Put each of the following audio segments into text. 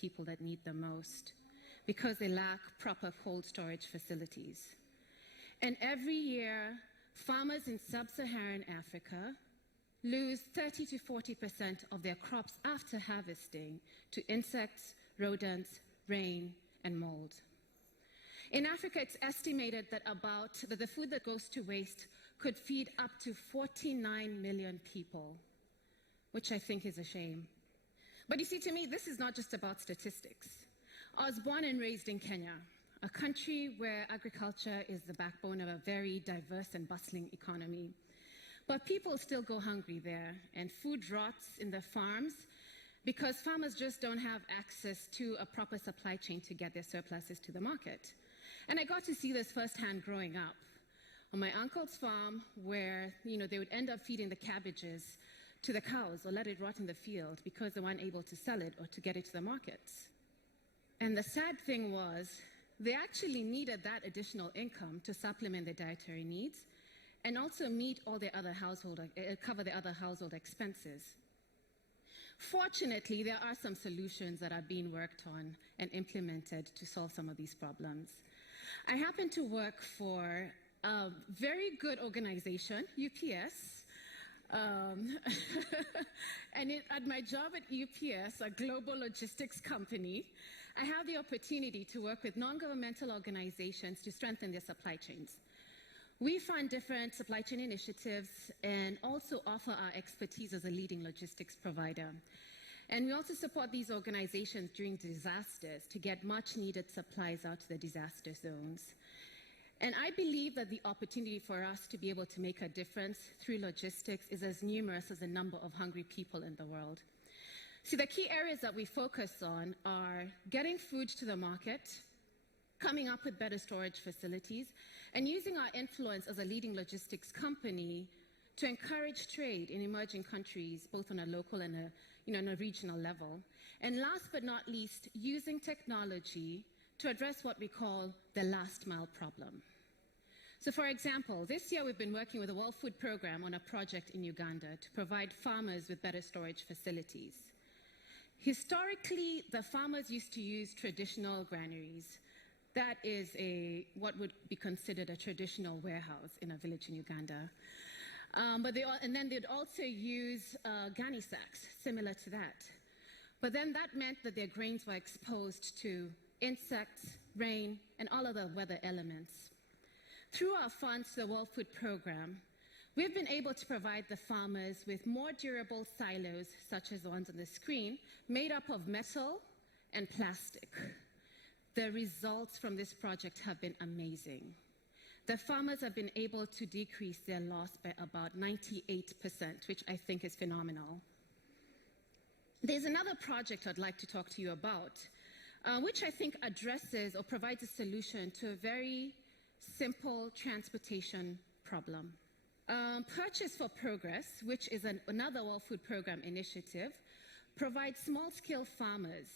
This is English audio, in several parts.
people that need them most because they lack proper cold storage facilities. And every year, farmers in sub-Saharan Africa lose 30 to 40% of their crops after harvesting to insects, rodents, rain, and mold. In Africa, it's estimated that the food that goes to waste could feed up to 49 million people, which I think is a shame. But you see, to me, this is not just about statistics. I was born and raised in Kenya, a country where agriculture is the backbone of a very diverse and bustling economy. But people still go hungry there, and food rots in the farms because farmers just don't have access to a proper supply chain to get their surpluses to the market. And I got to see this firsthand growing up on my uncle's farm, where they would end up feeding the cabbages to the cows or let it rot in the field because they weren't able to sell it or to get it to the markets. And the sad thing was, they actually needed that additional income to supplement their dietary needs and also meet all their other cover their other household expenses. Fortunately, there are some solutions that are being worked on and implemented to solve some of these problems. I happen to work for a very good organization, UPS, and at my job at UPS, a global logistics company, I have the opportunity to work with non-governmental organizations to strengthen their supply chains. We fund different supply chain initiatives and also offer our expertise as a leading logistics provider. And we also support these organizations during disasters to get much needed supplies out to the disaster zones. And I believe that the opportunity for us to be able to make a difference through logistics is as numerous as the number of hungry people in the world. See, the key areas that we focus on are getting food to the market, coming up with better storage facilities, and using our influence as a leading logistics company to encourage trade in emerging countries, both on a local and a regional level. And last but not least, using technology to address what we call the last mile problem. So for example, this year we've been working with the World Food Programme on a project in Uganda to provide farmers with better storage facilities. Historically, the farmers used to use traditional granaries. That is what would be considered a traditional warehouse in a village in Uganda. And then they'd also use gunny sacks, similar to that. But then that meant that their grains were exposed to insects, rain, and all other weather elements. Through our funds to the World Food Programme, we've been able to provide the farmers with more durable silos, such as the ones on the screen, made up of metal and plastic. The results from this project have been amazing. The farmers have been able to decrease their loss by about 98%, which I think is phenomenal. There's another project I'd like to talk to you about, which I think addresses or provides a solution to a very simple transportation problem. Purchase for Progress, which is another World Food Programme initiative, provides small-scale farmers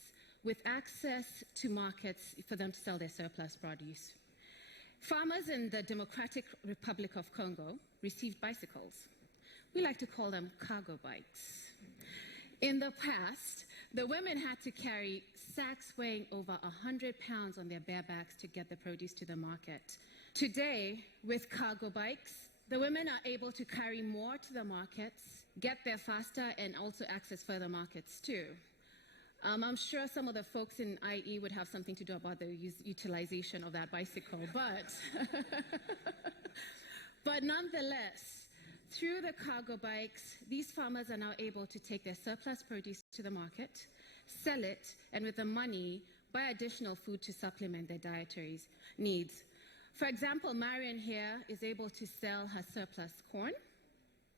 with access to markets for them to sell their surplus produce. Farmers in the Democratic Republic of Congo received bicycles. We like to call them cargo bikes. In the past, the women had to carry sacks weighing over 100 pounds on their bare backs to get the produce to the market. Today, with cargo bikes, the women are able to carry more to the markets, get there faster, and also access further markets too. I'm sure some of the folks in IE would have something to do about the utilization of that bicycle, but nonetheless, through the cargo bikes, these farmers are now able to take their surplus produce to the market, sell it, and with the money, buy additional food to supplement their dietary needs. For example, Marion here is able to sell her surplus corn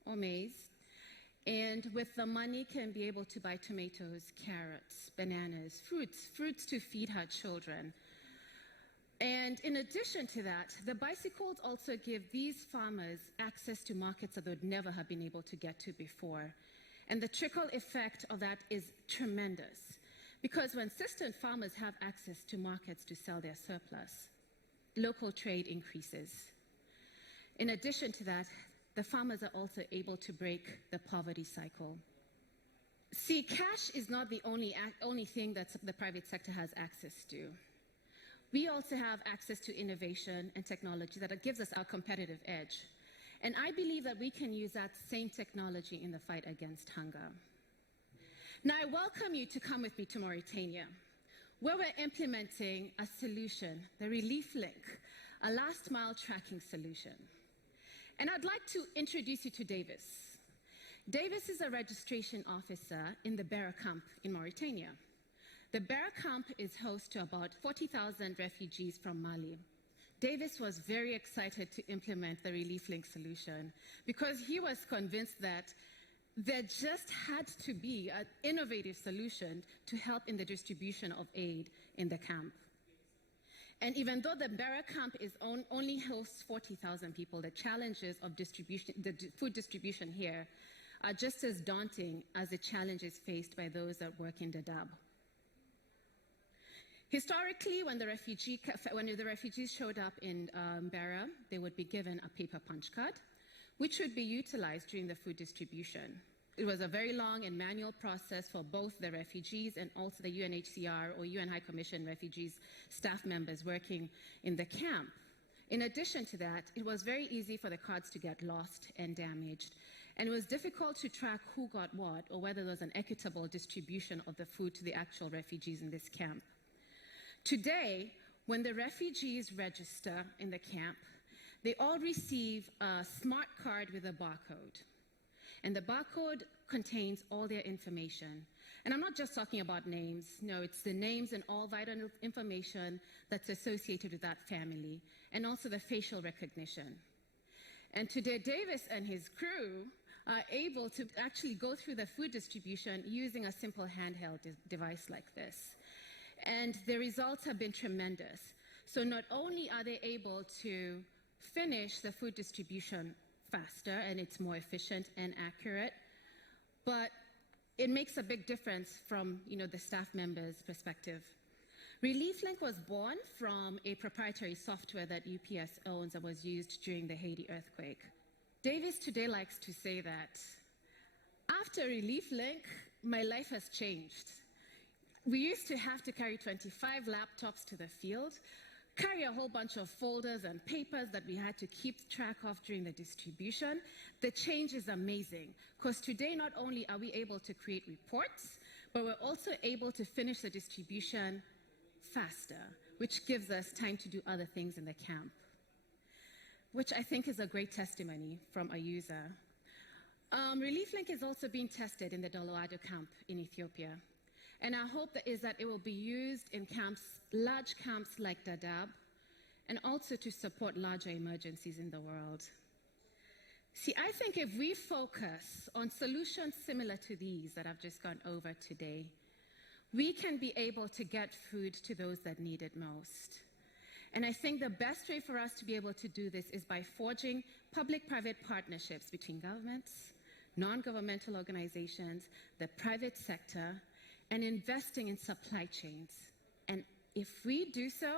or maize, and with the money can be able to buy tomatoes, carrots, bananas, fruits to feed her children. And in addition to that, the bicycles also give these farmers access to markets that they would never have been able to get to before. And the trickle effect of that is tremendous, because when assistant farmers have access to markets to sell their surplus, local trade increases. In addition to that, the farmers are also able to break the poverty cycle. See, cash is not the only thing that the private sector has access to. We also have access to innovation and technology that gives us our competitive edge. And I believe that we can use that same technology in the fight against hunger. Now, I welcome you to come with me to Mauritania, where we're implementing a solution, the Relief Link, a last-mile tracking solution. And I'd like to introduce you to Davis. Davis is a registration officer in the Beira camp in Mauritania. The Beira camp is host to about 40,000 refugees from Mali. Davis was very excited to implement the Relief Link solution because he was convinced that there just had to be an innovative solution to help in the distribution of aid in the camp. And even though the Beira camp only hosts 40,000 people, the challenges of food distribution here are just as daunting as the challenges faced by those that work in Dadaab. Historically, when the refugees showed up in Beira, they would be given a paper punch card, which would be utilized during the food distribution. It was a very long and manual process for both the refugees and also the UNHCR or UN High Commission refugees staff members working in the camp. In addition to that, it was very easy for the cards to get lost and damaged, and it was difficult to track who got what or whether there was an equitable distribution of the food to the actual refugees in this camp. Today, when the refugees register in the camp, they all receive a smart card with a barcode. And the barcode contains all their information. And I'm not just talking about names. No, it's the names and all vital information that's associated with that family, and also the facial recognition. And today, Davis and his crew are able to actually go through the food distribution using a simple handheld device like this. And the results have been tremendous. So not only are they able to finish the food distribution faster and it's more efficient and accurate, but it makes a big difference from the staff members' perspective. ReliefLink was born from a proprietary software that UPS owns and was used during the Haiti earthquake. Davis today likes to say that after ReliefLink, my life has changed. We used to have to carry 25 laptops to the field, carry a whole bunch of folders and papers that we had to keep track of during the distribution. The change is amazing because today not only are we able to create reports, but we're also able to finish the distribution faster, which gives us time to do other things in the camp, which I think is a great testimony from a user. ReliefLink is also being tested in the Doloado camp in Ethiopia. And our hope is that it will be used in camps, large camps like Dadaab, and also to support larger emergencies in the world. See, I think if we focus on solutions similar to these that I've just gone over today, we can be able to get food to those that need it most. And I think the best way for us to be able to do this is by forging public-private partnerships between governments, non-governmental organizations, the private sector, and investing in supply chains. And if we do so,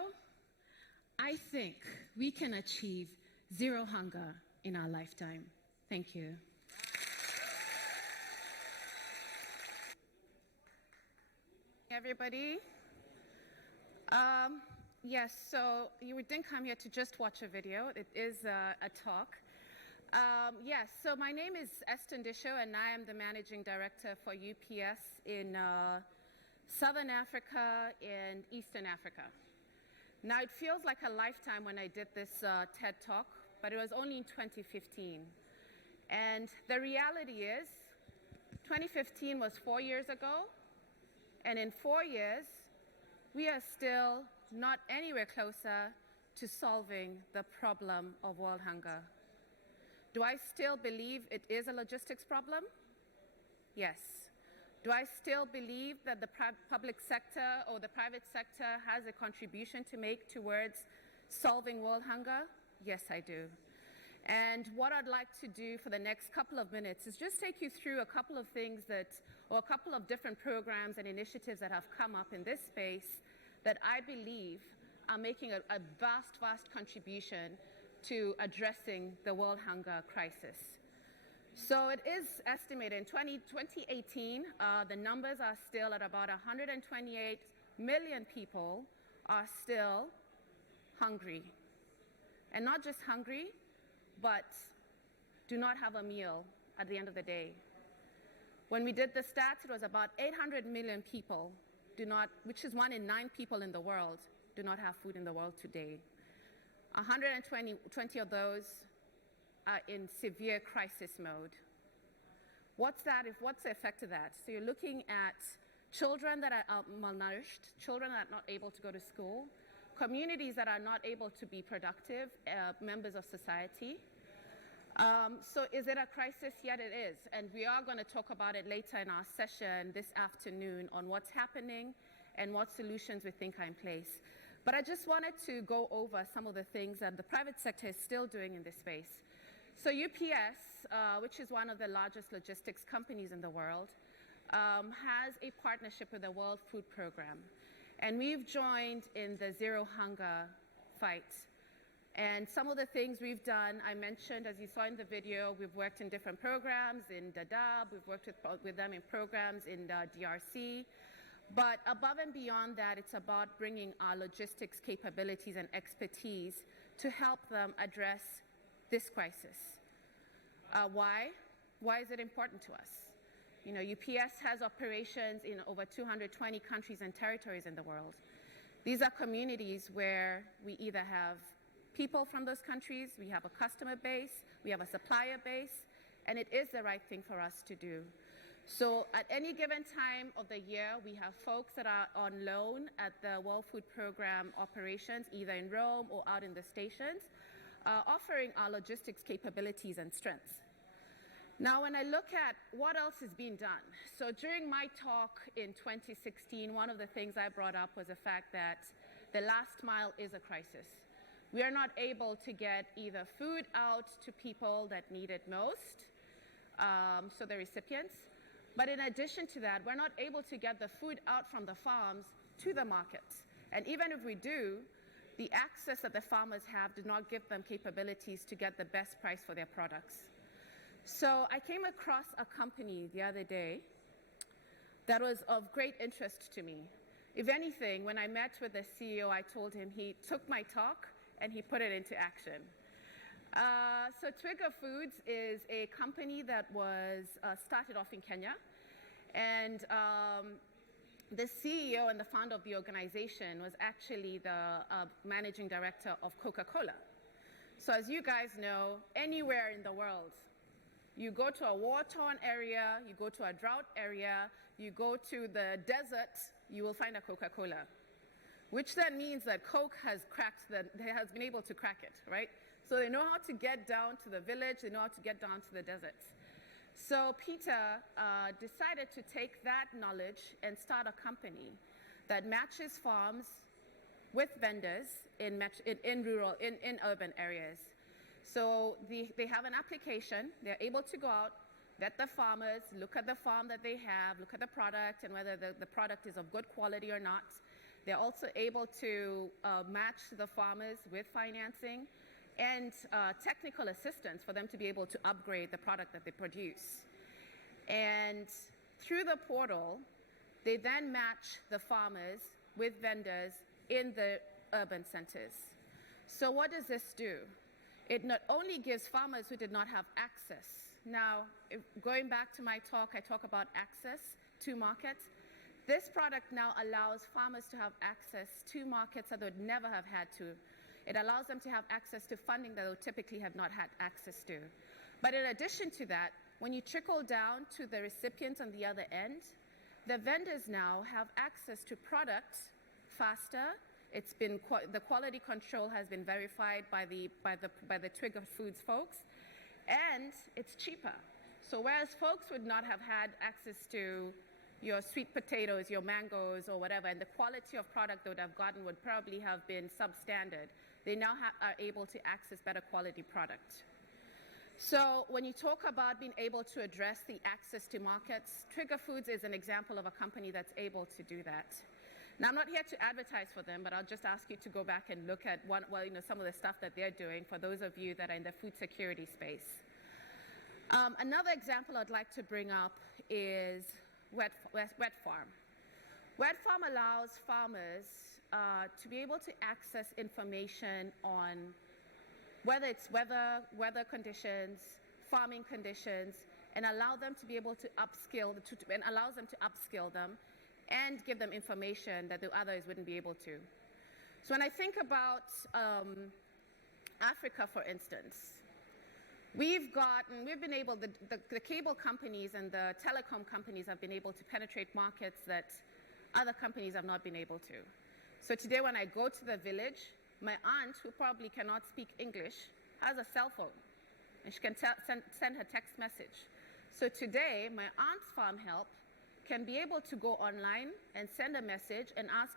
I think we can achieve zero hunger in our lifetime. Thank you. Everybody. Yes, so you didn't come here to just watch a video. It is a talk. Yes, so my name is Esther Ndisho, and I am the Managing Director for UPS in Southern Africa and Eastern Africa. Now, it feels like a lifetime when I did this TED Talk, but it was only in 2015. And the reality is, 2015 was 4 years ago, and in 4 years, we are still not anywhere closer to solving the problem of world hunger. Do I still believe it is a logistics problem? Yes. Do I still believe that the public sector or the private sector has a contribution to make towards solving world hunger? Yes, I do. And what I'd like to do for the next couple of minutes is just take you through a couple of things or a couple of different programs and initiatives that have come up in this space that I believe are making a vast, vast contribution to addressing the world hunger crisis. So it is estimated in 2018, the numbers are still at about 128 million people are still hungry. And not just hungry, but do not have a meal at the end of the day. When we did the stats, it was about 800 million people which is 1 in 9 people in the world, do not have food in the world today. 120 of those are in severe crisis mode. What's the effect of that? So you're looking at children that are malnourished, children that are not able to go to school, communities that are not able to be productive members of society. So is it a crisis? Yet it is. And we are going to talk about it later in our session this afternoon on what's happening and what solutions we think are in place. But I just wanted to go over some of the things that the private sector is still doing in this space. So UPS, which is one of the largest logistics companies in the world, has a partnership with the World Food Program. And we've joined in the Zero Hunger fight. And some of the things we've done, I mentioned, as you saw in the video, we've worked in different programs in Dadaab, we've worked with them in programs in DRC. But above and beyond that, it's about bringing our logistics capabilities and expertise to help them address this crisis. Why? Why is it important to us? You know, UPS has operations in over 220 countries and territories in the world. These are communities where we either have people from those countries, we have a customer base, we have a supplier base, and it is the right thing for us to do. So at any given time of the year, we have folks that are on loan at the World Food Program operations, either in Rome or out in the stations, offering our logistics capabilities and strengths. Now, when I look at what else is being done, so during my talk in 2016, one of the things I brought up was the fact that the last mile is a crisis. We are not able to get either food out to people that need it most, so the recipients, but in addition to that, we're not able to get the food out from the farms to the markets. And even if we do, the access that the farmers have does not give them capabilities to get the best price for their products. So I came across a company the other day that was of great interest to me. If anything, when I met with the CEO, I told him he took my talk and he put it into action. So Twiga Foods is a company that was started off in Kenya, and the CEO and the founder of the organization was actually the managing director of Coca-Cola. So as you guys know, anywhere in the world, you go to a war-torn area, you go to a drought area, you go to the desert, you will find a Coca-Cola, which then means that Coke has been able to crack it, right? So they know how to get down to the village, they know how to get down to the deserts. So Peter decided to take that knowledge and start a company that matches farms with vendors in urban areas. So they have an application, they're able to go out, vet the farmers, look at the farm that they have, look at the product and whether the product is of good quality or not. They're also able to match the farmers with financing and technical assistance for them to be able to upgrade the product that they produce. And through the portal, they then match the farmers with vendors in the urban centers. So what does this do? It not only gives farmers who did not have access. Now, going back to my talk, I talk about access to markets. This product now allows farmers to have access to markets that they would never have had to. It allows them to have access to funding that they would typically have not had access to. But in addition to that, when you trickle down to the recipients on the other end, the vendors now have access to products faster. The quality control has been verified by the Twiga Foods folks, and it's cheaper. So whereas folks would not have had access to your sweet potatoes, your mangoes, or whatever, and the quality of product they would have gotten would probably have been substandard, they now are able to access better quality product. So when you talk about being able to address the access to markets, Twiga Foods is an example of a company that's able to do that. Now, I'm not here to advertise for them, but I'll just ask you to go back and look at some of the stuff that they're doing for those of you that are in the food security space. Another example I'd like to bring up is wet farm. Wet farm allows farmers to be able to access information on whether it's weather conditions, farming conditions, and allow them to be able to upskill, and allows them to upskill them and give them information that the others wouldn't be able to. So when I think about Africa, for instance, we've been able, the cable companies and the telecom companies have been able to penetrate markets that other companies have not been able to. So today when I go to the village, my aunt, who probably cannot speak English, has a cell phone, and she can send her text message. So today, my aunt's farm help can be able to go online and send a message and ask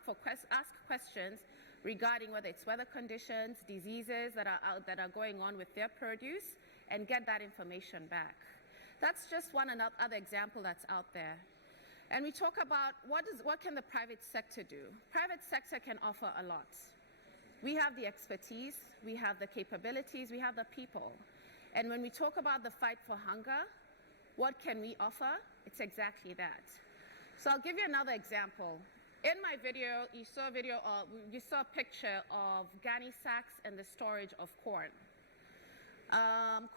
questions regarding whether it's weather conditions, diseases that are going on with their produce, and get that information back. That's just one other example that's out there. And we talk about what can the private sector do? Private sector can offer a lot. We have the expertise, we have the capabilities, we have the people. And when we talk about the fight for hunger, what can we offer? It's exactly that. So I'll give you another example. In my video, you saw a picture of gunny sacks and the storage of corn.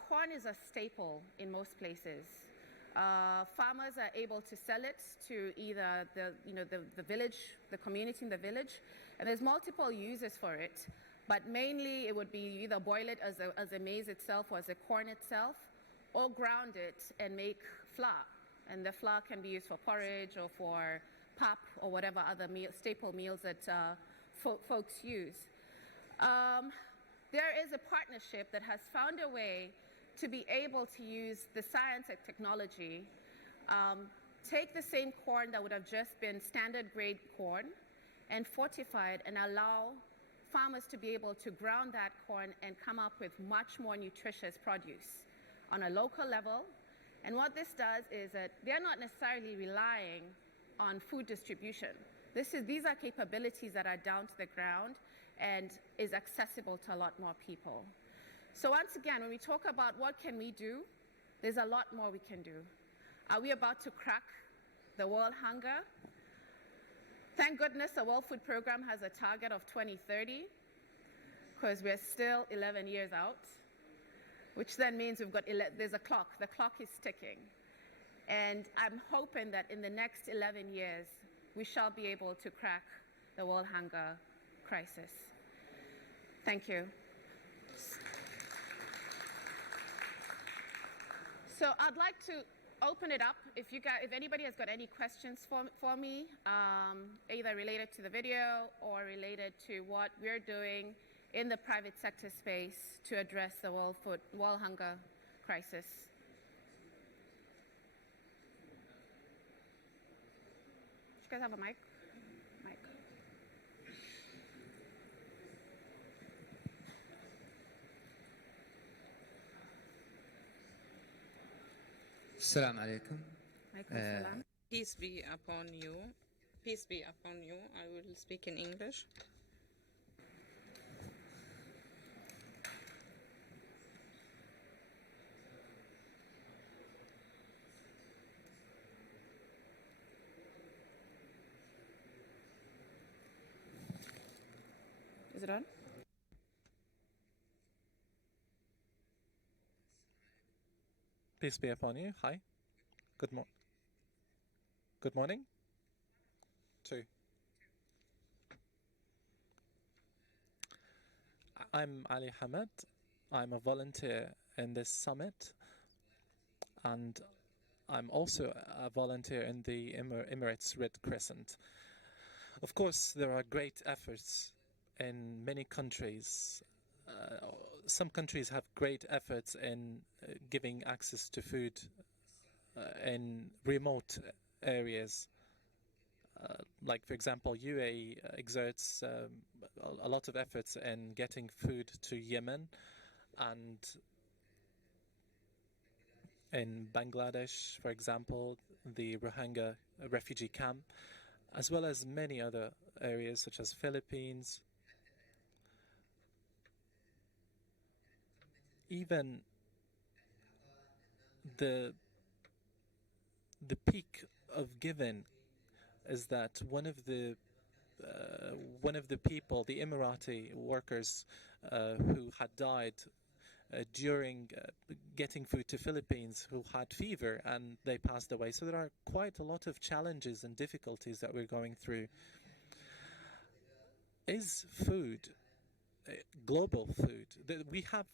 Corn is a staple in most places. Farmers are able to sell it to either the village, the community in the village, and there's multiple uses for it. But mainly, it would be either boil it as a maize itself or as a corn itself, or ground it and make flour. And the flour can be used for porridge or for pap or whatever other staple meals that folks use. There is a partnership that has found a way to be able to use the science and technology, take the same corn that would have just been standard grade corn and fortify it and allow farmers to be able to ground that corn and come up with much more nutritious produce on a local level. And what this does is that they're not necessarily relying on food distribution. These are capabilities that are down to the ground and is accessible to a lot more people. So once again, when we talk about what can we do, there's a lot more we can do. Are we about to crack the world hunger? Thank goodness the World Food Program has a target of 2030, because we're still 11 years out, which then means there's a clock. The clock is ticking. And I'm hoping that in the next 11 years, we shall be able to crack the world hunger crisis. Thank you. So I'd like to open it up. If anybody has got any questions for me, either related to the video or related to what we're doing in the private sector space to address the world hunger crisis. Do you guys have a mic? Assalamu alaikum. Peace be upon you. Peace be upon you. I will speak in English. Is it on? Peace be upon you. Hi. Good morning. 2. I'm Ali Hamad. I'm a volunteer in this summit, and I'm also a volunteer in the Emirates Red Crescent. Of course, there are great efforts in many countries. Some countries have great efforts in giving access to food in remote areas. Like, for example, UAE exerts a lot of efforts in getting food to Yemen, and in Bangladesh, for example, the Rohingya refugee camp, as well as many other areas such as Philippines. Even the peak of giving is that one of the people, the Emirati workers who had died during getting food to Philippines, who had fever and they passed away. So there are quite a lot of challenges and difficulties that we're going through. Is food, global food, we have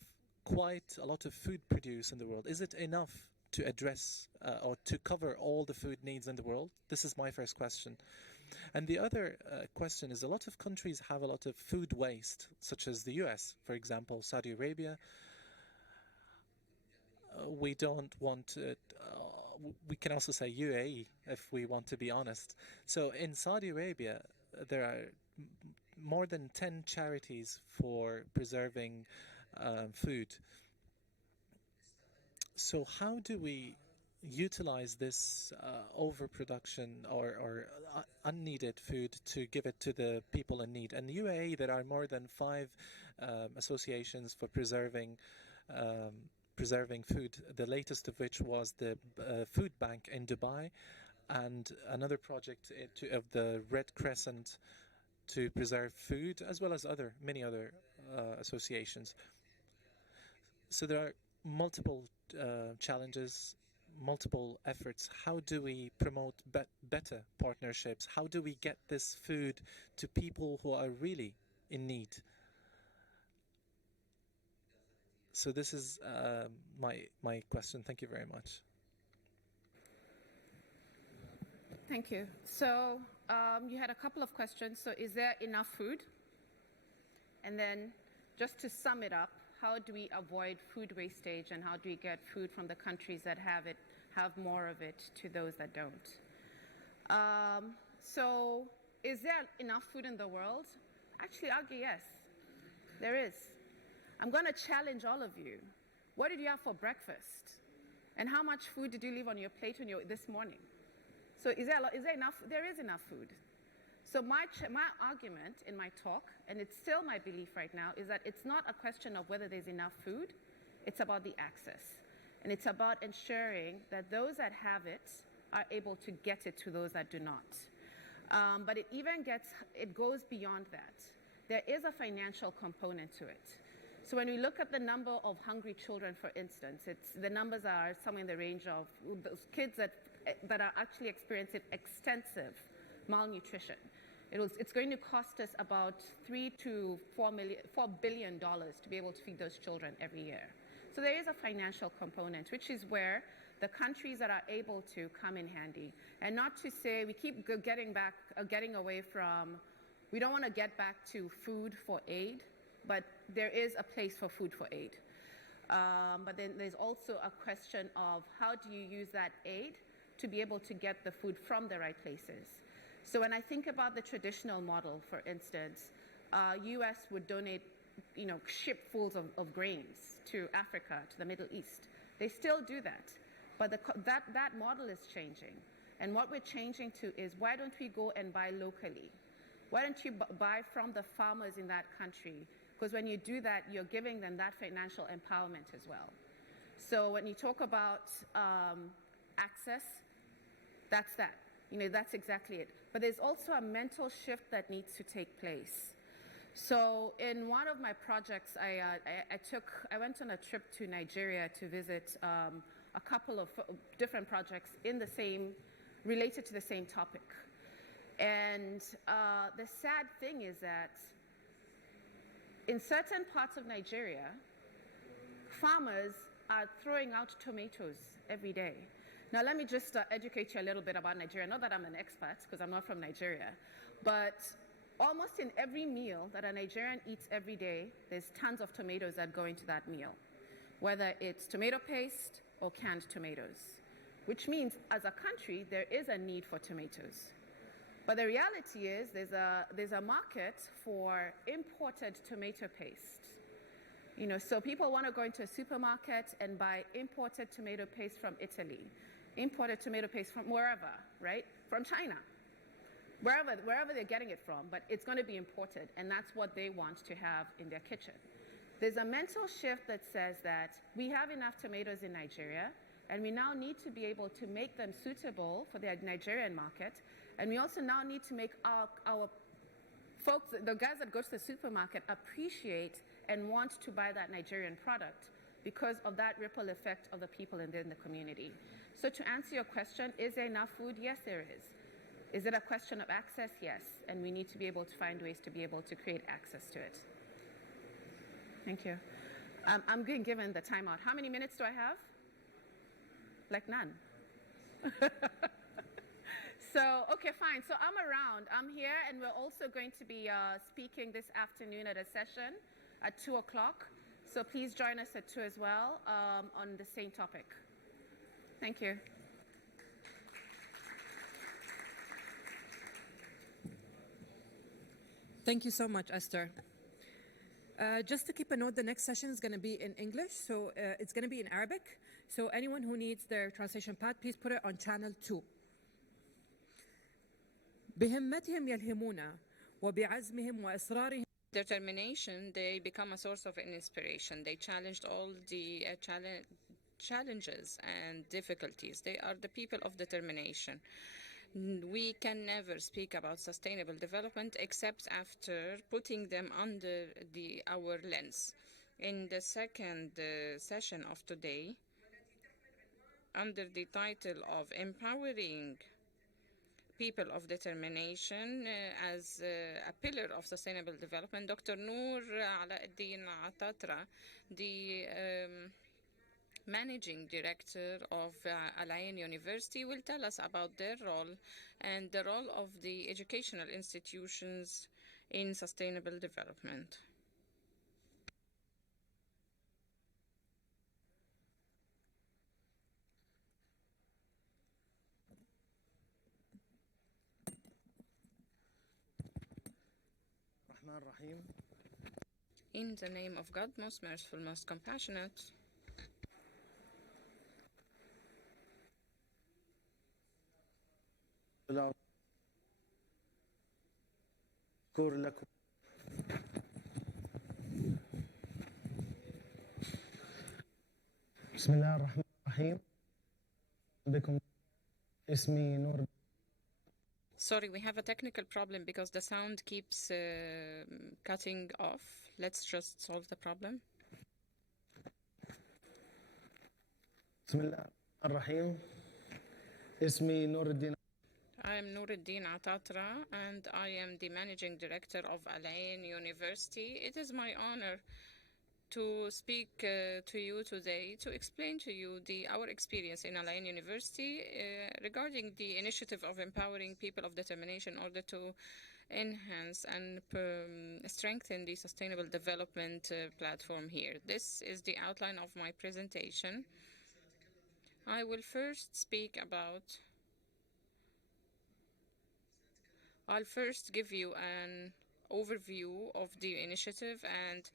quite a lot of food produced in the world. Is it enough to address or to cover all the food needs in the world? This is my first question. And the other question is, a lot of countries have a lot of food waste, such as the US, for example, Saudi Arabia. We don't want we can also say UAE if we want to be honest. So in Saudi Arabia, there are more than 10 charities for preserving food. So how do we utilize this overproduction or unneeded food to give it to the people in need? In the UAE, there are more than 5 associations for preserving food, the latest of which was the Food Bank in Dubai, and another project of the Red Crescent to preserve food, as well as many other associations. So there are multiple challenges, multiple efforts. How do we promote better partnerships? How do we get this food to people who are really in need? So this is my question. Thank you very much. Thank you. So you had a couple of questions. So is there enough food? And then just to sum it up, how do we avoid food wastage, and how do we get food from the countries that have more of it to those that don't? So is there enough food in the world? Actually, I'll argue yes, there is. I'm going to challenge all of you. What did you have for breakfast? And how much food did you leave on your plate this morning? So is there enough? There is enough food. So my argument in my talk, and it's still my belief right now, is that it's not a question of whether there's enough food. It's about the access. And it's about ensuring that those that have it are able to get it to those that do not. But it goes beyond that. There is a financial component to it. So when we look at the number of hungry children, for instance, the numbers are somewhere in the range of those kids that are actually experiencing extensive malnutrition. It's going to cost us about $3 to $4 billion to be able to feed those children every year. So there is a financial component, which is where the countries that are able to come in handy. And not to say we keep getting away from, we don't want to get back to food for aid, but there is a place for food for aid. But then there's also a question of how do you use that aid to be able to get the food from the right places. So when I think about the traditional model, for instance, US would donate, shipfuls of grains to Africa, to the Middle East. They still do that, but that model is changing. And what we're changing to is, why don't we go and buy locally? Why don't you buy from the farmers in that country? Because when you do that, you're giving them that financial empowerment as well. So when you talk about access, that's that. That's exactly it. But there's also a mental shift that needs to take place. So in one of my projects, I went on a trip to Nigeria to visit a couple of different projects related to the same topic. And the sad thing is that in certain parts of Nigeria, farmers are throwing out tomatoes every day. Now, let me just educate you a little bit about Nigeria. Not that I'm an expert, because I'm not from Nigeria, but almost in every meal that a Nigerian eats every day, there's tons of tomatoes that go into that meal, whether it's tomato paste or canned tomatoes, which means as a country, there is a need for tomatoes. But the reality is there's a market for imported tomato paste. So people want to go into a supermarket and buy imported tomato paste from Italy, imported tomato paste from wherever, right? From China, wherever they're getting it from, but it's going to be imported, and that's what they want to have in their kitchen. There's a mental shift that says that we have enough tomatoes in Nigeria, And we now need to be able to make them suitable for the Nigerian market. And we also now need to make our folks, the guys that go to the supermarket, appreciate and want to buy that Nigerian product because of that ripple effect of the people in the community. So to answer your question, is there enough food? Yes, there is. Is it a question of access? Yes. And we need to be able to find ways to be able to create access to it. Thank you. I'm being given the timeout. How many minutes do I have? Like none. So, okay, fine. So I'm around. I'm here, and we're also going to be speaking this afternoon at a session at 2 o'clock. So please join us at 2 as well on the same topic. Thank you. Thank you so much, Esther. Just to keep a note, the next session is going to be in English, so it's going to be in Arabic. So anyone who needs their translation pad, please put it on channel 2. بهمتهم يلهمونا وبعزمهم وإصرارهم. Determination, they become a source of inspiration. They challenged all the challenges and difficulties. They are the people of determination. We can never speak about sustainable development except after putting them under our lens. In the second session of today, under the title of Empowering People of Determination as a pillar of sustainable development, Dr. Noor Alauddin Atatra, the Managing Director of Al Ain University, will tell us about their role and the role of the educational institutions in sustainable development. In the name of God, most merciful, most compassionate. بسم الله الرحمن الرحيم. بكم اسمي نور. Sorry, we have a technical problem because the sound keeps cutting off. Let's just solve the problem. بسم الله الرحيم. اسمي نور الدين. I am Nuruddin Atatra, and I am the Managing Director of Al Ain University. It is my honor to speak to you today to explain to you our experience in Al Ain University regarding the initiative of empowering people of determination in order to enhance and strengthen the sustainable development platform here. This is the outline of my presentation. I will first I'll first give you an overview of the initiative and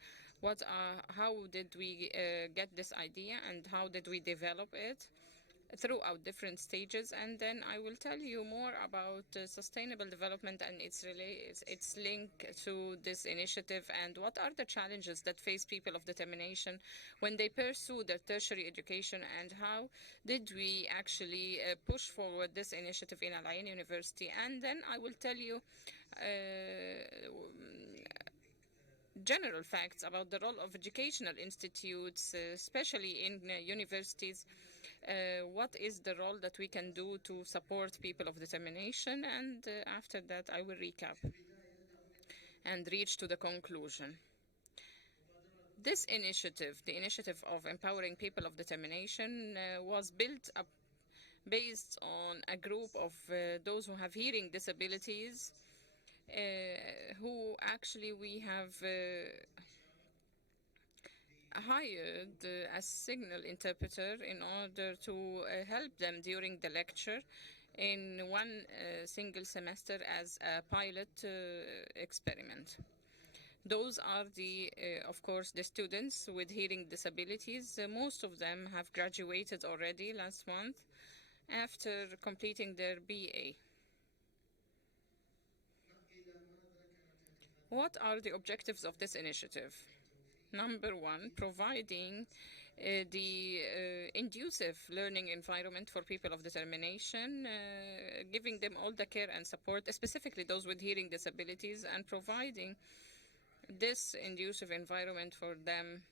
how did we get this idea and how did we develop it throughout different stages, and then I will tell you more about sustainable development and its link to this initiative and what are the challenges that face people of determination when they pursue their tertiary education, and how did we actually push forward this initiative in Al Ain University. And then I will tell you general facts about the role of educational institutes, especially in universities. What is the role that we can do to support people of determination, and after that I will recap and reach to the conclusion. This initiative, the initiative of empowering people of determination, was built up based on a group of those who have hearing disabilities, who actually we have hired a signal interpreter in order to help them during the lecture in one single semester as a pilot experiment. Those are of course, the students with hearing disabilities. Most of them have graduated already last month after completing their BA. What are the objectives of this initiative? Number one, providing the inducive learning environment for people of determination, giving them all the care and support, specifically those with hearing disabilities, and providing this inducive environment for them,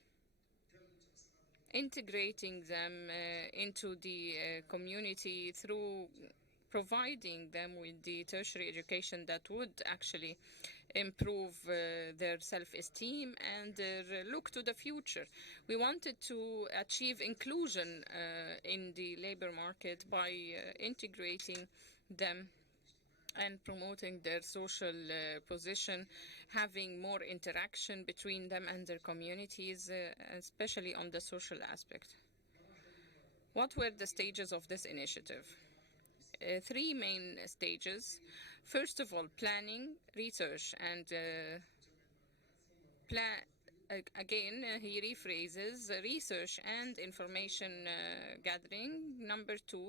integrating them into the community through providing them with the tertiary education that would actually improve their self-esteem and their look to the future. We wanted to achieve inclusion in the labor market by integrating them and promoting their social position, having more interaction between them and their communities, especially on the social aspect. What were the stages of this initiative? Three main stages. First of all, planning, research, and again, he rephrases research and information gathering.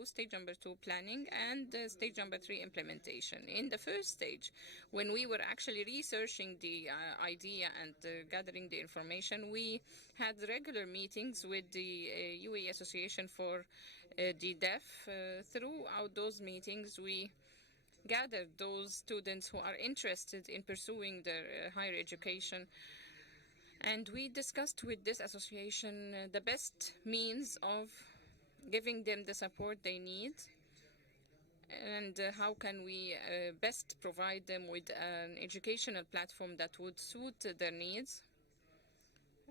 Stage number two, planning, and stage number three, implementation. In the first stage, when we were actually researching the idea and gathering the information, we had regular meetings with the UAE Association for the Deaf. Throughout those meetings, we gathered those students who are interested in pursuing their higher education, and we discussed with this association the best means of giving them the support they need, and how can we best provide them with an educational platform that would suit their needs.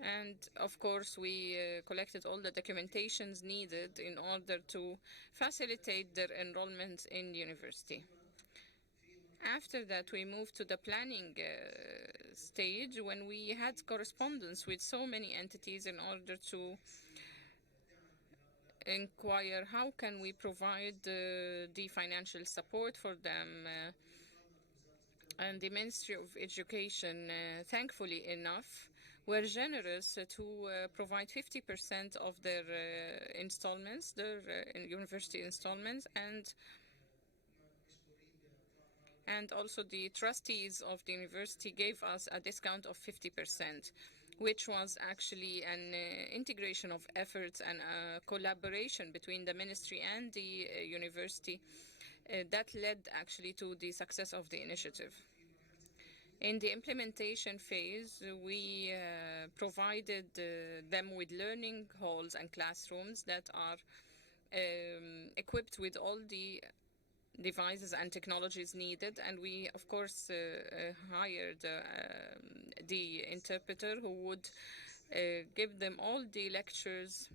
And of course, we collected all the documentations needed in order to facilitate their enrollment in the university. After that, we moved to the planning stage, when we had correspondence with so many entities in order to inquire how can we provide the financial support for them. And the Ministry of Education, thankfully enough, were generous to provide 50% of their installments, their university installments, and also the trustees of the university gave us a discount of 50%, which was actually an integration of efforts and a collaboration between the ministry and the university that led actually to the success of the initiative. In the implementation phase, we provided them with learning halls and classrooms that are equipped with all the devices and technologies needed, and we of course hired the interpreter who would give them all the lectures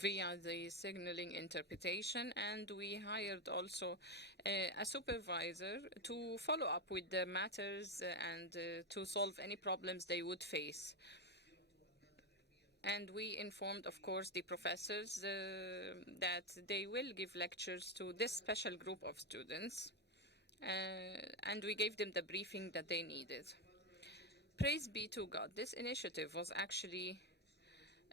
via the signaling interpretation, and we hired also a supervisor to follow up with the matters and to solve any problems they would face. And we informed, of course, the professors that they will give lectures to this special group of students, and we gave them the briefing that they needed. Praise be to God, this initiative was actually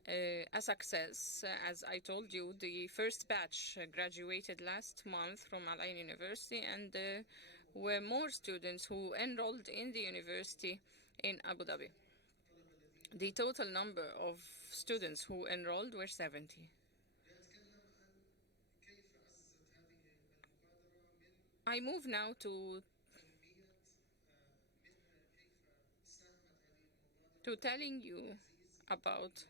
a success. As I told you, the first batch graduated last month from Al Ain University, and there were more students who enrolled in the university in Abu Dhabi. The total number of students who enrolled were 70. I move now to telling you about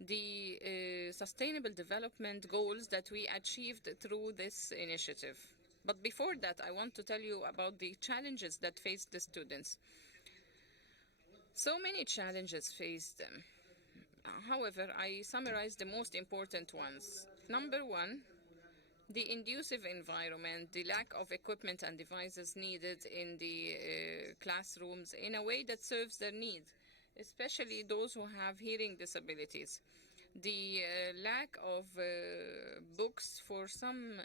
the sustainable development goals that we achieved through this initiative. But before that, I want to tell you about the challenges that faced the students. So many challenges faced them. However, I summarized the most important ones. Number one, the inducive environment, the lack of equipment and devices needed in the classrooms in a way that serves their needs, especially those who have hearing disabilities. The lack of books for some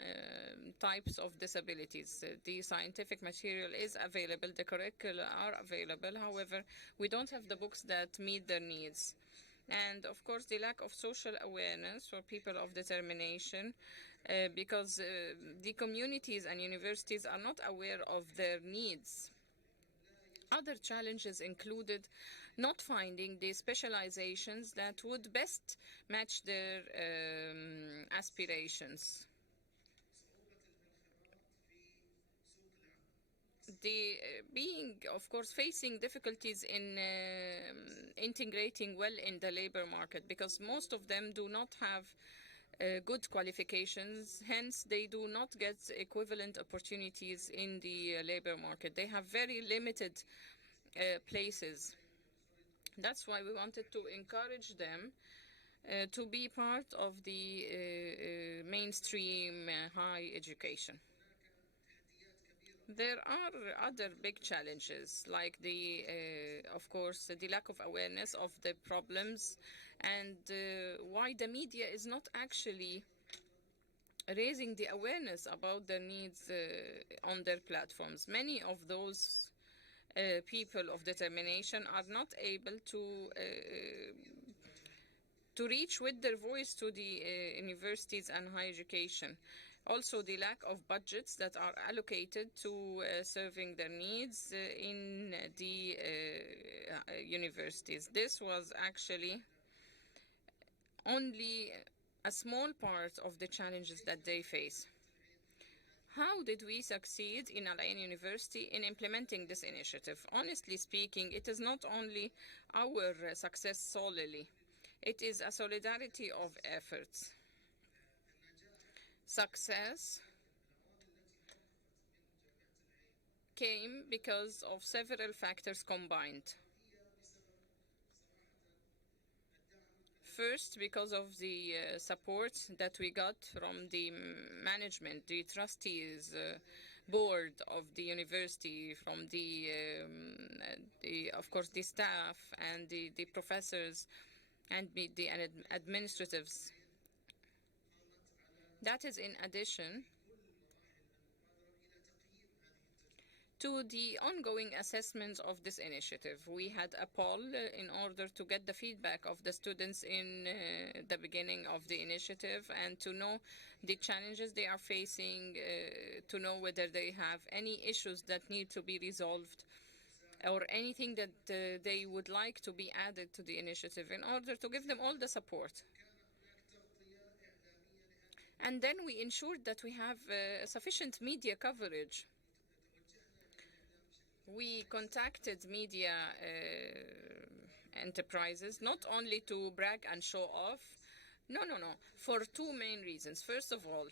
types of disabilities. The scientific material is available, the curricula are available, however, we don't have the books that meet their needs. And of course, the lack of social awareness for people of determination, because the communities and universities are not aware of their needs. other challenges included not finding the specializations that would best match their aspirations. Being, of course, facing difficulties in integrating well in the labor market, because most of them do not have good qualifications, hence they do not get equivalent opportunities in the labor market. They have very limited places. That's why we wanted to encourage them to be part of the mainstream high education. There are other big challenges, like of course, the lack of awareness of the problems and why the media is not actually raising the awareness about their needs on their platforms. Many of those people of determination are not able to reach with their voice to the universities and higher education. Also, the lack of budgets that are allocated to serving their needs in the universities. This was actually only a small part of the challenges that they face. How did we succeed in Al Ain University in implementing this initiative? Honestly speaking, it is not only our success solely. It is a solidarity of efforts. Success came because of several factors combined. First, because of the support that we got from the management, the trustees, board of the university, from of course, the staff and the professors and the administratives. That is in addition to the ongoing assessments of this initiative. We had a poll in order to get the feedback of the students in the beginning of the initiative and to know the challenges they are facing, to know whether they have any issues that need to be resolved or anything that they would like to be added to the initiative in order to give them all the support. And then we ensured that we have sufficient media coverage. We contacted media enterprises not only to brag and show off, no, for two main reasons. First of all,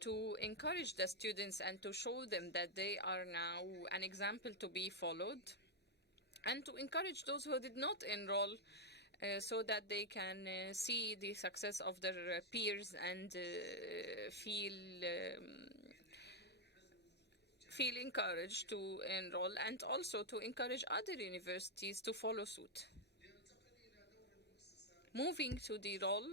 to encourage the students and to show them that they are now an example to be followed, and to encourage those who did not enroll so that they can see the success of their peers and feel encouraged to enroll, and also to encourage other universities to follow suit. Moving to the role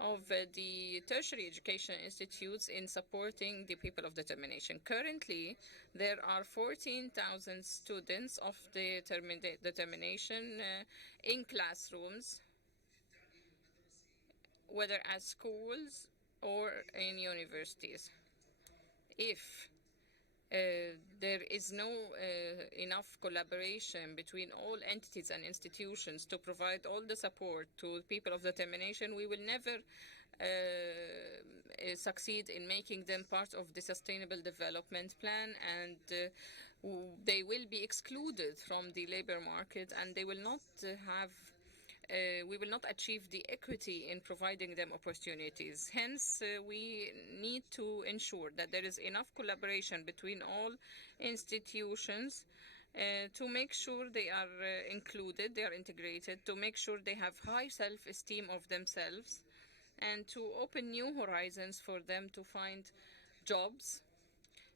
of the tertiary education institutes in supporting the people of determination. Currently, there are 14,000 students of the determination in classrooms, whether at schools or in universities. If there is no enough collaboration between all entities and institutions to provide all the support to people of determination, we will never succeed in making them part of the Sustainable Development Plan, and they will be excluded from the labor market, and they will not we will not achieve the equity in providing them opportunities. Hence, we need to ensure that there is enough collaboration between all institutions to make sure they are included, they are integrated, to make sure they have high self-esteem of themselves, and to open new horizons for them to find jobs,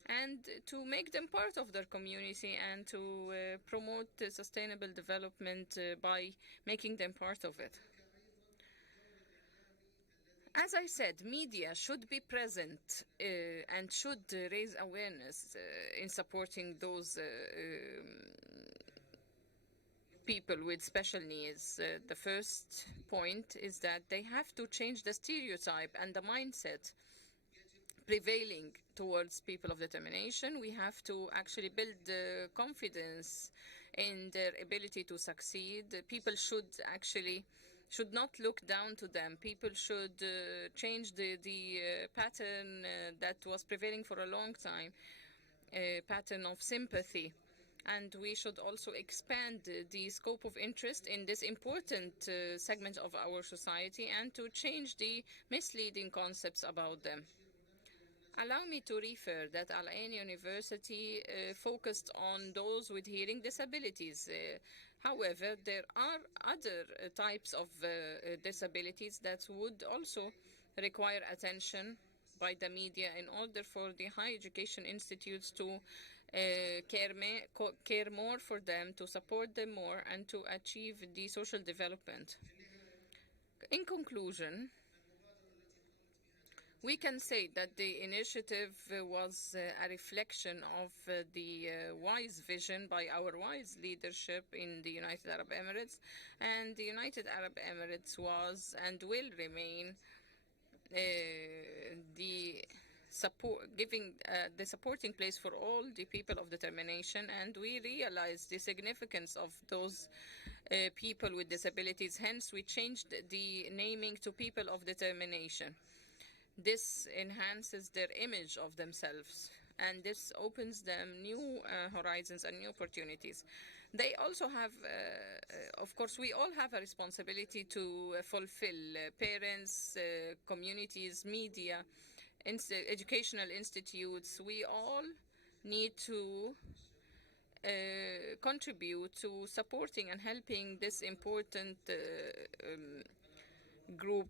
and to make them part of their community, and to promote sustainable development by making them part of it. As I said, media should be present and should raise awareness in supporting those people with special needs. The first point is that they have to change the stereotype and the mindset prevailing towards people of determination. We have to actually build confidence in their ability to succeed. People should not look down to them. People should change the pattern that was prevailing for a long time, a pattern of sympathy. And we should also expand the scope of interest in this important segment of our society and to change the misleading concepts about them. Allow me to refer that Al Ain University focused on those with hearing disabilities. However, there are other types of disabilities that would also require attention by the media in order for the higher education institutes to care more for them, to support them more, and to achieve the social development. In conclusion, we can say that the initiative was a reflection of the wise vision by our wise leadership in the United Arab Emirates, and the United Arab Emirates was and will remain giving the supporting place for all the people of determination, and we realize the significance of those people with disabilities. Hence, we changed the naming to People of Determination. This enhances their image of themselves, and this opens them new horizons and new opportunities. They also have, of course, we all have a responsibility to fulfill. Parents, communities, media, educational institutes, we all need to contribute to supporting and helping this important group.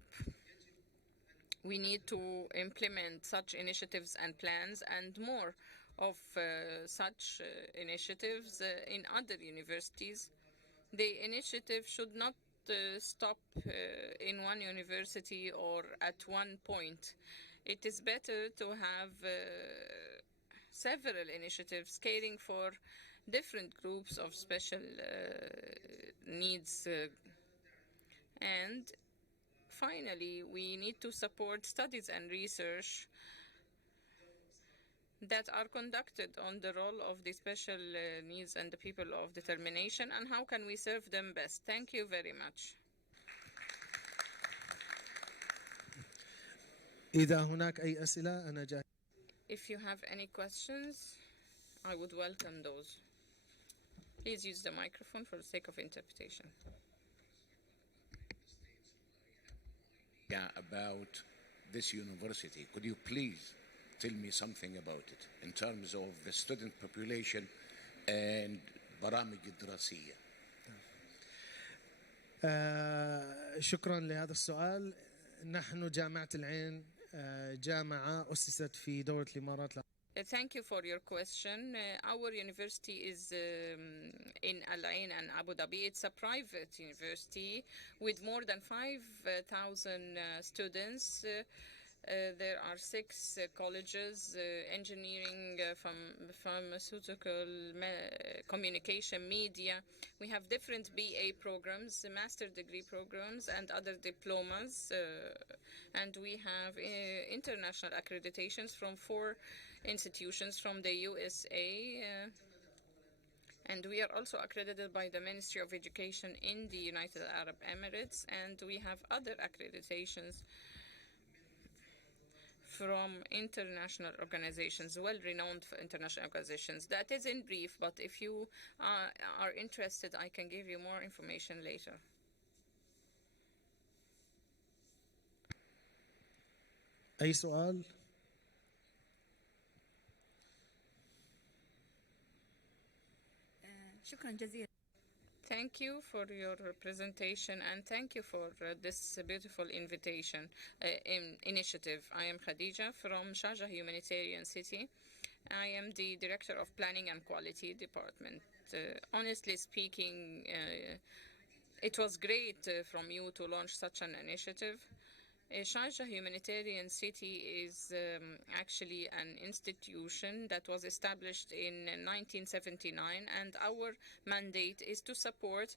We need to implement such initiatives and plans and more of such initiatives in other universities. The initiative should not stop in one university or at one point. It is better to have several initiatives caring for different groups of special needs. And finally, we need to support studies and research that are conducted on the role of the special needs and the people of determination, and how can we serve them best. Thank you very much. إذا هناك أي أسئلة أنا جاهز. If you have any questions, I would welcome those. Please use the microphone for the sake of interpretation. Yeah, about this university. Could you please tell me something about it in terms of the student population and برامج الدراسية؟ شكرا لهذا السؤال. نحن جامعة العين جامعة أسست في دولة الإمارات. Thank you for your question. Our university is in Al Ain and Abu Dhabi. It's a private university with more than 5,000 students. There are 6 colleges, engineering, pharmaceutical, communication, media. We have different BA programs, master degree programs, and other diplomas. And we have international accreditations from 4 institutions from the USA. And we are also accredited by the Ministry of Education in the United Arab Emirates. And we have other accreditations from international organizations, well-renowned international organizations. That is in brief, but if you are interested, I can give you more information later. أي سؤال؟ شكرا جزيلا. Thank you for your presentation and thank you for this beautiful invitation, initiative. I am Khadija from Sharjah Humanitarian City. I am the Director of Planning and Quality Department. Honestly speaking, it was great from you to launch such an initiative. Sharjah Humanitarian City is actually an institution that was established in 1979, and our mandate is to support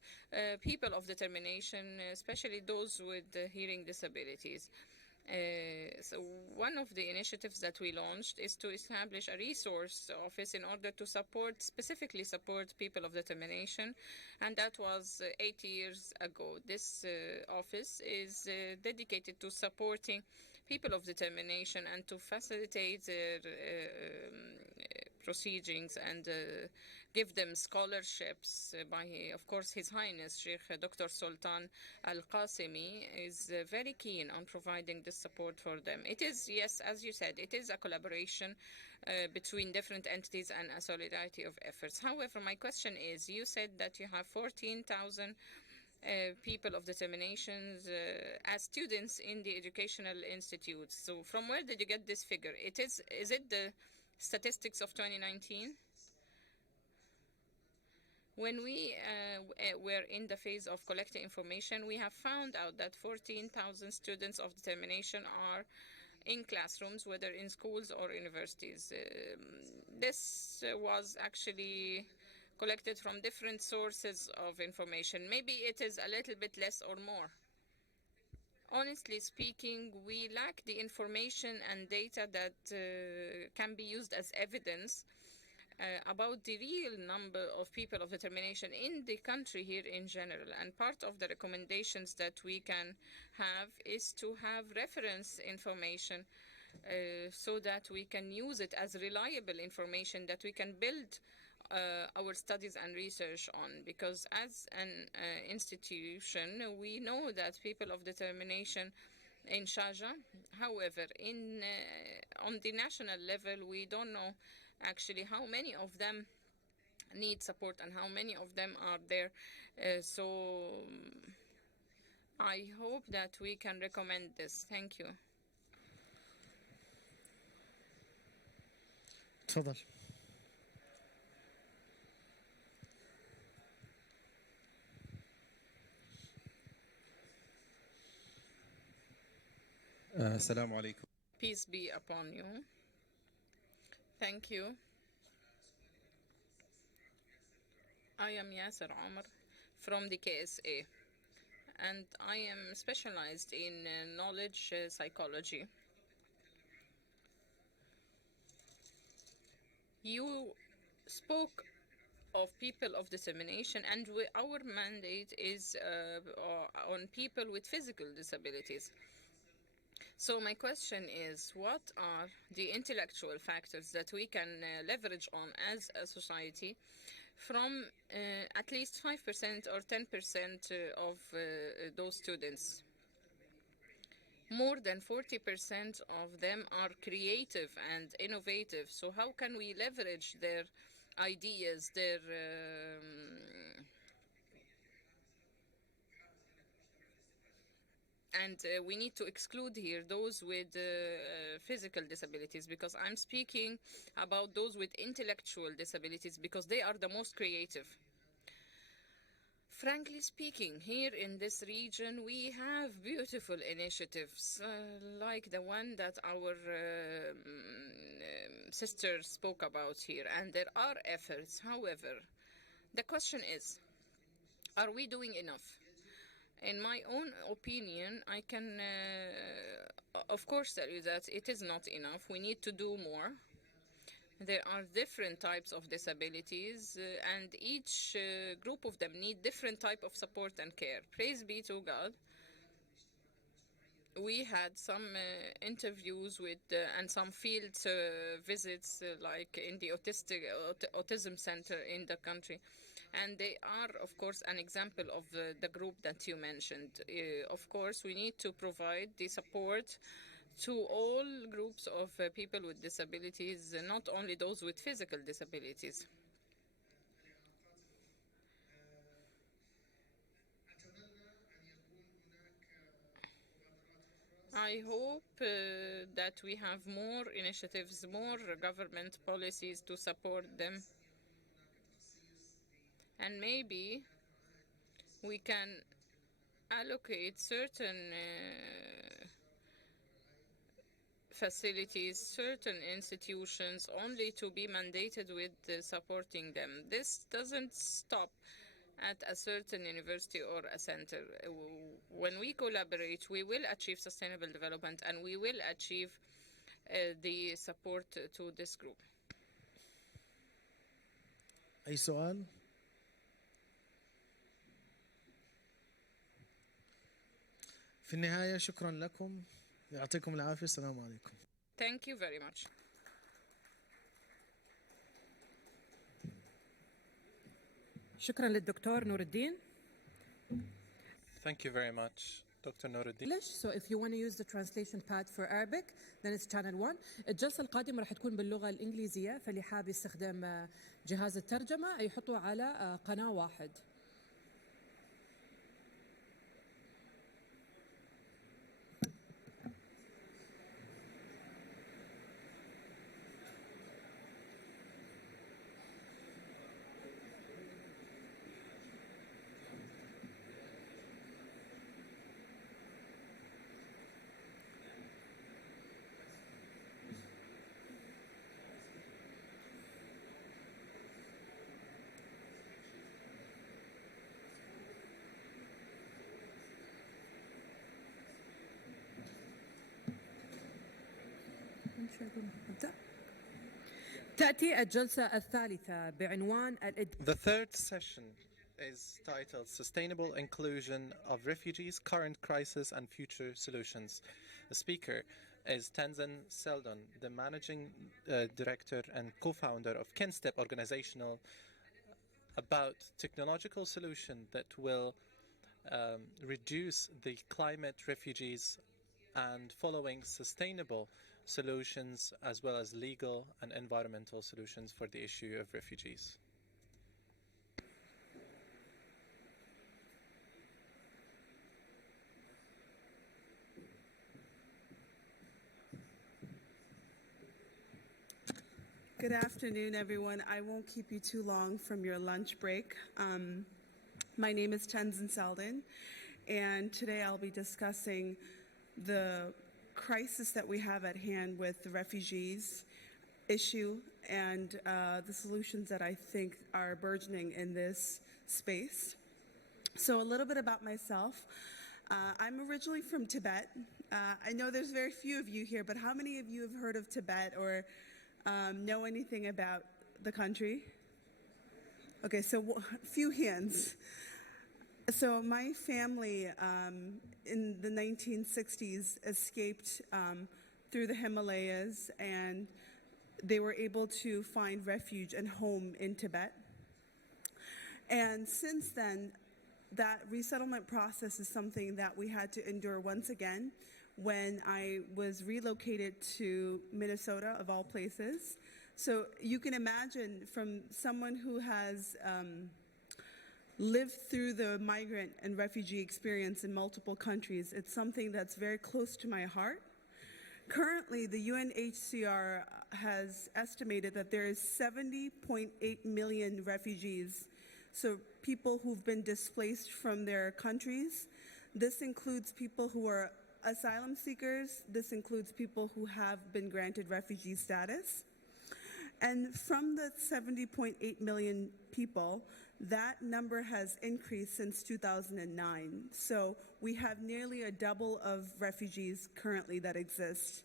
people of determination, especially those with hearing disabilities. So one of the initiatives that we launched is to establish a resource office in order to specifically support people of determination, and that was 8 years ago. This office is dedicated to supporting people of determination and to facilitate their proceedings and give them scholarships by, of course, His Highness Sheikh Dr. Sultan Al-Qasimi is very keen on providing this support for them. It is, yes, as you said, it is a collaboration between different entities and a solidarity of efforts. However, my question is, you said that you have 14,000 people of determinations as students in the educational institutes. So from where did you get this figure? Is it the statistics of 2019? When we were in the phase of collecting information, we have found out that 14,000 students of determination are in classrooms, whether in schools or universities. This was actually collected from different sources of information. Maybe it is a little bit less or more. Honestly speaking, we lack the information and data that can be used as evidence about the real number of people of determination in the country here in general. And part of the recommendations that we can have is to have reference information so that we can use it as reliable information that we can build our studies and research on, because as an institution, we know that people of determination in Sharjah, however, on the national level, we don't know actually how many of them need support and how many of them are there. So I hope that we can recommend this. Thank you. تفضل. السلام عليكم. Peace be upon you. Thank you. I am Yasser Omar from the KSA, and I am specialized in knowledge psychology. You spoke of people of determination, and our mandate is on people with physical disabilities. So my question is, what are the intellectual factors that we can leverage on as a society from at least 5% or 10% of those students? More than 40% of them are creative and innovative. So how can we leverage their ideas, their and we need to exclude here those with physical disabilities, because I'm speaking about those with intellectual disabilities, because they are the most creative. Frankly speaking, here in this region, we have beautiful initiatives like the one that our sister spoke about here, and there are efforts. However, the question is, are we doing enough? In my own opinion, I can, of course, tell you that it is not enough. We need to do more. There are different types of disabilities, and each group of them need different type of support and care. Praise be to God. We had some interviews with and some field visits, like in the autism center in the country. And they are, of course, an example of the group that you mentioned. Of course, we need to provide the support to all groups of people with disabilities, not only those with physical disabilities. I hope that we have more initiatives, more government policies to support them. And maybe we can allocate certain facilities, certain institutions only to be mandated with supporting them. This doesn't stop at a certain university or a center. When we collaborate, we will achieve sustainable development and we will achieve the support to this group. أي سؤال؟ في النهاية شكرا لكم، يعطيكم العافية، السلام عليكم. Thank you very much. شكرا للدكتور نور الدين. Thank you very much, Dr. Nuruddin. English. So if you want to use the translation pad for Arabic, then it's channel 1. الجلسة القادمة راح تكون باللغة الإنجليزية، فاللي حاب يستخدم جهاز الترجمة يحطه على قناة 1. تأتي الجلسة الثالثة بعنوان The third session is titled Sustainable Inclusion of Refugees, Current Crisis and Future Solutions. The speaker is Tenzin Seldon, the managing director and co-founder of Kinstep Organizational, about technological solution that will reduce the climate refugees and following sustainable solutions as well as legal and environmental solutions for the issue of refugees. Good afternoon, everyone. I won't keep you too long from your lunch break. My name is Tenzin Seldon, and today I'll be discussing the crisis that we have at hand with the refugees issue and the solutions that I think are burgeoning in this space. So a little bit about myself. I'm originally from Tibet. I know there's very few of you here, but how many of you have heard of Tibet or know anything about the country? Okay, so few hands. So my family in the 1960s escaped through the Himalayas, and they were able to find refuge and home in Tibet. And since then, that resettlement process is something that we had to endure once again when I was relocated to Minnesota, of all places. So you can imagine, from someone who has lived through the migrant and refugee experience in multiple countries, it's something that's very close to my heart. Currently, the UNHCR has estimated that there is 70.8 million refugees, so people who've been displaced from their countries. This includes people who are asylum seekers. This includes people who have been granted refugee status. And from the 70.8 million people, that number has increased since 2009. So we have nearly a double of refugees currently that exist.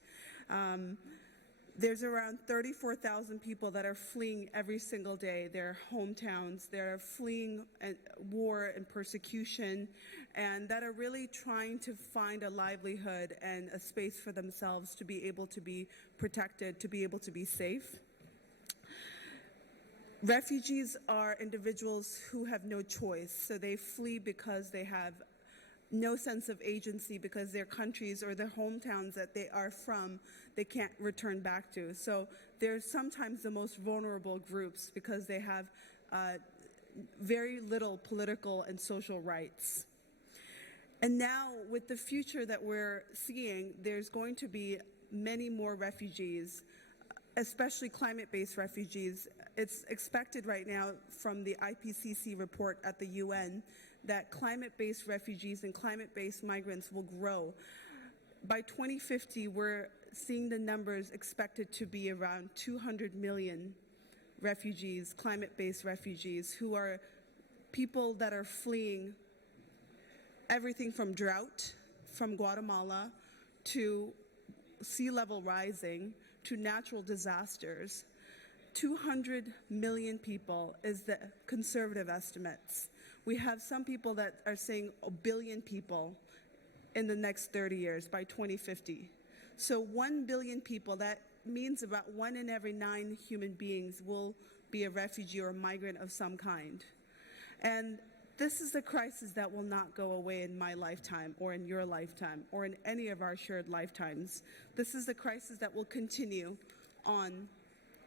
There's around 34,000 people that are fleeing every single day their hometowns. They're fleeing war and persecution, and that are really trying to find a livelihood and a space for themselves to be able to be protected, to be able to be safe. Refugees are individuals who have no choice, so they flee because they have no sense of agency, because their countries or their hometowns that they are from, they can't return back to. So they're sometimes the most vulnerable groups because they have very little political and social rights. And now, with the future that we're seeing, there's going to be many more refugees, especially climate-based refugees. It's expected right now from the IPCC report at the UN that climate-based refugees and climate-based migrants will grow. By 2050, we're seeing the numbers expected to be around 200 million refugees, climate-based refugees, who are people that are fleeing everything from drought from Guatemala to sea level rising to natural disasters. 200 million people is the conservative estimates. We have some people that are saying a billion people in the next 30 years by 2050. So 1 billion people, that means about 1 in every 9 human beings will be a refugee or a migrant of some kind. And this is a crisis that will not go away in my lifetime or in your lifetime or in any of our shared lifetimes. This is a crisis that will continue on,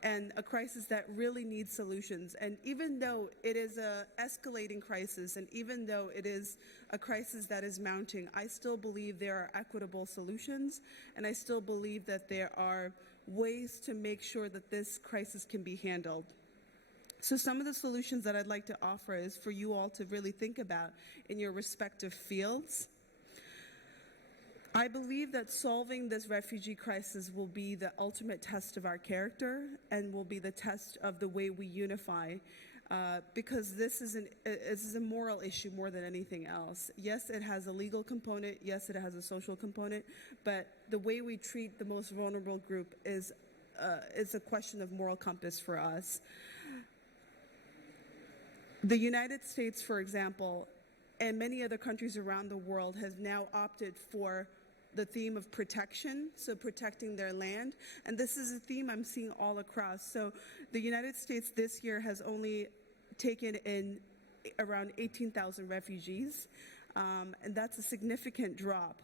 and a crisis that really needs solutions. And even though it is an escalating crisis, and even though it is a crisis that is mounting, I still believe there are equitable solutions, and I still believe that there are ways to make sure that this crisis can be handled. So some of the solutions that I'd like to offer is for you all to really think about in your respective fields. I believe that solving this refugee crisis will be the ultimate test of our character and will be the test of the way we unify, because this is a moral issue more than anything else. Yes, it has a legal component. Yes, it has a social component. But the way we treat the most vulnerable group is a question of moral compass for us. The United States, for example, and many other countries around the world have now opted for the theme of protection, so protecting their land. And this is a theme I'm seeing all across. So the United States this year has only taken in around 18,000 refugees, and that's a significant drop.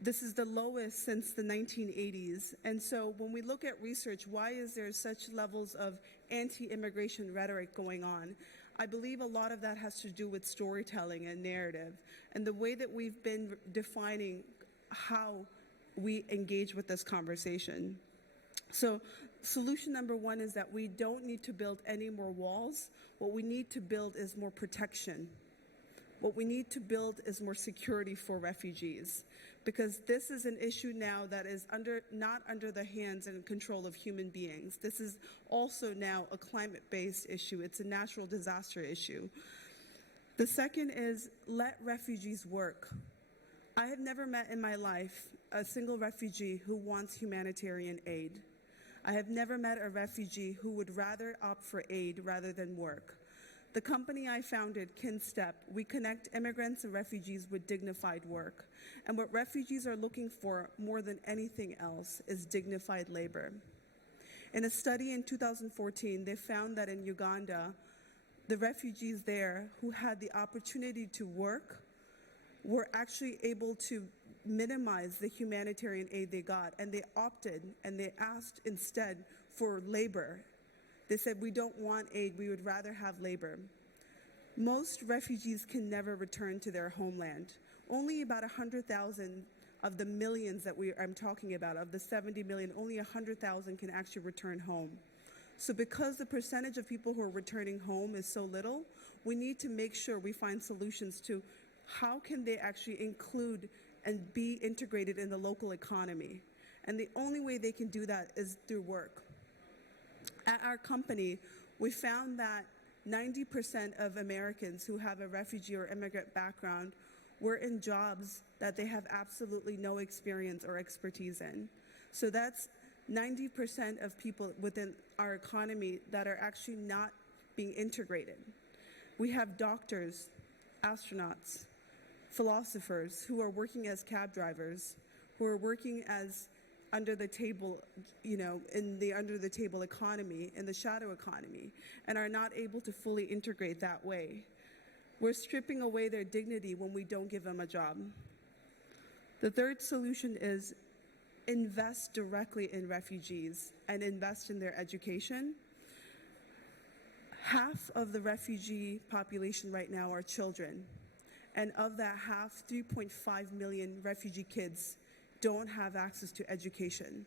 This is the lowest since the 1980s. And so when we look at research, why is there such levels of anti-immigration rhetoric going on? I believe a lot of that has to do with storytelling and narrative and the way that we've been defining how we engage with this conversation. So solution number one is that we don't need to build any more walls. What we need to build is more protection. What we need to build is more security for refugees, because this is an issue now that is not under the hands and control of human beings. This is also now a climate-based issue. It's a natural disaster issue. The second is let refugees work. I have never met in my life a single refugee who wants humanitarian aid. I have never met a refugee who would rather opt for aid rather than work. The company I founded, KinStep, we connect immigrants and refugees with dignified work. And what refugees are looking for more than anything else is dignified labor. In a study in 2014, they found that in Uganda, the refugees there who had the opportunity to work were actually able to minimize the humanitarian aid they got, and they opted and they asked instead for labor. They said, we don't want aid, we would rather have labor. Most refugees can never return to their homeland. Only about 100,000 of the millions that I'm talking about, of the 70 million, only 100,000 can actually return home. So because the percentage of people who are returning home is so little, we need to make sure we find solutions to how can they actually include and be integrated in the local economy. And the only way they can do that is through work. At our company, we found that 90% of Americans who have a refugee or immigrant background were in jobs that they have absolutely no experience or expertise in. So that's 90% of people within our economy that are actually not being integrated. We have doctors, astronauts, philosophers who are working as cab drivers, who are working as under the table, in the under the table economy, in the shadow economy, and are not able to fully integrate that way. We're stripping away their dignity when we don't give them a job. The third solution is invest directly in refugees and invest in their education. Half of the refugee population right now are children. And of that half, 3.5 million refugee kids don't have access to education.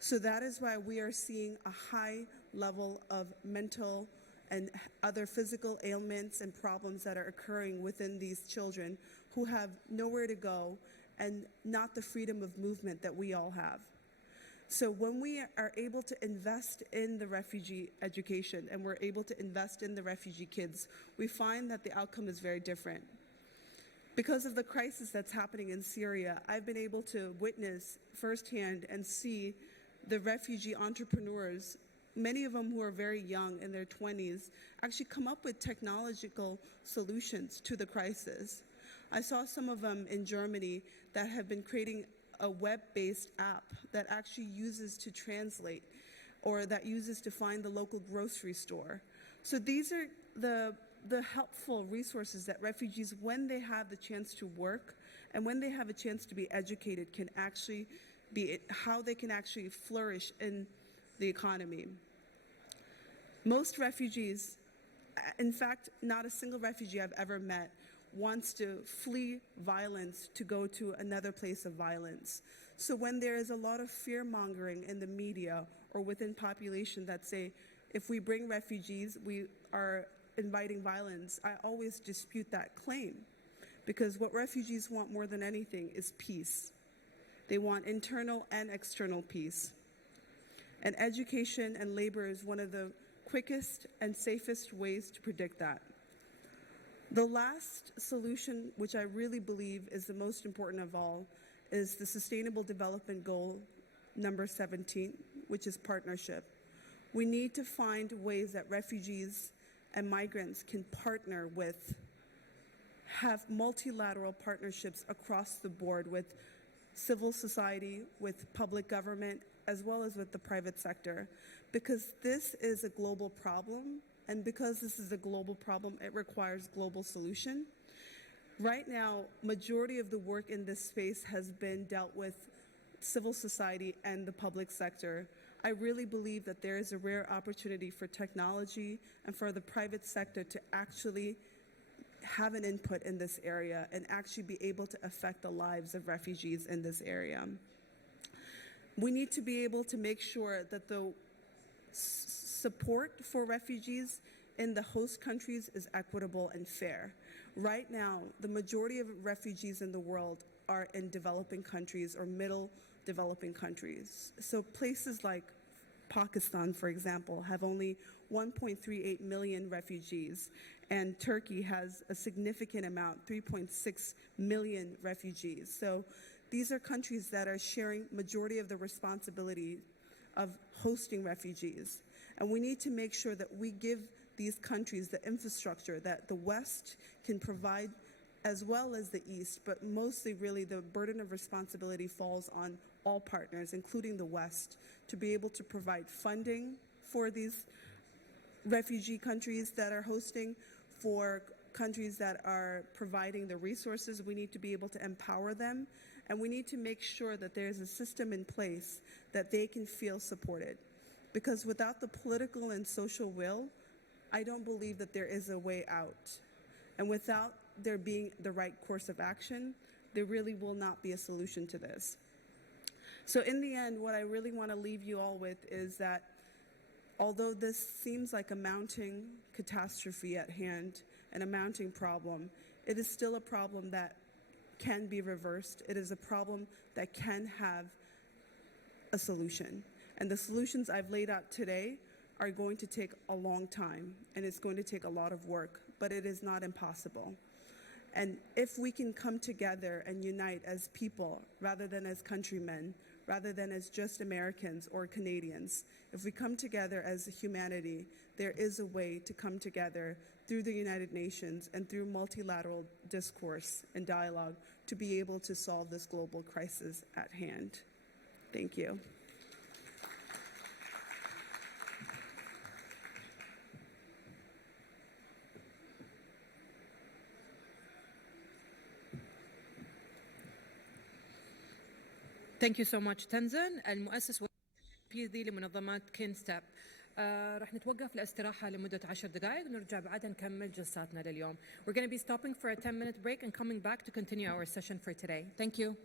So that is why we are seeing a high level of mental and other physical ailments and problems that are occurring within these children who have nowhere to go and not the freedom of movement that we all have. So when we are able to invest in the refugee education and we're able to invest in the refugee kids, we find that the outcome is very different. Because of the crisis that's happening in Syria, I've been able to witness firsthand and see the refugee entrepreneurs, many of them who are very young in their 20s, actually come up with technological solutions to the crisis. I saw some of them in Germany that have been creating a web-based app that actually uses to translate or that uses to find the local grocery store. So these are the helpful resources that refugees, when they have the chance to work and when they have a chance to be educated, can actually be how they can actually flourish in the economy. Most refugees, in fact, not a single refugee I've ever met wants to flee violence to go to another place of violence. So when there is a lot of fear-mongering in the media or within population that say, if we bring refugees, we are inviting violence, I always dispute that claim. Because what refugees want more than anything is peace. They want internal and external peace. And education and labor is one of the quickest and safest ways to predict that. The last solution, which I really believe is the most important of all, is the Sustainable Development Goal number 17, which is partnership. We need to find ways that refugees and migrants can partner with, have multilateral partnerships across the board with civil society, with public government, as well as with the private sector. Because this is a global problem, and because this is a global problem, it requires global solution. Right now, majority of the work in this space has been dealt with civil society and the public sector. I really believe that there is a rare opportunity for technology and for the private sector to actually have an input in this area and actually be able to affect the lives of refugees in this area. We need to be able to make sure that the support for refugees in the host countries is equitable and fair. Right now, the majority of refugees in the world are in developing countries or middle developing countries. So places like Pakistan, for example, have only 1.38 million refugees, and Turkey has a significant amount, 3.6 million refugees. So these are countries that are sharing majority of the responsibility of hosting refugees. And we need to make sure that we give these countries the infrastructure that the West can provide as well as the East, but mostly really the burden of responsibility falls on all partners, including the West, to be able to provide funding for these refugee countries that are hosting, for countries that are providing the resources. We need to be able to empower them, and we need to make sure that there's a system in place that they can feel supported. Because without the political and social will, I don't believe that there is a way out. And without there being the right course of action, there really will not be a solution to this. So in the end, what I really want to leave you all with is that although this seems like a mounting catastrophe at hand and a mounting problem, it is still a problem that can be reversed. It is a problem that can have a solution. And the solutions I've laid out today are going to take a long time, and it's going to take a lot of work, but it is not impossible. And if we can come together and unite as people rather than as countrymen, rather than as just Americans or Canadians, if we come together as humanity, there is a way to come together through the United Nations and through multilateral discourse and dialogue to be able to solve this global crisis at hand. Thank you. Thank you so much تنزن المؤسس والتنفيذي لمنظمات كين ستيب. رح نتوقف لاستراحة لمدة 10 دقائق ونرجع بعدها نكمل جلساتنا لليوم. We're going to be stopping for a 10-minute break and coming back to continue our session for today. Thank you.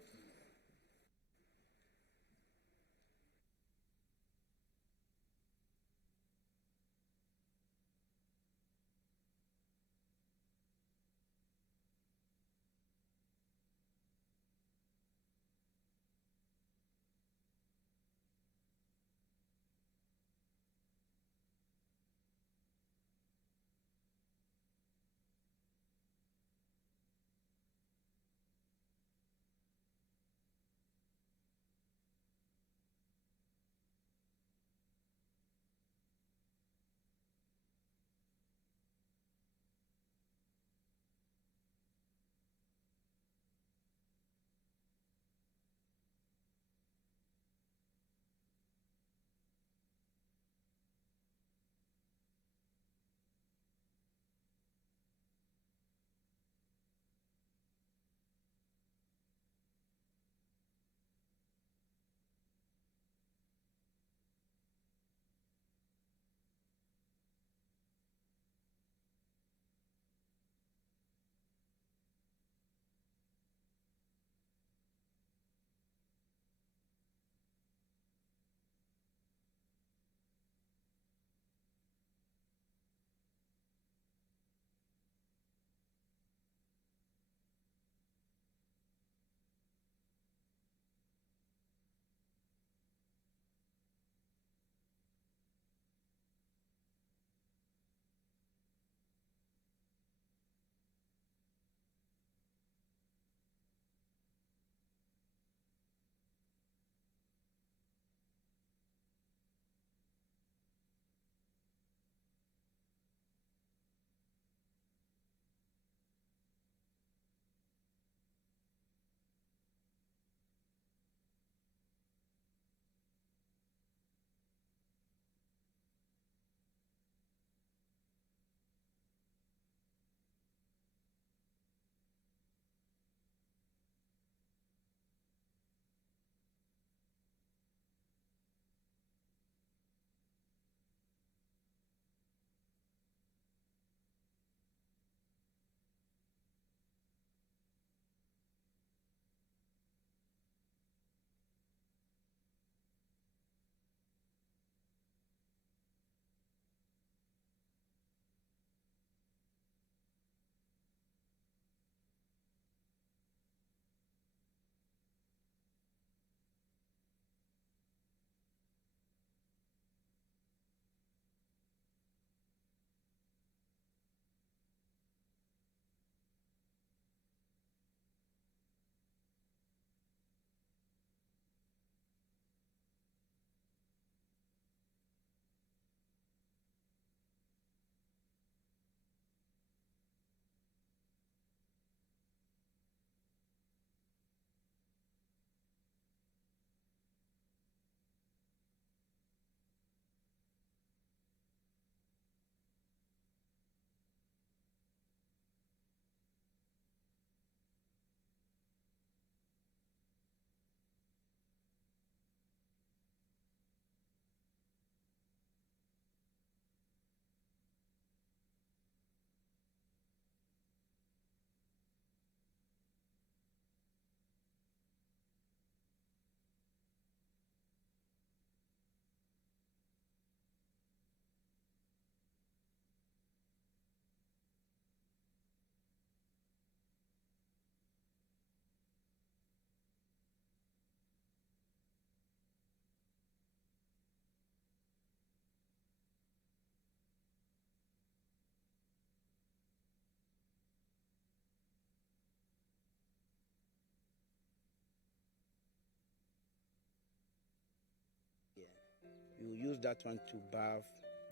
you use that one to bath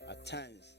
at times.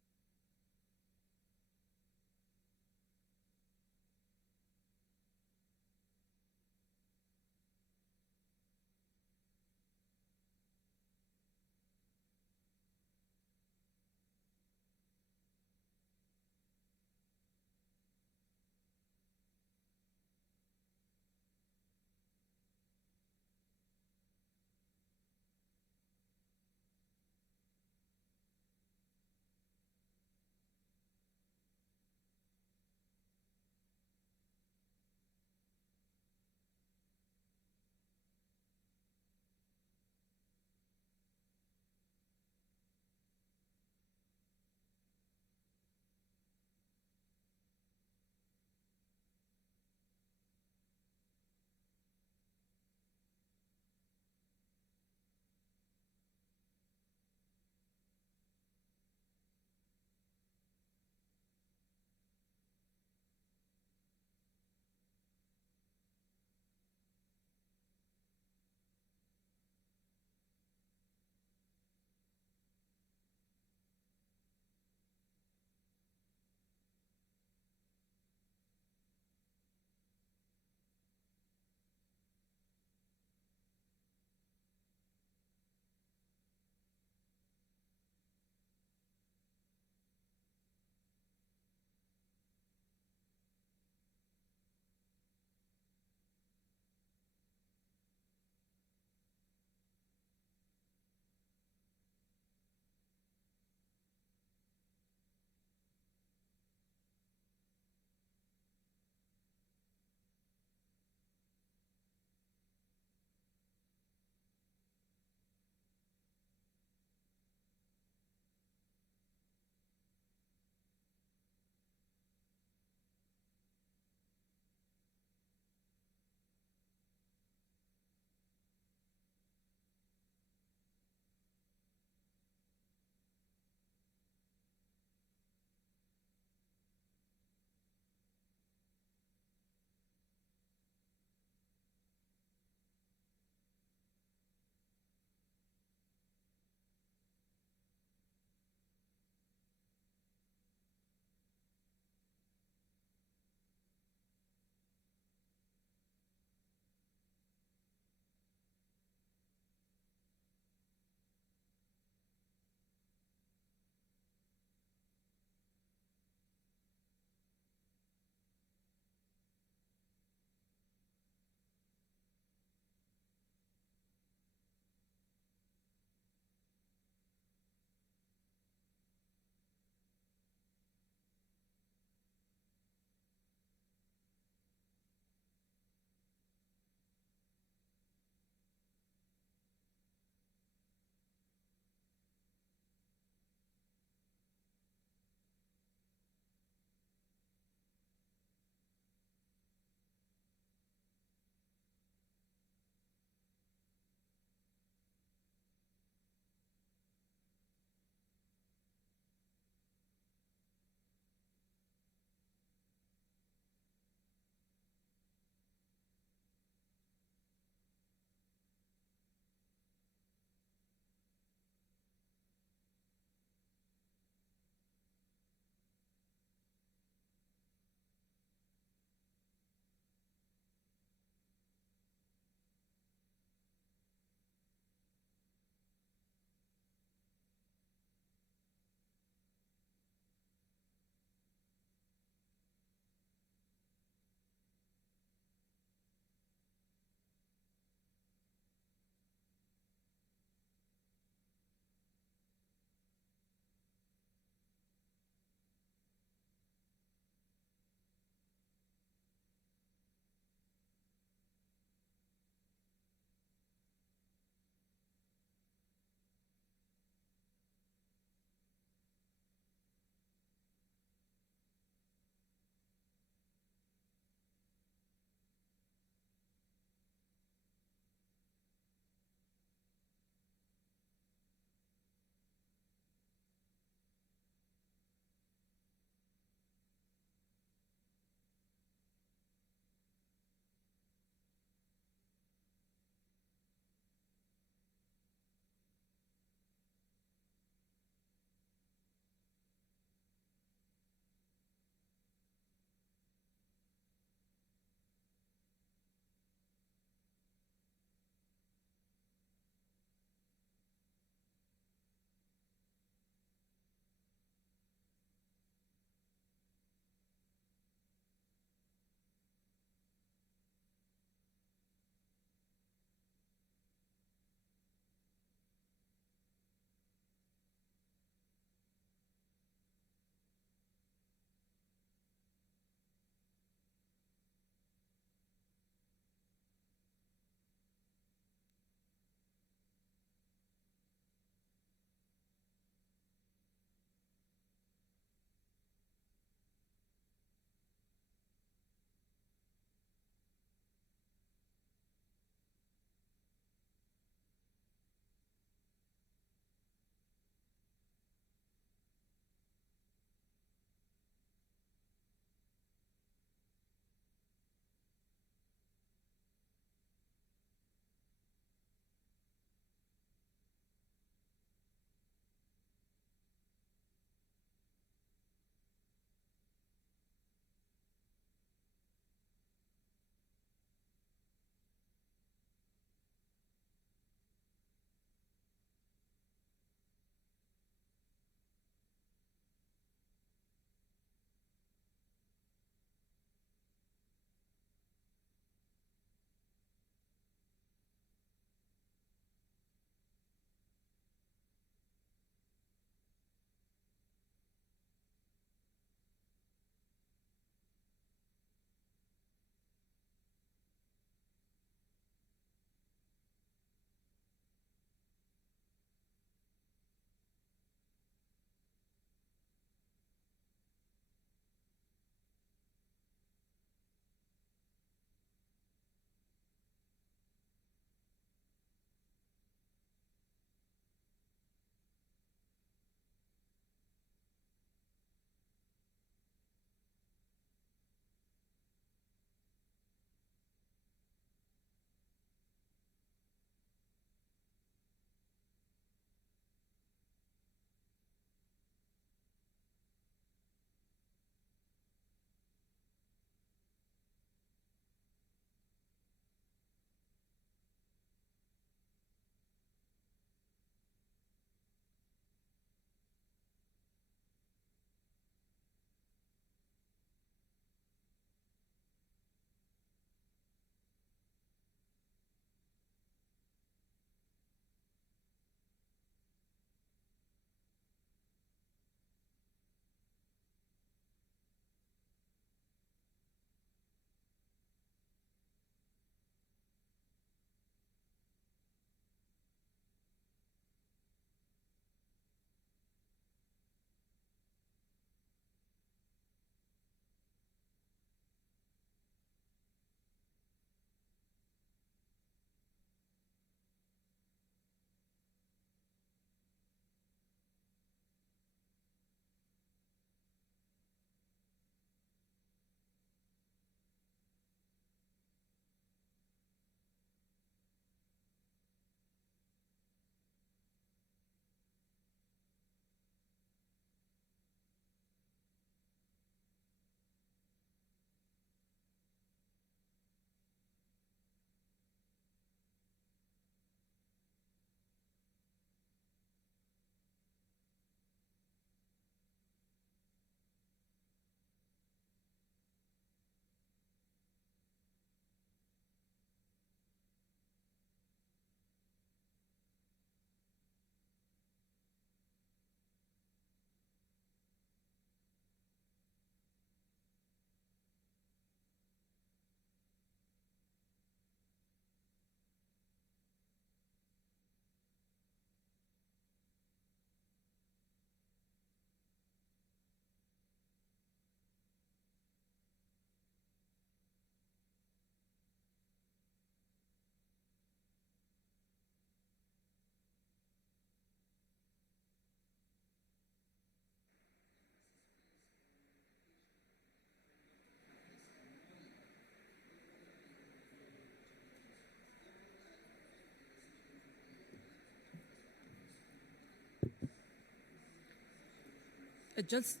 الجلسة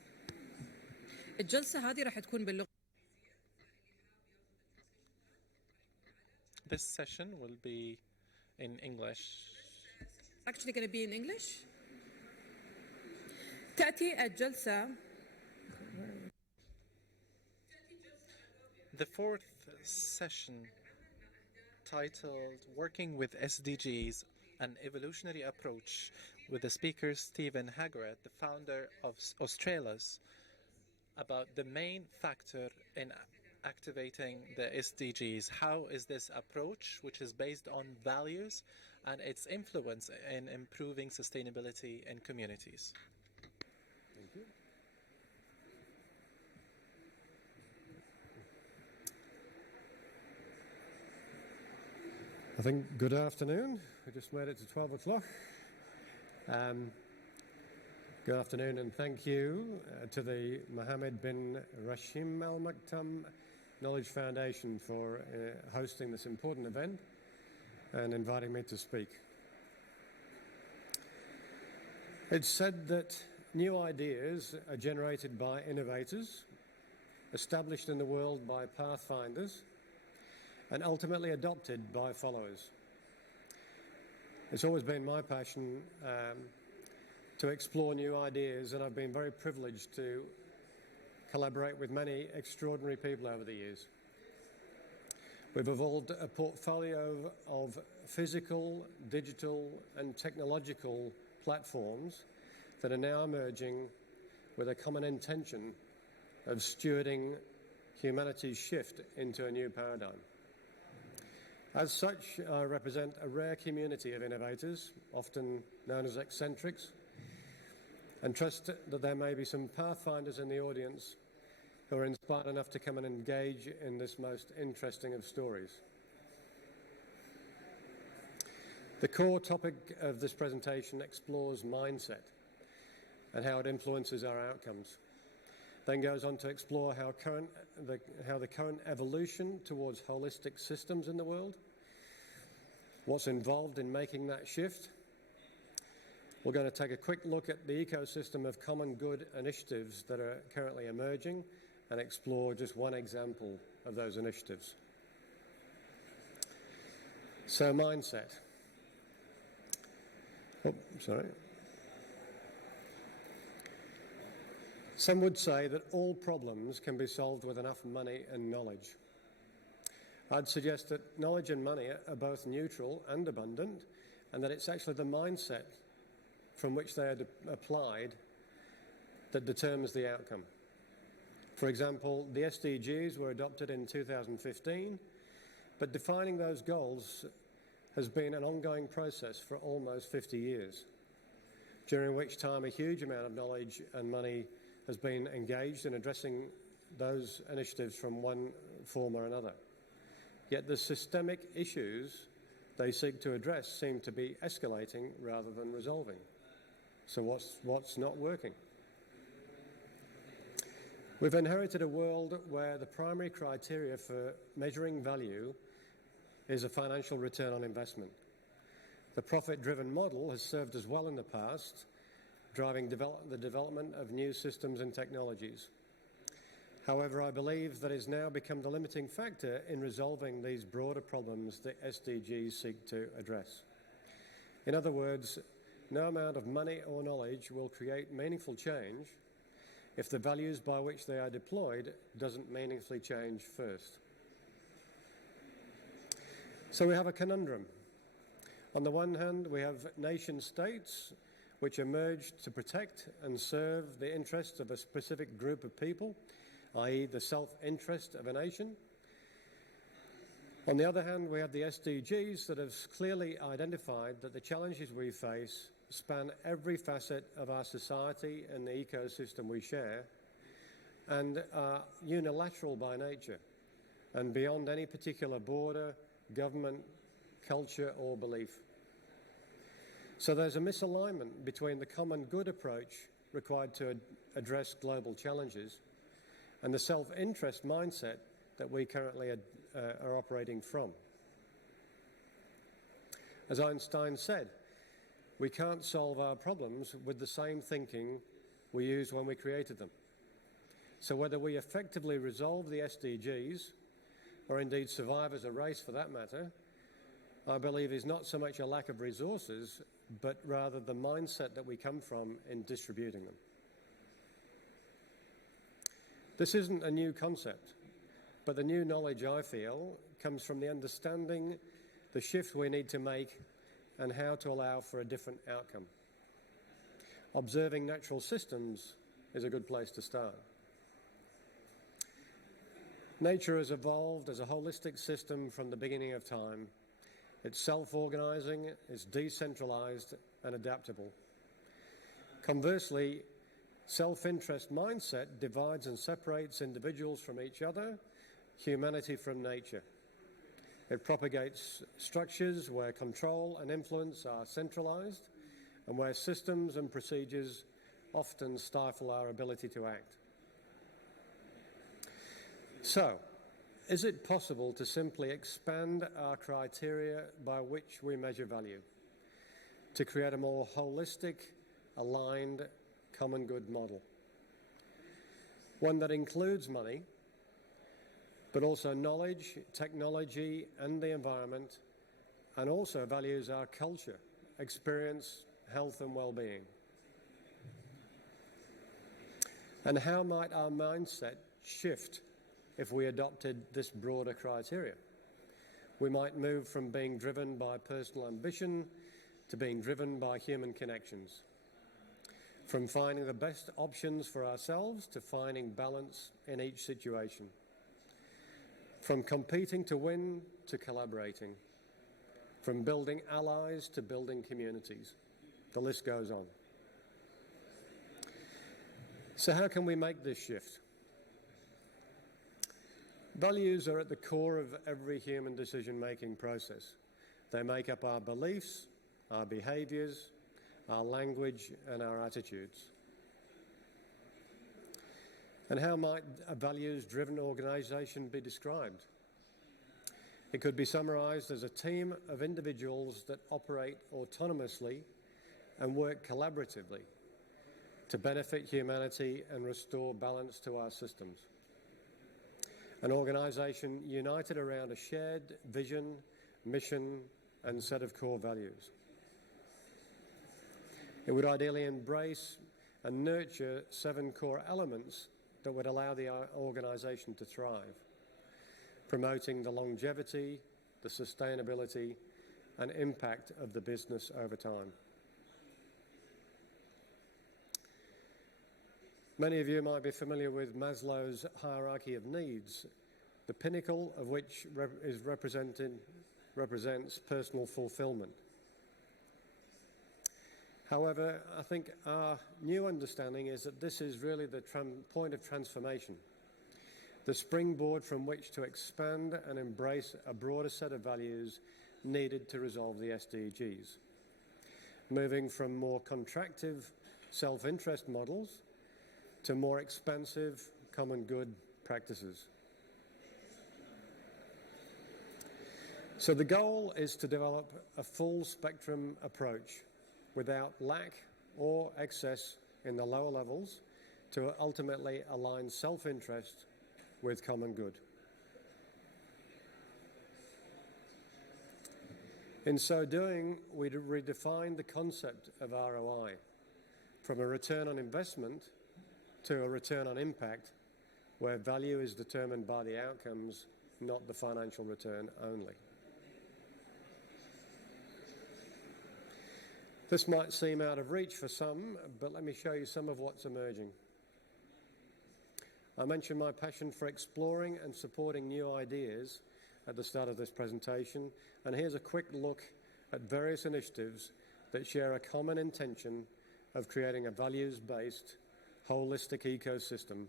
هذه راح تكون باللغة. This session will be in English. Actually going to be in English. تأتي الجلسة. The fourth session, titled Working with SDGs, an Evolutionary Approach, with the speaker Stephen Haggarett, the founder of Australis, about the main factor in activating the SDGs. How is this approach, which is based on values, and its influence in improving sustainability in communities? Thank you. I think good afternoon. We just made it to 12 o'clock. Good afternoon, and thank you to the Mohammed bin Rashid Al Maktoum Knowledge Foundation for hosting this important event and inviting me to speak. It's said that new ideas are generated by innovators, established in the world by pathfinders, and ultimately adopted by followers. It's always been my passion to explore new ideas, and I've been very privileged to collaborate with many extraordinary people over the years. We've evolved a portfolio of physical, digital, and technological platforms that are now emerging with a common intention of stewarding humanity's shift into a new paradigm. As such, I represent a rare community of innovators, often known as eccentrics, and trust that there may be some pathfinders in the audience who are inspired enough to come and engage in this most interesting of stories. The core topic of this presentation explores mindset and how it influences our outcomes, then goes on to explore how the current evolution towards holistic systems in the world, what's involved in making that shift. We're going to take a quick look at the ecosystem of common good initiatives that are currently emerging and explore just one example of those initiatives. So, mindset. Some would say that all problems can be solved with enough money and knowledge. I'd suggest that knowledge and money are both neutral and abundant, and that it's actually the mindset from which they are applied that determines the outcome. For example, the SDGs were adopted in 2015, but defining those goals has been an ongoing process for almost 50 years, during which time a huge amount of knowledge and money has been engaged in addressing those initiatives from one form or another. Yet the systemic issues they seek to address seem to be escalating rather than resolving. So what's not working? We've inherited a world where the primary criteria for measuring value is a financial return on investment. The profit-driven model has served us well in the past, driving the development of new systems and technologies. However, I believe that has now become the limiting factor in resolving these broader problems that SDGs seek to address. In other words, no amount of money or knowledge will create meaningful change if the values by which they are deployed doesn't meaningfully change first. So we have a conundrum. On the one hand, we have nation states which emerged to protect and serve the interests of a specific group of people, i.e. the self-interest of a nation. On the other hand, we have the SDGs that have clearly identified that the challenges we face span every facet of our society and the ecosystem we share, and are unilateral by nature and beyond any particular border, government, culture or belief. So there's a misalignment between the common good approach required to address global challenges and the self-interest mindset that we currently are operating from. As Einstein said, we can't solve our problems with the same thinking we used when we created them. So whether we effectively resolve the SDGs, or indeed survive as a race for that matter, I believe is not so much a lack of resources, but rather the mindset that we come from in distributing them. This isn't a new concept, but the new knowledge, I feel, comes from the understanding the shift we need to make and how to allow for a different outcome. Observing natural systems is a good place to start. Nature has evolved as a holistic system from the beginning of time. It's self-organizing, it's decentralized and adaptable. Conversely, self-interest mindset divides and separates individuals from each other, humanity from nature. It propagates structures where control and influence are centralized and where systems and procedures often stifle our ability to act. So, is it possible to simply expand our criteria by which we measure value to create a more holistic, aligned, common good model? One that includes money, but also knowledge, technology, and the environment, and also values our culture, experience, health, and well-being. And how might our mindset shift if we adopted this broader criteria? We might move from being driven by personal ambition to being driven by human connections, from finding the best options for ourselves to finding balance in each situation, from competing to win to collaborating, from building allies to building communities. The list goes on. So how can we make this shift? Values are at the core of every human decision-making process. They make up our beliefs, our behaviours, our language, and our attitudes. And how might a values-driven organisation be described? It could be summarised as a team of individuals that operate autonomously and work collaboratively to benefit humanity and restore balance to our systems. An organisation united around a shared vision, mission, and set of core values. It would ideally embrace and nurture 7 core elements that would allow the organisation to thrive, promoting the longevity, the sustainability, and impact of the business over time. Many of you might be familiar with Maslow's hierarchy of needs, the pinnacle of which represents personal fulfillment. However, I think our new understanding is that this is really the point of transformation, the springboard from which to expand and embrace a broader set of values needed to resolve the SDGs, moving from more contractive self-interest models to more expansive common good practices. So the goal is to develop a full spectrum approach without lack or excess in the lower levels to ultimately align self-interest with common good. In so doing, we redefine the concept of ROI from a return on investment to a return on impact, where value is determined by the outcomes, not the financial return only. This might seem out of reach for some, but let me show you some of what's emerging. I mentioned my passion for exploring and supporting new ideas at the start of this presentation, and here's a quick look at various initiatives that share a common intention of creating a values-based, holistic ecosystem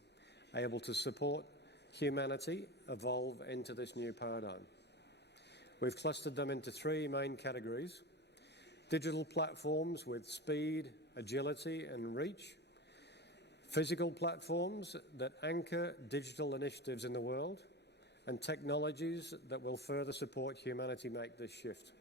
able to support humanity evolve into this new paradigm. We've clustered them into 3 main categories: digital platforms with speed, agility, and reach; physical platforms that anchor digital initiatives in the world; and technologies that will further support humanity make this shift.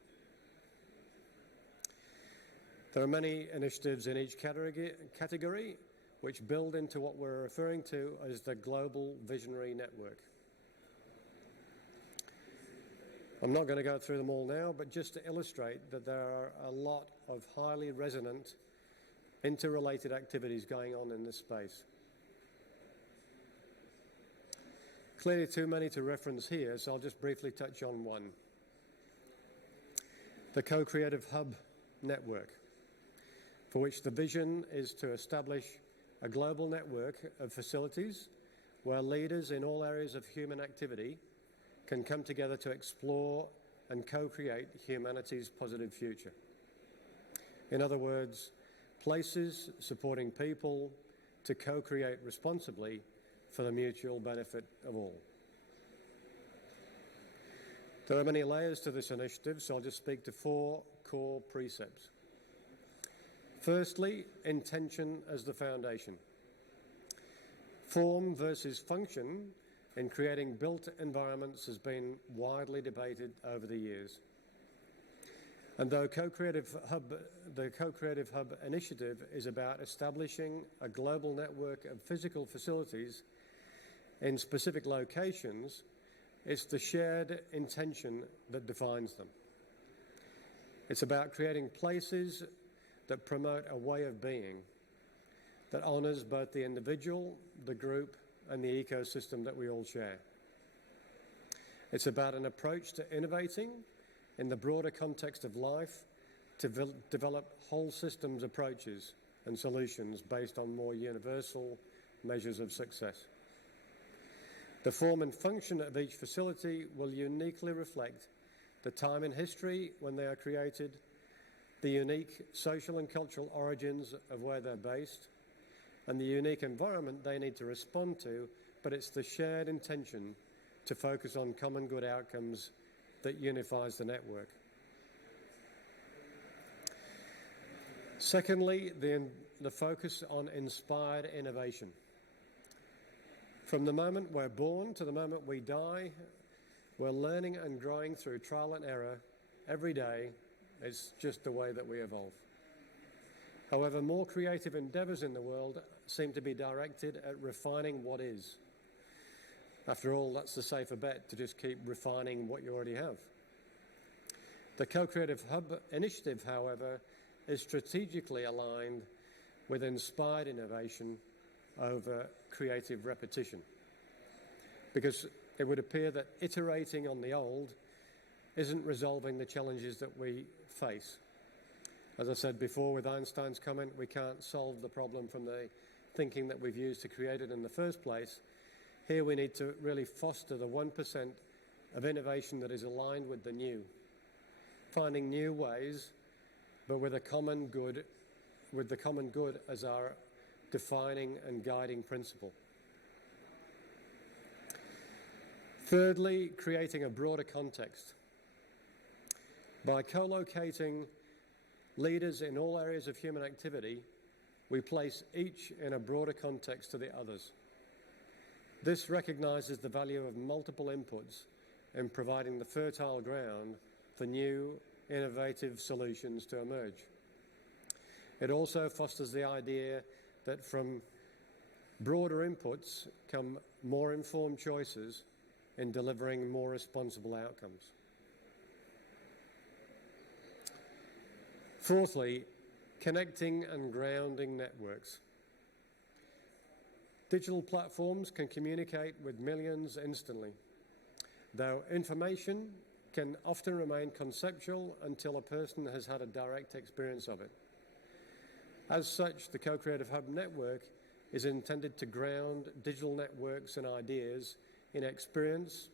There are many initiatives in each category, which build into what we're referring to as the Global Visionary Network. I'm not going to go through them all now, but just to illustrate that there are a lot of highly resonant, interrelated activities going on in this space. Clearly too many to reference here, so I'll just briefly touch on one. The Co-Creative Hub Network, for which the vision is to establish a global network of facilities where leaders in all areas of human activity can come together to explore and co-create humanity's positive future. In other words, places supporting people to co-create responsibly for the mutual benefit of all. There are many layers to this initiative, so I'll just speak to 4 core precepts. Firstly, intention as the foundation. Form versus function in creating built environments has been widely debated over the years. And though the Co-Creative Hub initiative is about establishing a global network of physical facilities in specific locations, it's the shared intention that defines them. It's about creating places that promote a way of being that honours both the individual, the group, and the ecosystem that we all share. It's about an approach to innovating in the broader context of life to develop whole systems approaches and solutions based on more universal measures of success. The form and function of each facility will uniquely reflect the time in history when they are created, the unique social and cultural origins of where they're based, and the unique environment they need to respond to, but it's the shared intention to focus on common good outcomes that unifies the network. Secondly, the focus on inspired innovation. From the moment we're born to the moment we die, we're learning and growing through trial and error every day. It's just the way that we evolve. However, more creative endeavours in the world seem to be directed at refining what is. After all, that's the safer bet, to just keep refining what you already have. The Co-Creative Hub initiative, however, is strategically aligned with inspired innovation over creative repetition, because it would appear that iterating on the old isn't resolving the challenges that we face. As I said before with Einstein's comment, we can't solve the problem from the thinking that we've used to create it in the first place. Here we need to really foster the 1% of innovation that is aligned with the new, finding new ways, but with the common good as our defining and guiding principle. Thirdly, creating a broader context. By co-locating leaders in all areas of human activity, we place each in a broader context to the others. This recognises the value of multiple inputs in providing the fertile ground for new, innovative solutions to emerge. It also fosters the idea that from broader inputs come more informed choices in delivering more responsible outcomes. Fourthly, connecting and grounding networks. Digital platforms can communicate with millions instantly, though information can often remain conceptual until a person has had a direct experience of it. As such, the Co-Creative Hub network is intended to ground digital networks and ideas in experience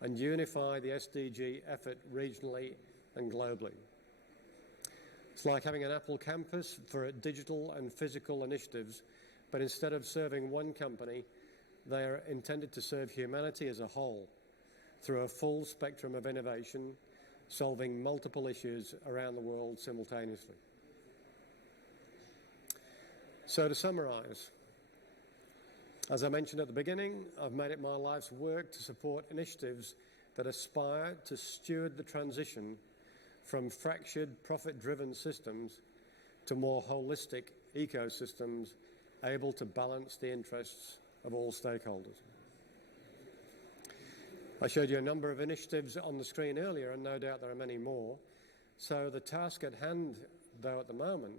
and unify the SDG effort regionally and globally. It's like having an Apple campus for digital and physical initiatives, but instead of serving one company, they are intended to serve humanity as a whole through a full spectrum of innovation, solving multiple issues around the world simultaneously. So to summarise, as I mentioned at the beginning, I've made it my life's work to support initiatives that aspire to steward the transition from fractured, profit-driven systems to more holistic ecosystems able to balance the interests of all stakeholders. I showed you a number of initiatives on the screen earlier, and no doubt there are many more. So the task at hand, though, at the moment,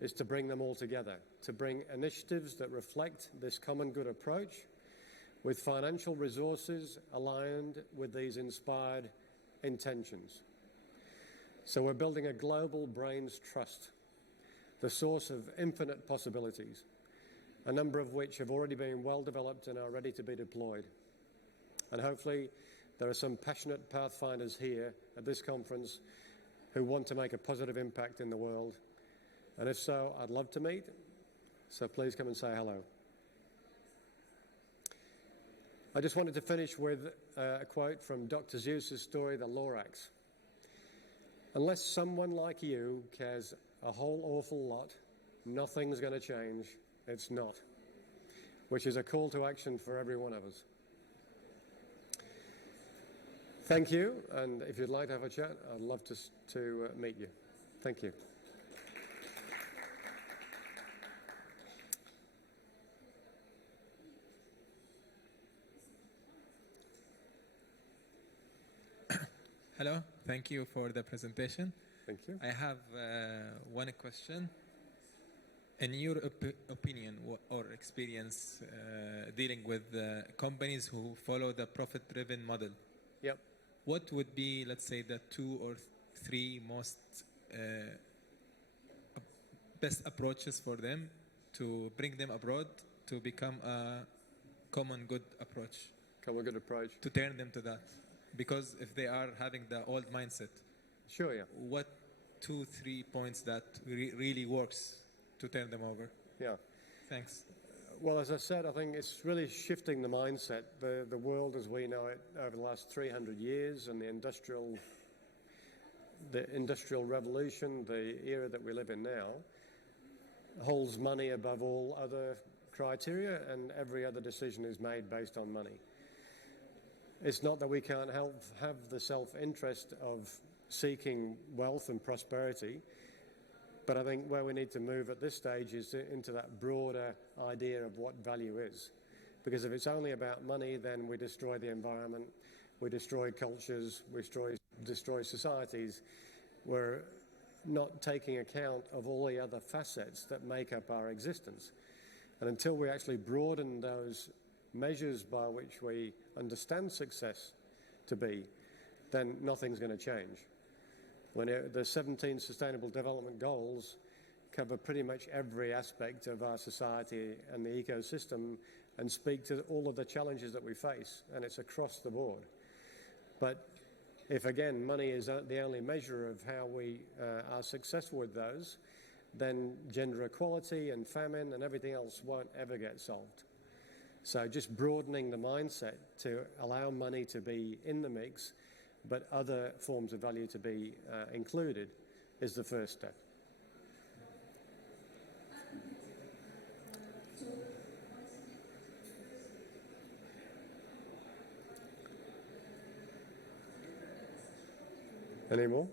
is to bring them all together, to bring initiatives that reflect this common good approach with financial resources aligned with these inspired intentions. So we're building a global brains trust, the source of infinite possibilities, a number of which have already been well developed and are ready to be deployed. And hopefully there are some passionate pathfinders here at this conference who want to make a positive impact in the world. And if so, I'd love to meet. So please come and say hello. I just wanted to finish with a quote from Dr. Seuss's story, The Lorax. Unless someone like you cares a whole awful lot, nothing's going to change. It's not. Which is a call to action for every one of us. Thank you, and if you'd like to have a chat, I'd love to meet you. Thank you. Hello, thank you for the presentation. Thank you. I have one question. In your opinion or experience dealing with companies who follow the profit-driven model, yep, what would be, let's say, the 2 or 3 most best approaches for them to bring them abroad to become a common good approach? Common good approach. To turn them to that. Because if they are having the old mindset, sure, yeah. What 2, 3 points that really works to turn them over? Yeah. Thanks. Well, as I said, I think it's really shifting the mindset. The world as we know it over the last 300 years and the industrial revolution, the era that we live in now, holds money above all other criteria, and every other decision is made based on money. It's not that we can't have the self-interest of seeking wealth and prosperity, but I think where we need to move at this stage is into that broader idea of what value is. Because if it's only about money, then we destroy the environment, we destroy cultures, we destroy societies. We're not taking account of all the other facets that make up our existence. And until we actually broaden those measures by which we understand success to be, then nothing's going to change. The 17 Sustainable Development Goals cover pretty much every aspect of our society and the ecosystem and speak to all of the challenges that we face, and it's across the board. But if, again, money is the only measure of how we are successful with those, then gender equality and famine and everything else won't ever get solved. So just broadening the mindset to allow money to be in the mix, but other forms of value to be included is the first step. Any more?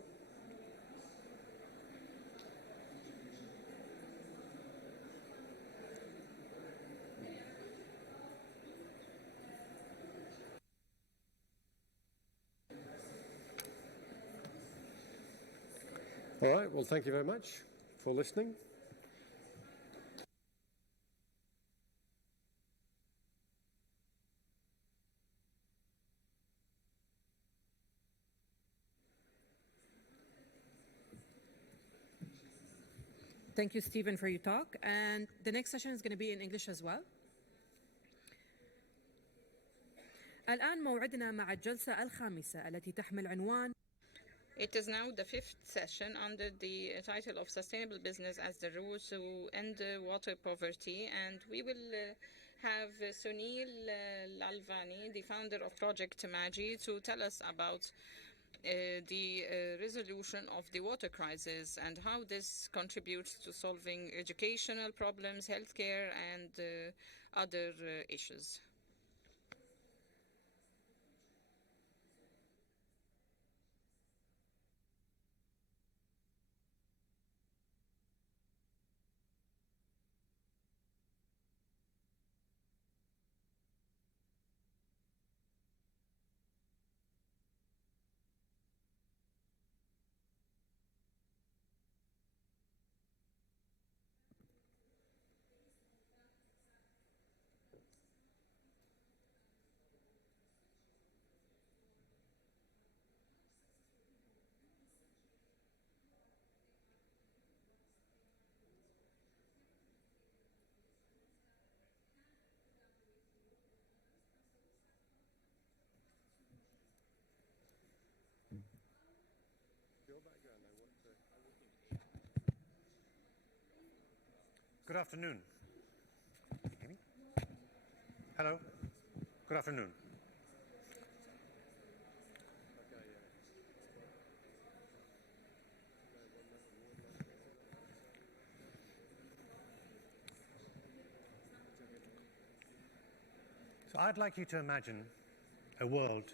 All right, well, thank you very much for listening. Thank you, Stephen, for your talk. And the next session is going to be in English as well. الآن موعدنا مع الجلسة الخامسة التي تحمل عنوان It is now the 5th session under the title of Sustainable Business as the Route to End Water Poverty, and we will have Sunil Lalvani, the founder of Project Magi, to tell us about the resolution of the water crisis and how this contributes to solving educational problems, healthcare, and other issues. Good afternoon. Can you hear me? Hello. Good afternoon. So I'd like you to imagine a world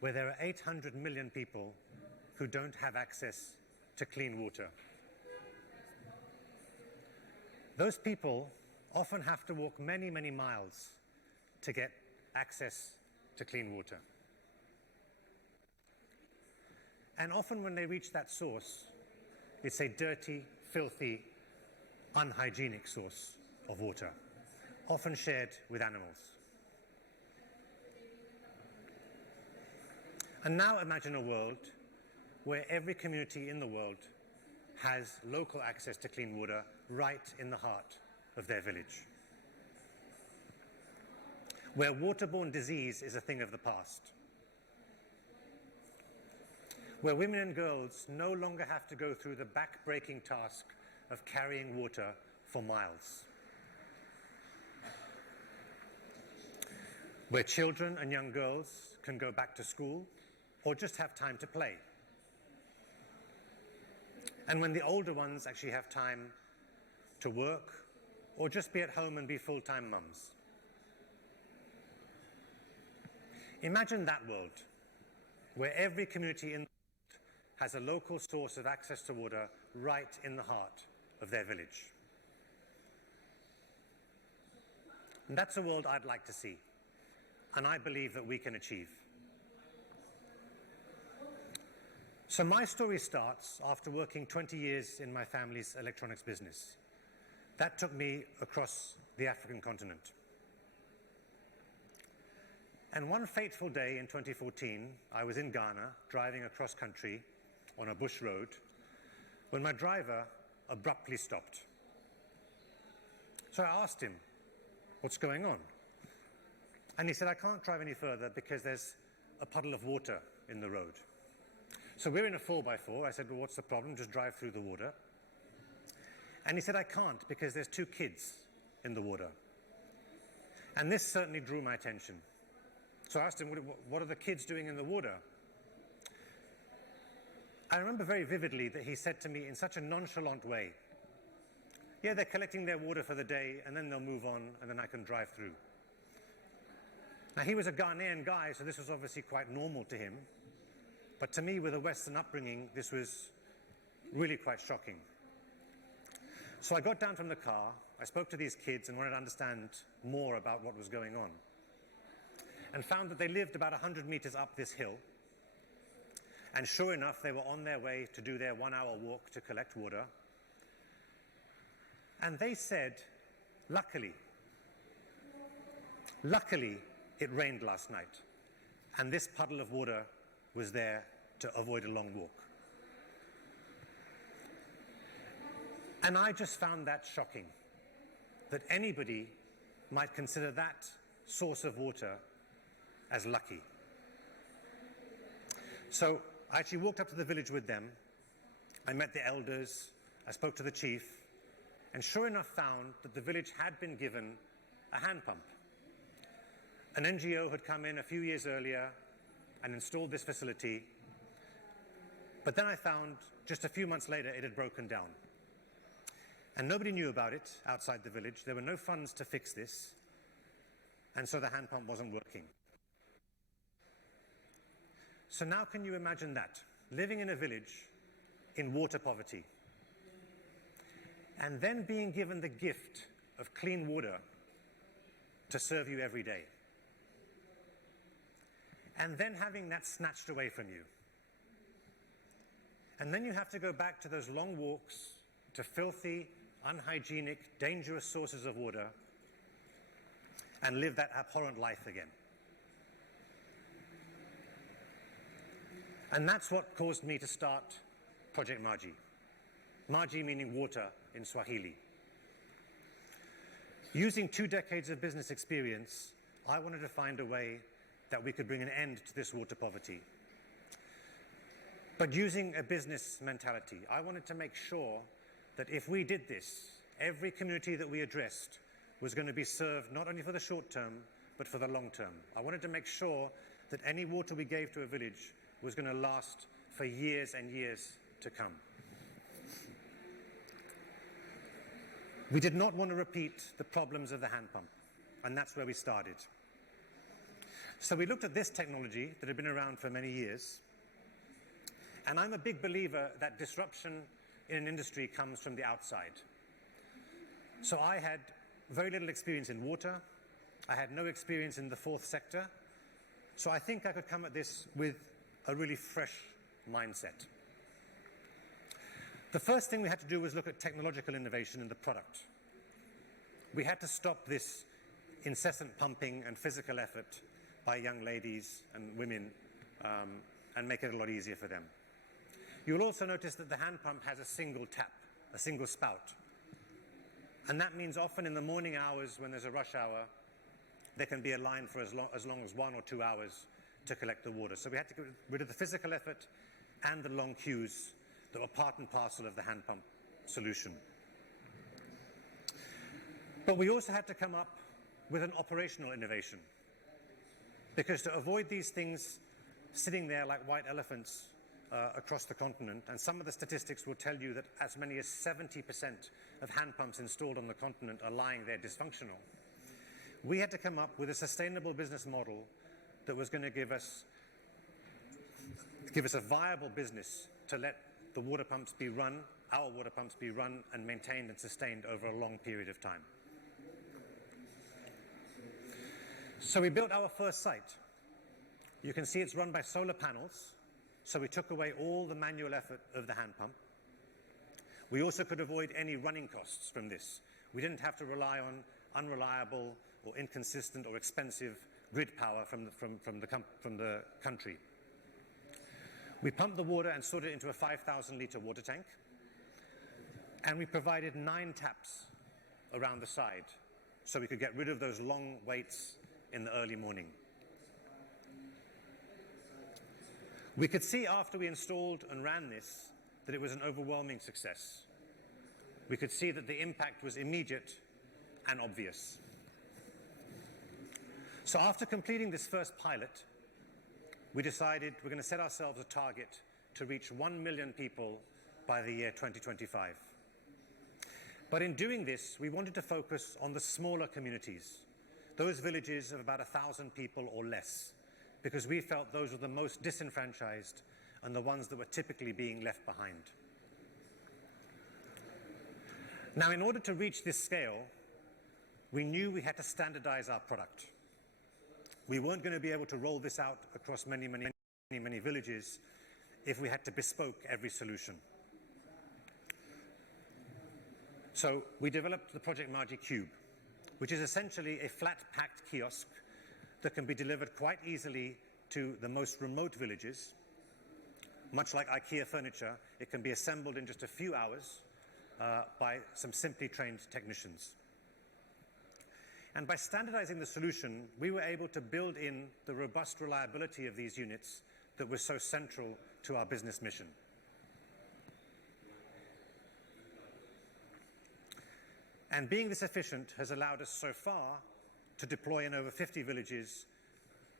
where there are 800 million people who don't have access to clean water. Those people often have to walk many, many miles to get access to clean water. And often when they reach that source, it's a dirty, filthy, unhygienic source of water, often shared with animals. And now imagine a world where every community in the world has local access to clean water right in the heart of their village, where waterborne disease is a thing of the past, where women and girls no longer have to go through the back-breaking task of carrying water for miles, where children and young girls can go back to school or just have time to play. And when the older ones actually have time to work or just be at home and be full-time mums. Imagine that world where every community in the world has a local source of access to water right in the heart of their village. And that's a world I'd like to see, and I believe that we can achieve. So my story starts after working 20 years in my family's electronics business. That took me across the African continent. And one fateful day in 2014, I was in Ghana, driving across country on a bush road, when my driver abruptly stopped. So I asked him, "What's going on?" And he said, "I can't drive any further because there's a puddle of water in the road." So we're in a 4x4. I said, "Well, what's the problem? Just drive through the water." And he said, "I can't because there's 2 kids in the water." And this certainly drew my attention. So I asked him, "What are the kids doing in the water?" I remember very vividly that he said to me in such a nonchalant way, "Yeah, they're collecting their water for the day and then they'll move on and then I can drive through." Now he was a Ghanaian guy, so this was obviously quite normal to him. But to me, with a Western upbringing, this was really quite shocking. So I got down from the car, I spoke to these kids and wanted to understand more about what was going on, and found that they lived about 100 meters up this hill. And sure enough, they were on their way to do their 1-hour walk to collect water. And they said, luckily, it rained last night, and this puddle of water was there to avoid a long walk. And I just found that shocking, that anybody might consider that source of water as lucky. So I actually walked up to the village with them. I met the elders, I spoke to the chief, and sure enough found that the village had been given a hand pump. An NGO had come in a few years earlier and installed this facility, but then I found just a few months later it had broken down. And nobody knew about it outside the village. There were no funds to fix this, and so the hand pump wasn't working. So now can you imagine that, living in a village in water poverty, and then being given the gift of clean water to serve you every day, and then having that snatched away from you. And then you have to go back to those long walks to filthy, unhygienic, dangerous sources of water and live that abhorrent life again. And that's what caused me to start Project Maji. Maji meaning water in Swahili. Using 2 decades of business experience, I wanted to find a way that we could bring an end to this water poverty. But using a business mentality, I wanted to make sure that if we did this, every community that we addressed was going to be served not only for the short term, but for the long term. I wanted to make sure that any water we gave to a village was going to last for years and years to come. We did not want to repeat the problems of the hand pump, and that's where we started. So we looked at this technology that had been around for many years, and I'm a big believer that disruption in an industry comes from the outside. So I had very little experience in water. I had no experience in the fourth sector. So I think I could come at this with a really fresh mindset. The first thing we had to do was look at technological innovation in the product. We had to stop this incessant pumping and physical effort by young ladies and women and make it a lot easier for them. You'll also notice that the hand pump has a single tap, a single spout. And that means often in the morning hours when there's a rush hour, there can be a line for as long as 1 or 2 hours to collect the water. So we had to get rid of the physical effort and the long queues that were part and parcel of the hand pump solution. But we also had to come up with an operational innovation, because to avoid these things sitting there like white elephants across the continent, and some of the statistics will tell you that as many as 70% of hand pumps installed on the continent are lying there dysfunctional, we had to come up with a sustainable business model that was going to give us a viable business to let the water pumps be run, our water pumps be run and maintained and sustained over a long period of time. So we built our first site. You can see it's run by solar panels, so we took away all the manual effort of the hand pump. We also could avoid any running costs from this. We didn't have to rely on unreliable or inconsistent or expensive grid power from the country. We pumped the water and stored it into a 5,000-litre water tank, and we provided 9 taps around the side so we could get rid of those long waits in the early morning. We could see after we installed and ran this that it was an overwhelming success. We could see that the impact was immediate and obvious. So after completing this first pilot, we decided we're going to set ourselves a target to reach 1 million people by the year 2025. But in doing this, we wanted to focus on the smaller communities, those villages of about 1,000 people or less, because we felt those were the most disenfranchised and the ones that were typically being left behind. Now, in order to reach this scale, we knew we had to standardize our product. We weren't going to be able to roll this out across many villages if we had to bespoke every solution. So we developed the Project Margie Cube, which is essentially a flat-packed kiosk that can be delivered quite easily to the most remote villages. Much like IKEA furniture, it can be assembled in just a few hours by some simply trained technicians. And by standardizing the solution, we were able to build in the robust reliability of these units that was so central to our business mission. And being this efficient has allowed us so far to deploy in over 50 villages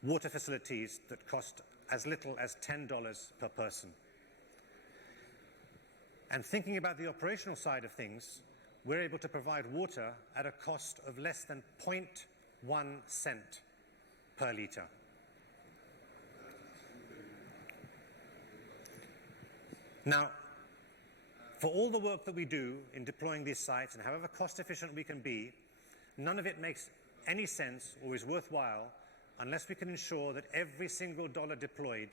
water facilities that cost as little as $10 per person. And thinking about the operational side of things, we're able to provide water at a cost of less than 0.1 cent per litre. Now, for all the work that we do in deploying these sites and however cost efficient we can be, none of it makes any sense or is worthwhile unless we can ensure that every single dollar deployed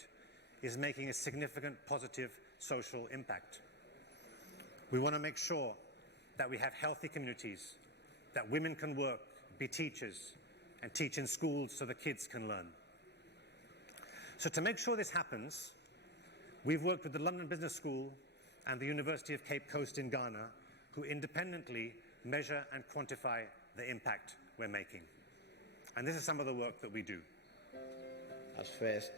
is making a significant positive social impact. We want to make sure that we have healthy communities, that women can work, be teachers, and teach in schools so the kids can learn. So to make sure this happens, we've worked with the London Business School and the University of Cape Coast in Ghana, who independently measure and quantify the impact we're making. And this is some of the work that we do. At first,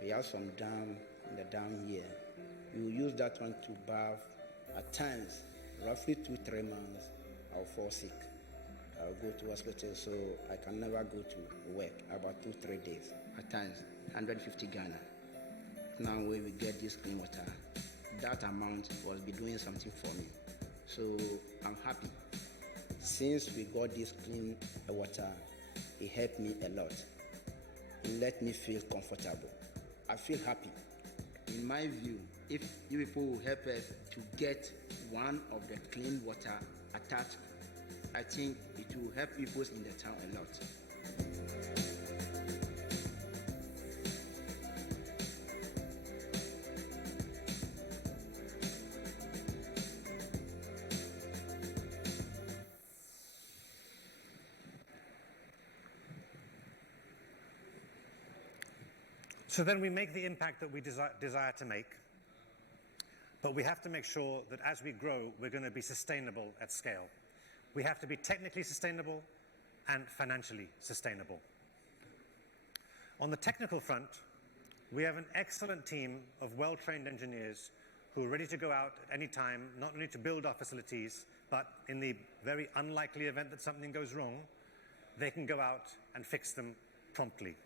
we have some dam in the dam here. We will use that one to bath at times, roughly 2-3 months I'll fall sick. I'll go to hospital, so I can never go to work about 2-3 days. At times, 150 Ghana. Now when we get this clean water, that amount will be doing something for me. So I'm happy. Since we got this clean water, it helped me a lot. It let me feel comfortable. I feel happy. In my view, if you people will help us to get one of the clean water attached, I think it will help people in the town a lot. So then we make the impact that we desire to make, but we have to make sure that as we grow, we're going to be sustainable at scale. We have to be technically sustainable and financially sustainable. On the technical front, we have an excellent team of well-trained engineers who are ready to go out at any time, not only to build our facilities, but in the very unlikely event that something goes wrong, they can go out and fix them promptly.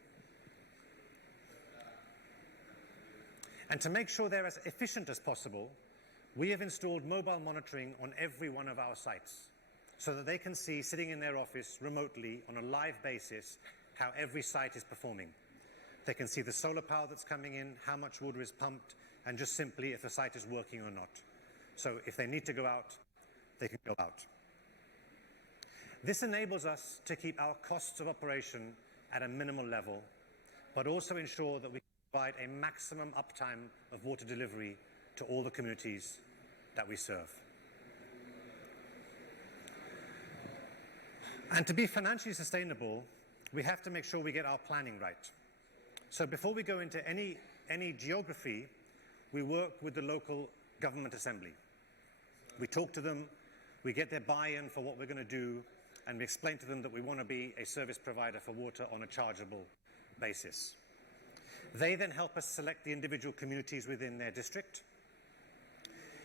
And to make sure they're as efficient as possible, we have installed mobile monitoring on every one of our sites so that they can see, sitting in their office remotely on a live basis, how every site is performing. They can see the solar power that's coming in, how much water is pumped, and just simply if the site is working or not. So if they need to go out, they can go out. This enables us to keep our costs of operation at a minimal level, but also ensure that we provide a maximum uptime of water delivery to all the communities that we serve. And to be financially sustainable, we have to make sure we get our planning right. So before we go into any geography, we work with the local government assembly. We talk to them, we get their buy-in for what we're going to do, and we explain to them that we want to be a service provider for water on a chargeable basis. They then help us select the individual communities within their district.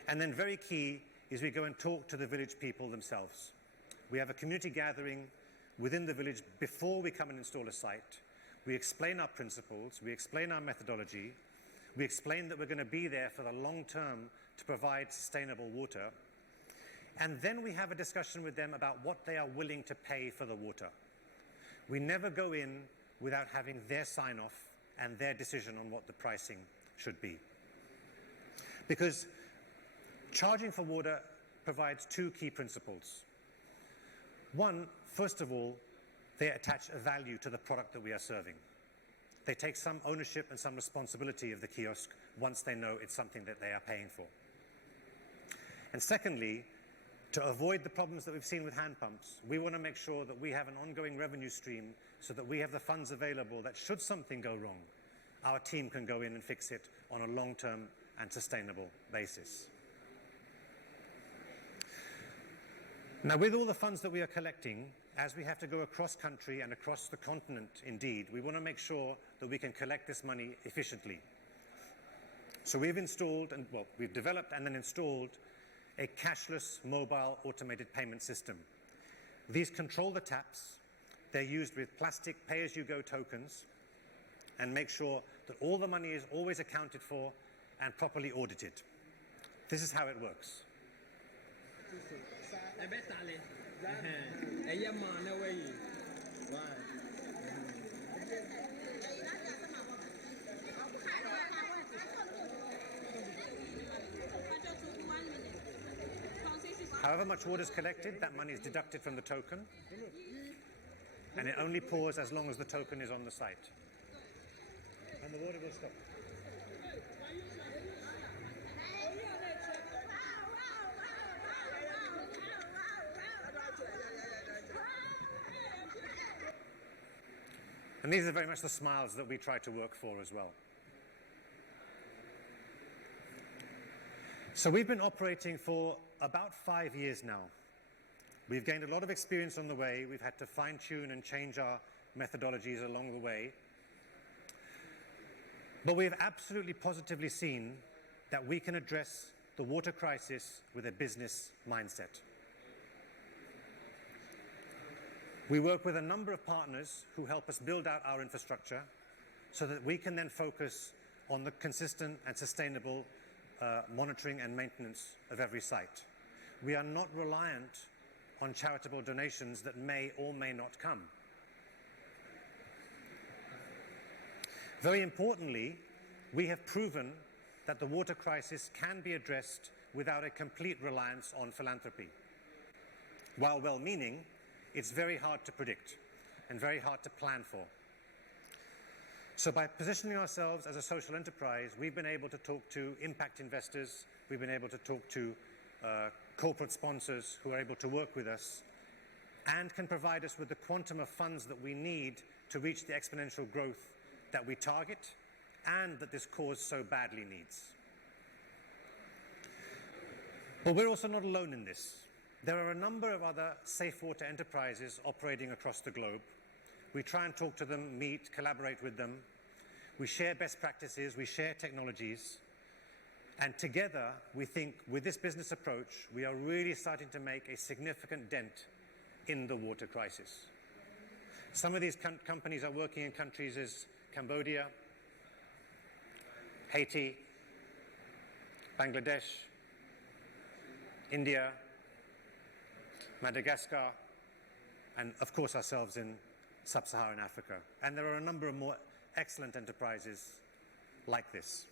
And then very key is we go and talk to the village people themselves. We have a community gathering within the village before we come and install a site. We explain our principles, we explain our methodology, we explain that we're going to be there for the long term to provide sustainable water. And then we have a discussion with them about what they are willing to pay for the water. We never go in without having their sign-off and their decision on what the pricing should be. Because charging for water provides two key principles. One, first of all, they attach a value to the product that we are serving. They take some ownership and some responsibility of the kiosk once they know it's something that they are paying for. And secondly, to avoid the problems that we've seen with hand pumps, we want to make sure that we have an ongoing revenue stream so that we have the funds available that should something go wrong, our team can go in and fix it on a long-term and sustainable basis. Now, with all the funds that we are collecting, as we have to go across country and across the continent, indeed, we want to make sure that we can collect this money efficiently. So we've developed and then installed a cashless mobile automated payment system. These control the taps. They're used with plastic pay-as-you-go tokens and make sure that all the money is always accounted for and properly audited. This is how it works. However much water is collected, that money is deducted from the token, and it only pours as long as the token is on the site. And the water will stop. And these are very much the smiles that we try to work for as well. So we've been operating for about 5 years now. We've gained a lot of experience on the way. We've had to fine-tune and change our methodologies along the way. But we've absolutely positively seen that we can address the water crisis with a business mindset. We work with a number of partners who help us build out our infrastructure so that we can then focus on the consistent and sustainable monitoring and maintenance of every site. We are not reliant on charitable donations that may or may not come. Very importantly, we have proven that the water crisis can be addressed without a complete reliance on philanthropy. While well-meaning, it's very hard to predict and very hard to plan for. So by positioning ourselves as a social enterprise, we've been able to talk to impact investors, we've been able to talk to corporate sponsors who are able to work with us and can provide us with the quantum of funds that we need to reach the exponential growth that we target and that this cause so badly needs. But we're also not alone in this. There are a number of other safe water enterprises operating across the globe. We try and talk to them, meet, collaborate with them. We share best practices, we share technologies. And together, we think with this business approach, we are really starting to make a significant dent in the water crisis. Some of these companies are working in countries as Cambodia, Haiti, Bangladesh, India, Madagascar, and of course ourselves in sub-Saharan Africa. And there are a number of more excellent enterprises like this.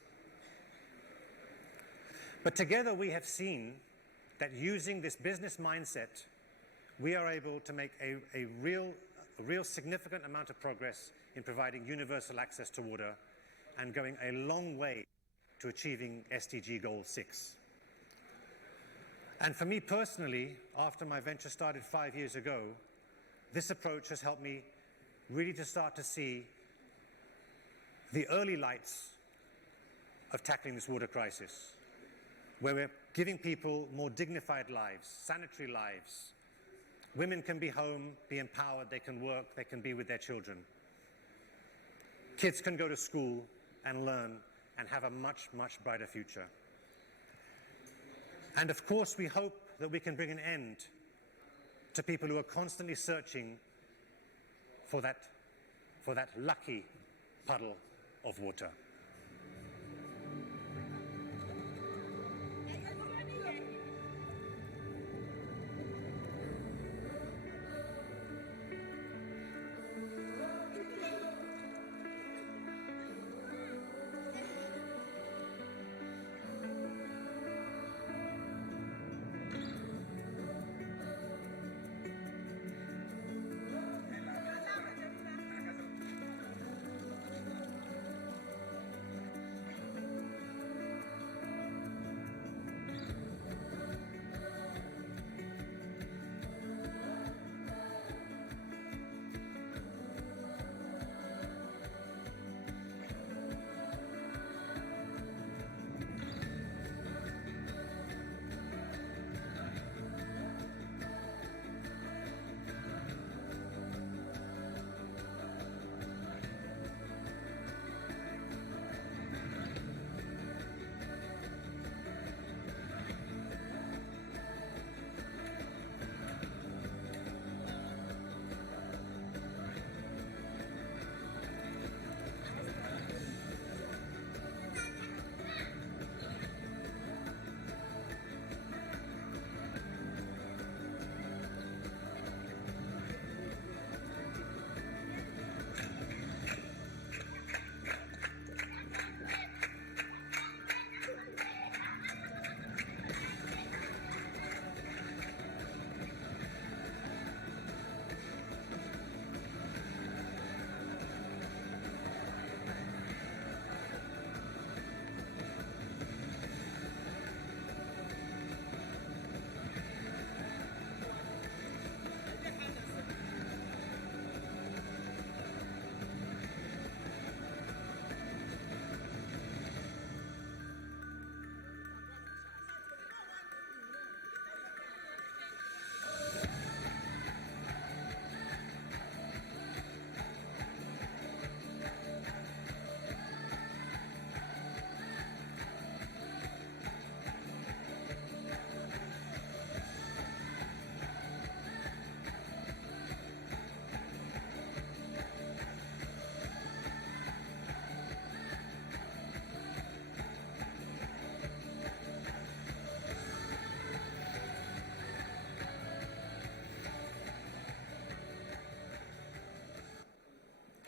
But together we have seen that using this business mindset, we are able to make a real significant amount of progress in providing universal access to water and going a long way to achieving SDG Goal 6. And for me personally, after my venture started 5 years ago, this approach has helped me really to start to see the early lights of tackling this water crisis, where we're giving people more dignified lives, sanitary lives. Women can be home, be empowered, they can work, they can be with their children. Kids can go to school and learn and have a much, much brighter future. And of course, we hope that we can bring an end to people who are constantly searching for that lucky puddle of water.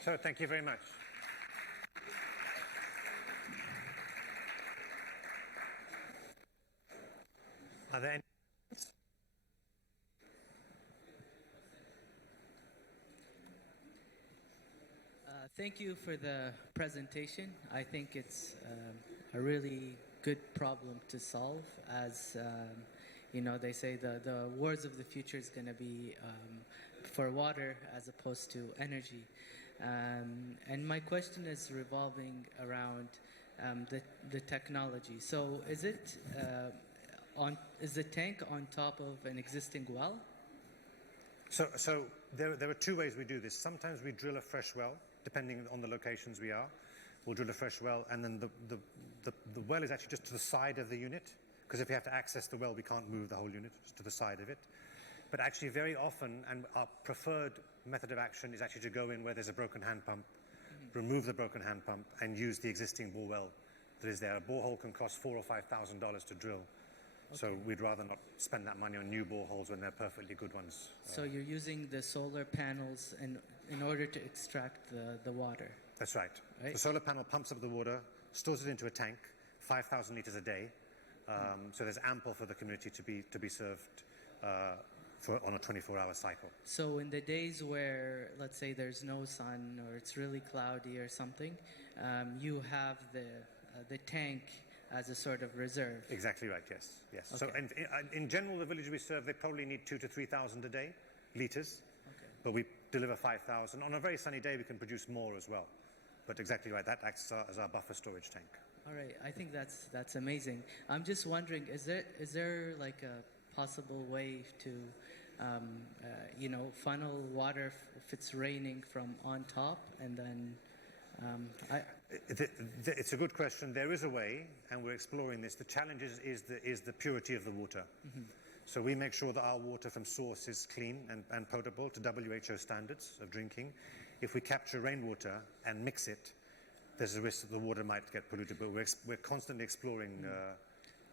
So thank you very much. Are there any? Thank you for the presentation. I think it's a really good problem to solve. As you know, they say the wars of the future is going to be for water as opposed to energy. And my question is revolving around the technology. So is it is the tank on top of an existing well? So there are two ways we do this. Sometimes we drill a fresh well, depending on the locations we are. We'll drill a fresh well, and then the well is actually just to the side of the unit, because if we have to access the well, we can't move the whole unit, just to the side of it. But actually, very often, and our preferred method of action is actually to go in where there's a broken hand pump, remove the broken hand pump, and use the existing bore well that is there. A borehole can cost $4,000 or $5,000 to drill. Okay. So we'd rather not spend that money on new boreholes when they're perfectly good ones. So you're using the solar panels in order to extract the water? That's right. The solar panel pumps up the water, stores it into a tank, 5,000 litres a day. So there's ample for the community to be served on a 24-hour cycle. So in the days where, let's say, there's no sun or it's really cloudy or something, you have the tank as a sort of reserve. Exactly right. Yes. Okay. So in general, the village we serve, they probably need 2,000 to 3,000 a day litres. Okay. But we deliver 5,000. On a very sunny day, we can produce more as well. But exactly right. That acts as our buffer storage tank. All right. I think that's amazing. I'm just wondering, is there like a possible way to funnel water if it's raining from on top, and then it's a good question. There is a way, and we're exploring this. The challenge is the purity of the water. Mm-hmm. So we make sure that our water from source is clean and potable to WHO standards of drinking. If we capture rainwater and mix it, there's a risk that the water might get polluted. But we're constantly exploring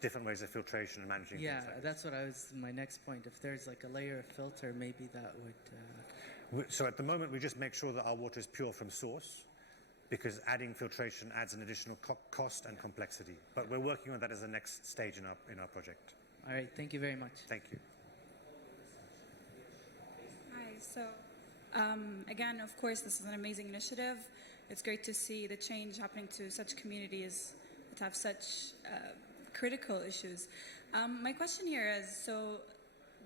different ways of filtration and managing things like this. That's what my next point. If there's like a layer of filter, maybe that would... So at the moment, we just make sure that our water is pure from source, because adding filtration adds an additional cost and complexity. But we're working on that as the next stage in our project. All right, thank you very much. Thank you. Hi, so again, of course, this is an amazing initiative. It's great to see the change happening to such communities that have such critical issues. My question here is, so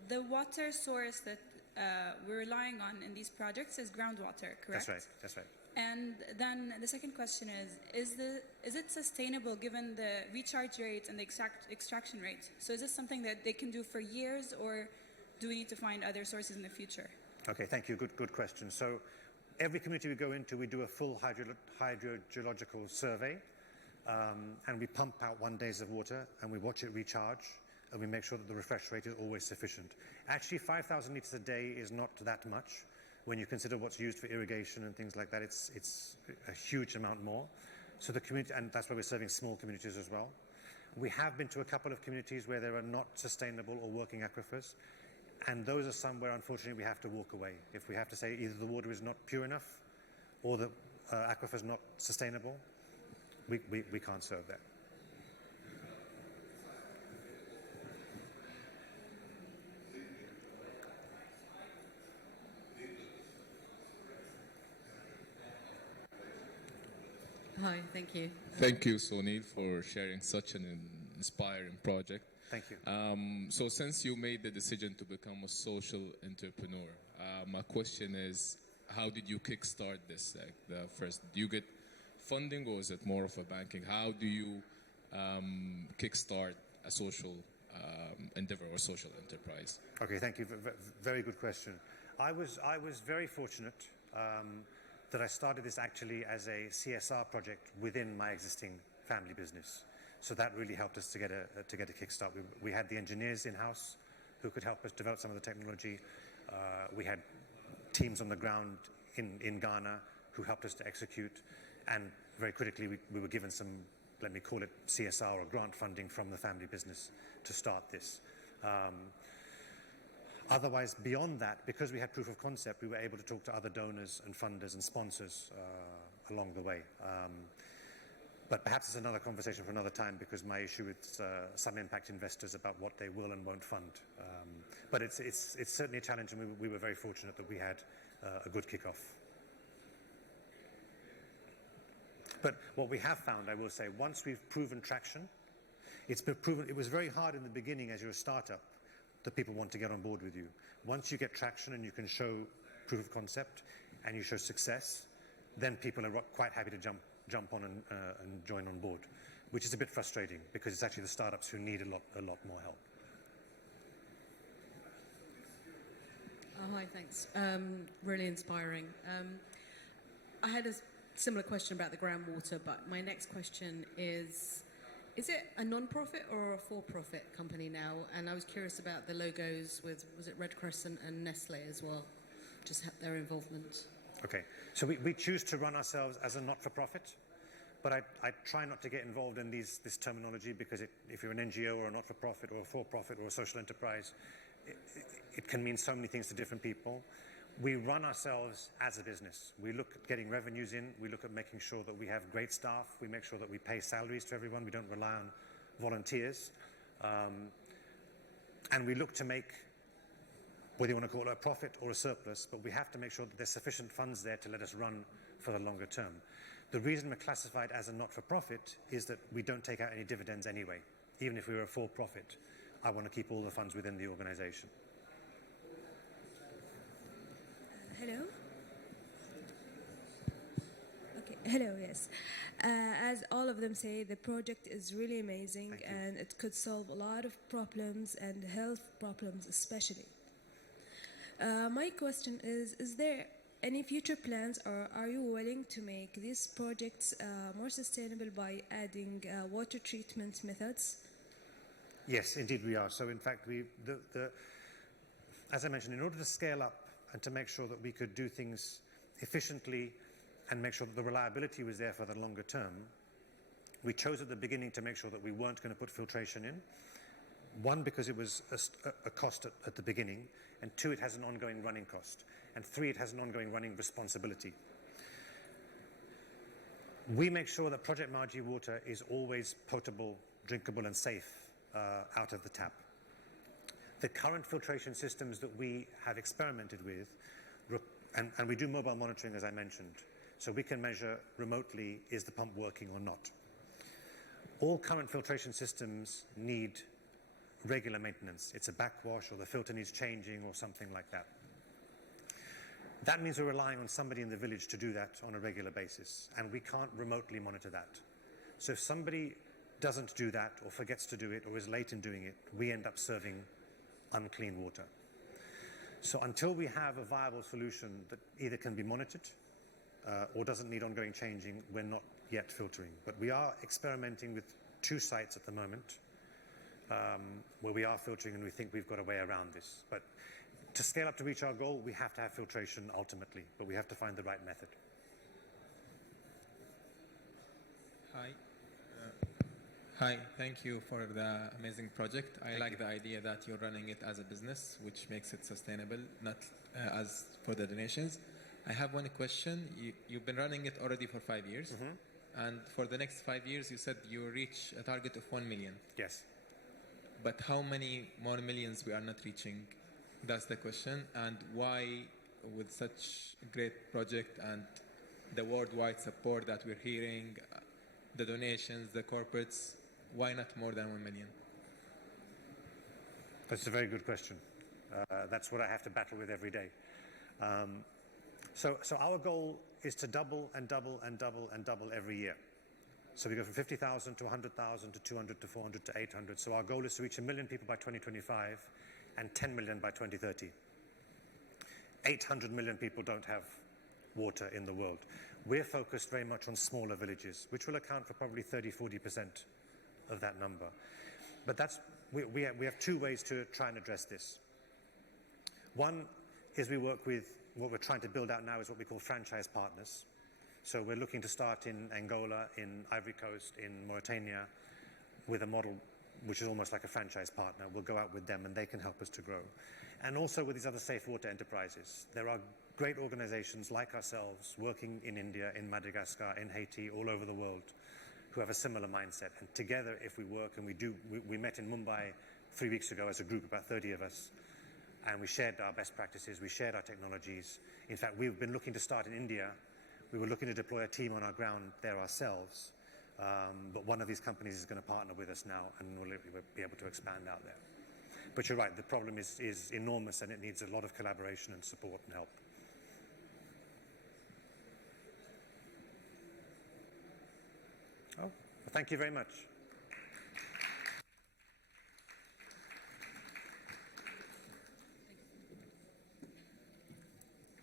the water source that we're relying on in these projects is groundwater, correct? That's right. And then the second question is it sustainable given the recharge rate and the extraction rate? So is this something that they can do for years, or do we need to find other sources in the future? Okay, thank you. Good question. So every community we go into, we do a full hydrogeological survey, and we pump out 1 day of water, and we watch it recharge, and we make sure that the refresh rate is always sufficient. Actually, 5,000 litres a day is not that much. When you consider what's used for irrigation and things like that, it's a huge amount more. So the community, and that's why we're serving small communities as well. We have been to a couple of communities where there are not sustainable or working aquifers, and those are some where, unfortunately, we have to walk away. If we have to say either the water is not pure enough or the aquifer is not sustainable, we can't serve that. Hi, thank you. Thank you, Sonil, for sharing such an inspiring project. Thank you. So since you made the decision to become a social entrepreneur, my question is, how did you kickstart this? Do you get funding, or is it more of a banking? How do you kickstart a social endeavor or social enterprise? Okay, thank you. Very good question. I was very fortunate that I started this actually as a CSR project within my existing family business. So that really helped us to get a kickstart. We had the engineers in-house who could help us develop some of the technology. We had teams on the ground in Ghana who helped us to execute. And very critically, we were given some, let me call it CSR or grant funding from the family business to start this. Otherwise, beyond that, because we had proof of concept, we were able to talk to other donors and funders and sponsors along the way. But perhaps it's another conversation for another time, because my issue with some impact investors about what they will and won't fund. But it's certainly a challenge, and we were very fortunate that we had a good kickoff. But what we have found, I will say, once we've proven traction, it's been proven. It was very hard in the beginning as you're a startup that people want to get on board with you. Once you get traction and you can show proof of concept and you show success, then people are quite happy to jump on and join on board, which is a bit frustrating because it's actually the startups who need a lot more help. Oh, hi, thanks. Really inspiring. I had a similar question about the groundwater, but my next question is it a non-profit or a for-profit company now? And I was curious about the logos with, was it Red Crescent and Nestle as well? Just their involvement. Okay, so we choose to run ourselves as a not-for-profit, but I try not to get involved in this terminology, because if you're an NGO or a not-for-profit or a for-profit or a social enterprise, it can mean so many things to different people. We run ourselves as a business. We look at getting revenues in. We look at making sure that we have great staff. We make sure that we pay salaries to everyone. We don't rely on volunteers. And we look to make, whether you want to call it a profit or a surplus, but we have to make sure that there's sufficient funds there to let us run for the longer term. The reason we're classified as a not-for-profit is that we don't take out any dividends anyway. Even if we were a for-profit, I want to keep all the funds within the organization. Hello? Okay, hello, yes. As all of them say, the project is really amazing and it could solve a lot of problems and health problems especially. My question is there any future plans, or are you willing to make these projects more sustainable by adding water treatment methods? Yes, indeed we are. So in fact, as I mentioned, in order to scale up and to make sure that we could do things efficiently and make sure that the reliability was there for the longer term, we chose at the beginning to make sure that we weren't going to put filtration in. One, because it was a cost at the beginning, and two, it has an ongoing running cost, and three, it has an ongoing running responsibility. We make sure that Project Marji water is always potable, drinkable and safe out of the tap. The current filtration systems that we have experimented with, and we do mobile monitoring, as I mentioned, so we can measure remotely, is the pump working or not. All current filtration systems need regular maintenance. It's a backwash, or the filter needs changing, or something like that. That means we're relying on somebody in the village to do that on a regular basis, and we can't remotely monitor that. So if somebody doesn't do that, or forgets to do it, or is late in doing it, we end up serving unclean water. So until we have a viable solution that either can be monitored or doesn't need ongoing changing, we're not yet filtering. But we are experimenting with 2 sites at the moment where we are filtering, and we think we've got a way around this. But to scale up to reach our goal, we have to have filtration ultimately, but we have to find the right method. Hi, thank you for the amazing project. I like the idea that you're running it as a business, which makes it sustainable, not as for the donations. I have one question. You've been running it already for 5 years, and for the next 5 years, you said you will reach a target of 1 million. Yes. But how many more millions we are not reaching? That's the question. And why, with such a great project and the worldwide support that we're hearing, the donations, the corporates, why not more than 1 million? That's a very good question. That's what I have to battle with every day. So our goal is to double and double and double and double every year. So we go from 50,000 to 100,000 to 200 to 400 to 800. So our goal is to reach 1 million people by 2025 and 10 million by 2030. 800 million people don't have water in the world. We're focused very much on smaller villages, which will account for probably 30-40% of that number. But we have 2 ways to try and address this. One is we work with, what we're trying to build out now is what we call franchise partners. So we're looking to start in Angola, in Ivory Coast, in Mauritania, with a model which is almost like a franchise partner. We'll go out with them and they can help us to grow. And also with these other safe water enterprises. There are great organizations like ourselves working in India, in Madagascar, in Haiti, all over the world, who have a similar mindset. And together, if we work, and we met in Mumbai 3 weeks ago as a group, about 30 of us, and we shared our best practices, we shared our technologies. In fact, we've been looking to start in India. We were looking to deploy a team on our ground there ourselves, but one of these companies is going to partner with us now, and we'll be able to expand out there. But you're right, the problem is enormous, and it needs a lot of collaboration and support and help. Oh, well, thank you very much.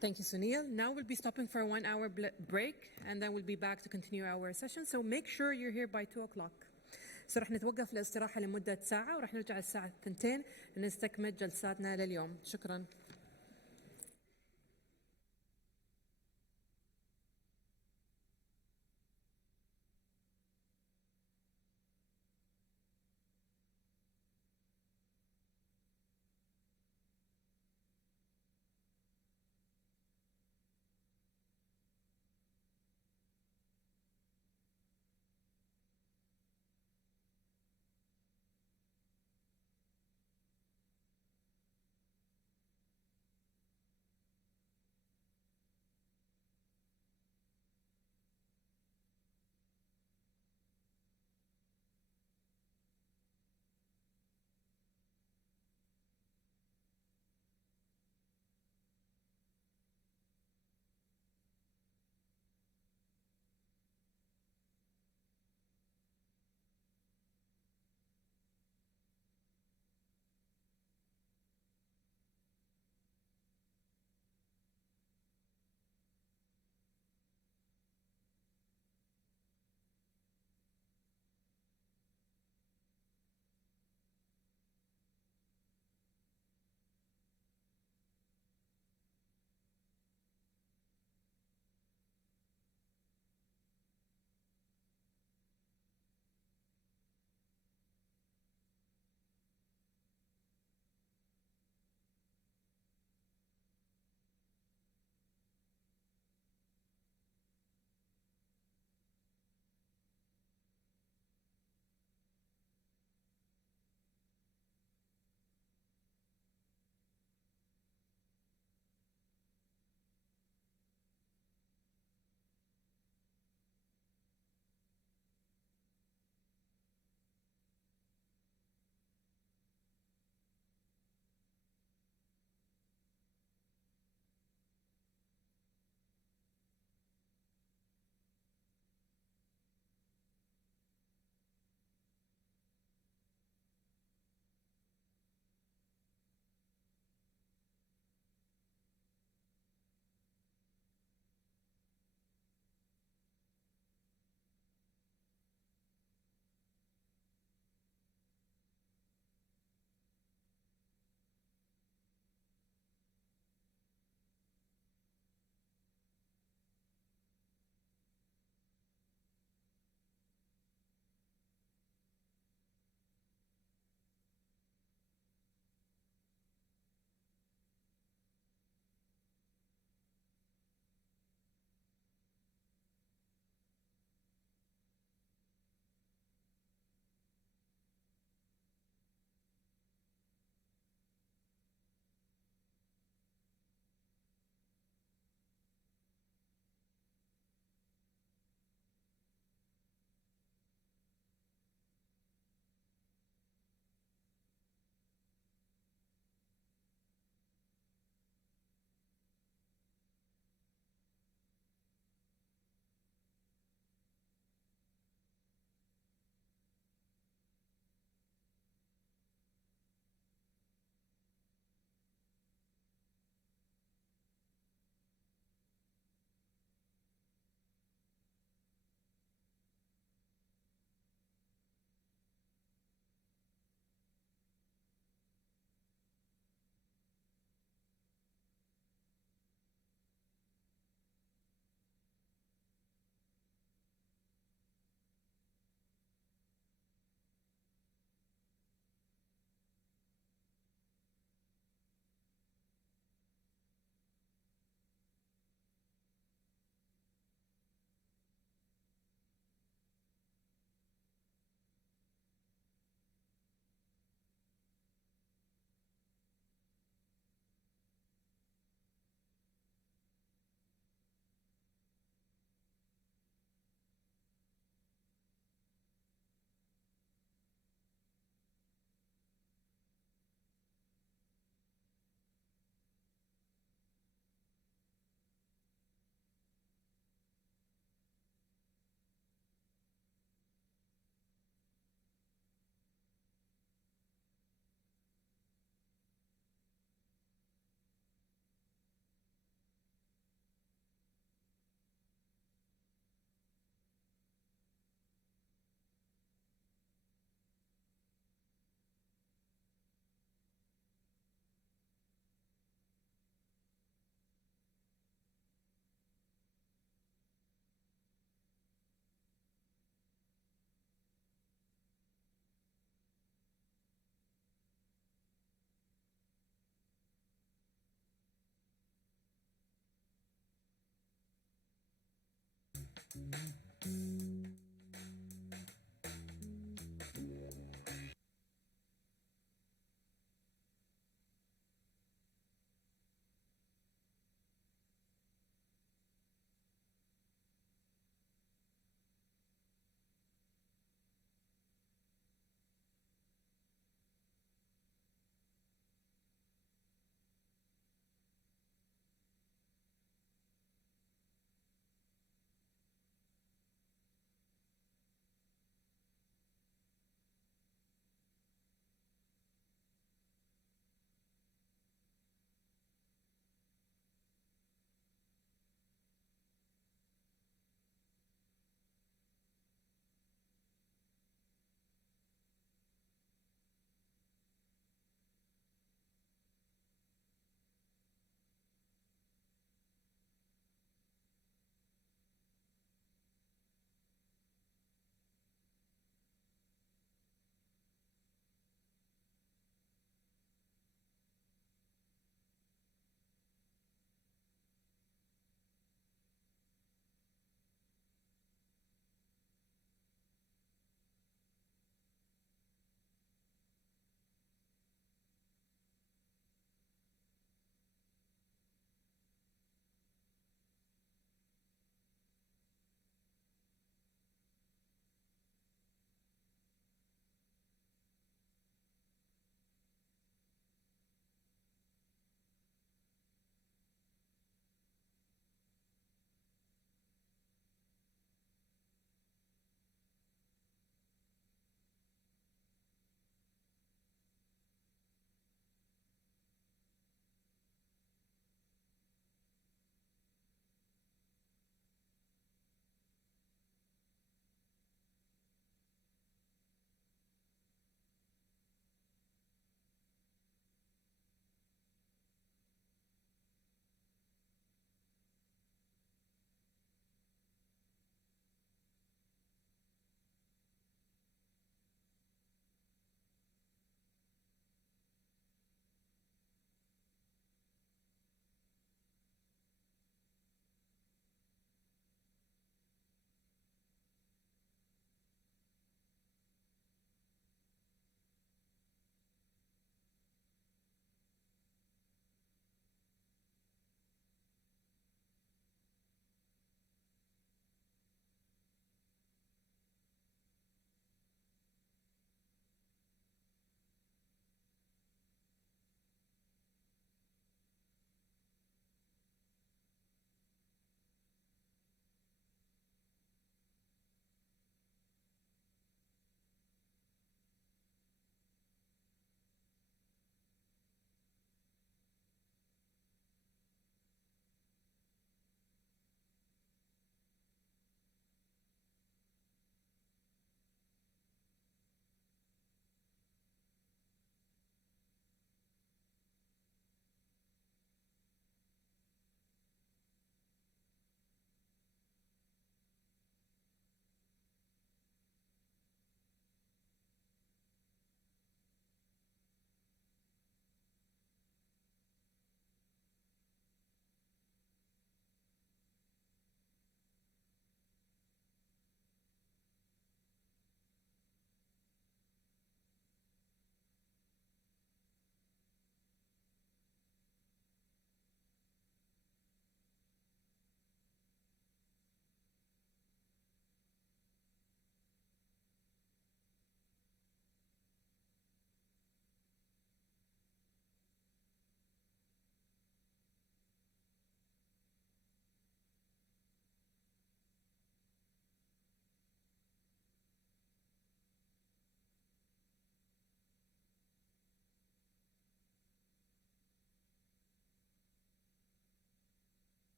Thank you, Sunil. Now we'll be stopping for a 1 hour break, and then we'll be back to continue our session. So make sure you're here by 2 o'clock. So رح نتوقف الاستراحة لمدة ساعة ورح نرجع الساعة 2 نستكمل جلساتنا لليوم. شكرا.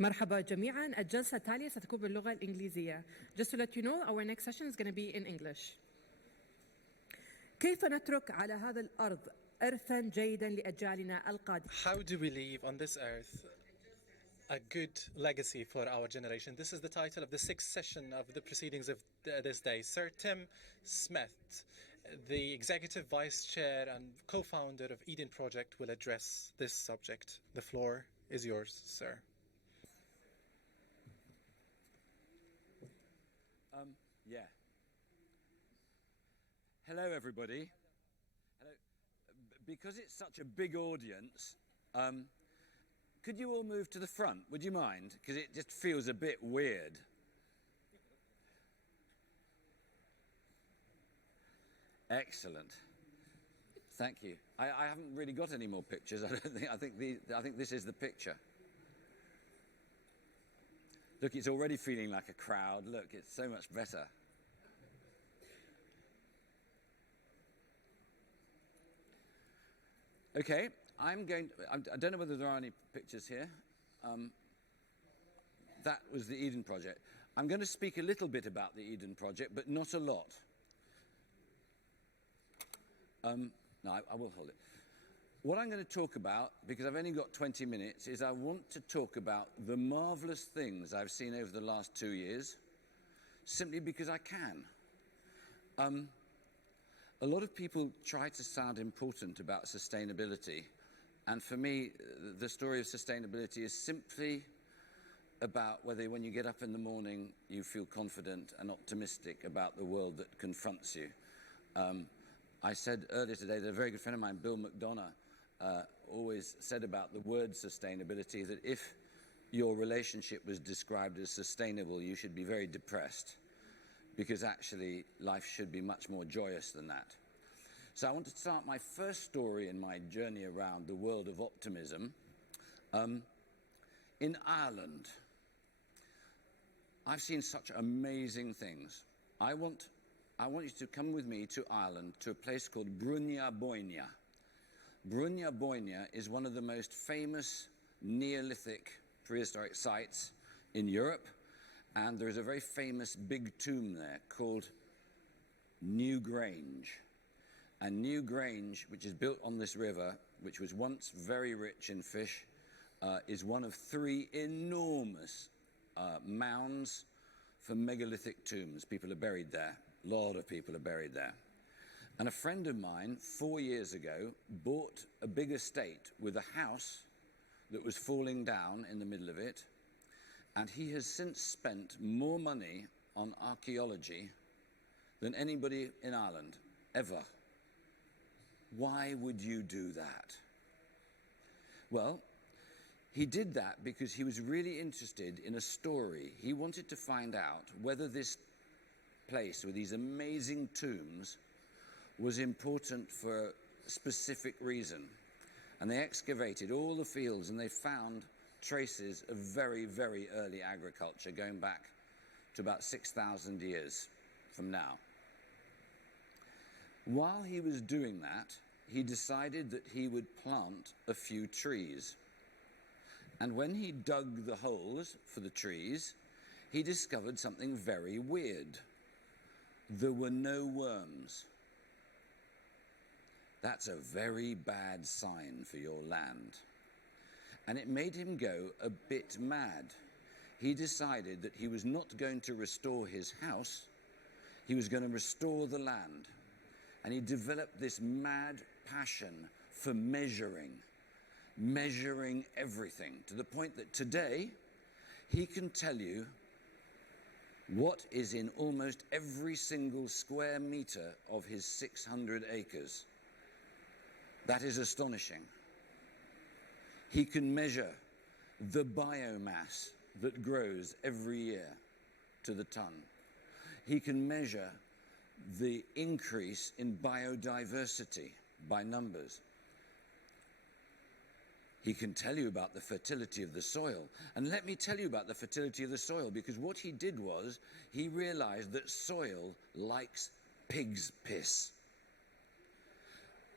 مرحبا جميعا. الجلسة التالية ستكون باللغة الإنجليزية. Just to let you know, our next session is going to be in English. كيف نترك على هذا الأرض إرثا جيدا لأجيالنا القادمة؟ How do we leave on this earth a good legacy for our generation? This is the title of the sixth session of the proceedings of this day. Sir Tim Smith, the Executive Vice Chair and co-founder of Eden Project, will address this subject. The floor is yours, sir. Yeah. Hello, everybody. Hello. Because it's such a big audience, could you all move to the front? Would you mind? Because it just feels a bit weird. Excellent. Thank you. I haven't really got any more pictures. I think this is the picture. Look, it's already feeling like a crowd. Look, it's so much better. Okay, I don't know whether there are any pictures here. That was the Eden Project. I'm going to speak a little bit about the Eden Project, but not a lot. No, I will hold it. What I'm going to talk about, because I've only got 20 minutes, is I want to talk about the marvelous things I've seen over the last 2 years, simply because I can. A lot of people try to sound important about sustainability, and for me, the story of sustainability is simply about whether when you get up in the morning, you feel confident and optimistic about the world that confronts you. I said earlier today that a very good friend of mine, Bill McDonough, always said about the word sustainability that if your relationship was described as sustainable, you should be very depressed, because actually life should be much more joyous than that. So I want to start my first story in my journey around the world of optimism in Ireland. I've seen such amazing things. I want you to come with me to Ireland, to a place called Brugna Boynia. Brugna Boynia is one of the most famous Neolithic prehistoric sites in Europe, and there is a very famous big tomb there called New Grange. And New Grange, which is built on this river, which was once very rich in fish, is one of 3 enormous mounds for megalithic tombs. People are buried there. A lot of people are buried there. And a friend of mine, 4 years ago, bought a big estate with a house that was falling down in the middle of it. And he has since spent more money on archaeology than anybody in Ireland, ever. Why would you do that? Well, he did that because he was really interested in a story. He wanted to find out whether this place with these amazing tombs was important for a specific reason. And they excavated all the fields and they found traces of very, very early agriculture going back to about 6,000 years from now. While he was doing that, he decided that he would plant a few trees. And when he dug the holes for the trees, he discovered something very weird. There were no worms. That's a very bad sign for your land. And it made him go a bit mad. He decided that he was not going to restore his house, he was going to restore the land. And he developed this mad passion for measuring everything, to the point that today he can tell you what is in almost every single square meter of his 600 acres. That is astonishing. He can measure the biomass that grows every year to the ton. He can measure the increase in biodiversity by numbers. He can tell you about the fertility of the soil. And let me tell you about the fertility of the soil, because what he did was he realized that soil likes pig's piss.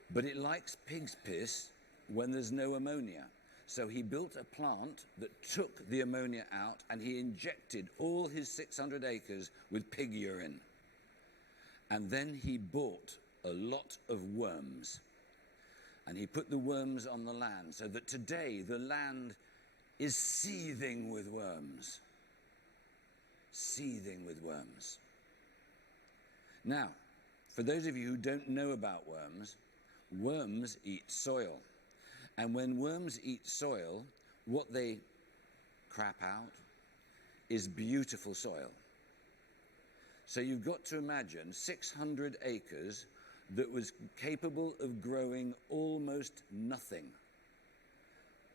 But it likes pig's piss when there's no ammonia. So he built a plant that took the ammonia out and he injected all his 600 acres with pig urine. And then he bought a lot of worms. And he put the worms on the land so that today the land is seething with worms. Seething with worms. Now, for those of you who don't know about worms, worms eat soil. And when worms eat soil, what they crap out is beautiful soil. So you've got to imagine 600 acres that was capable of growing almost nothing,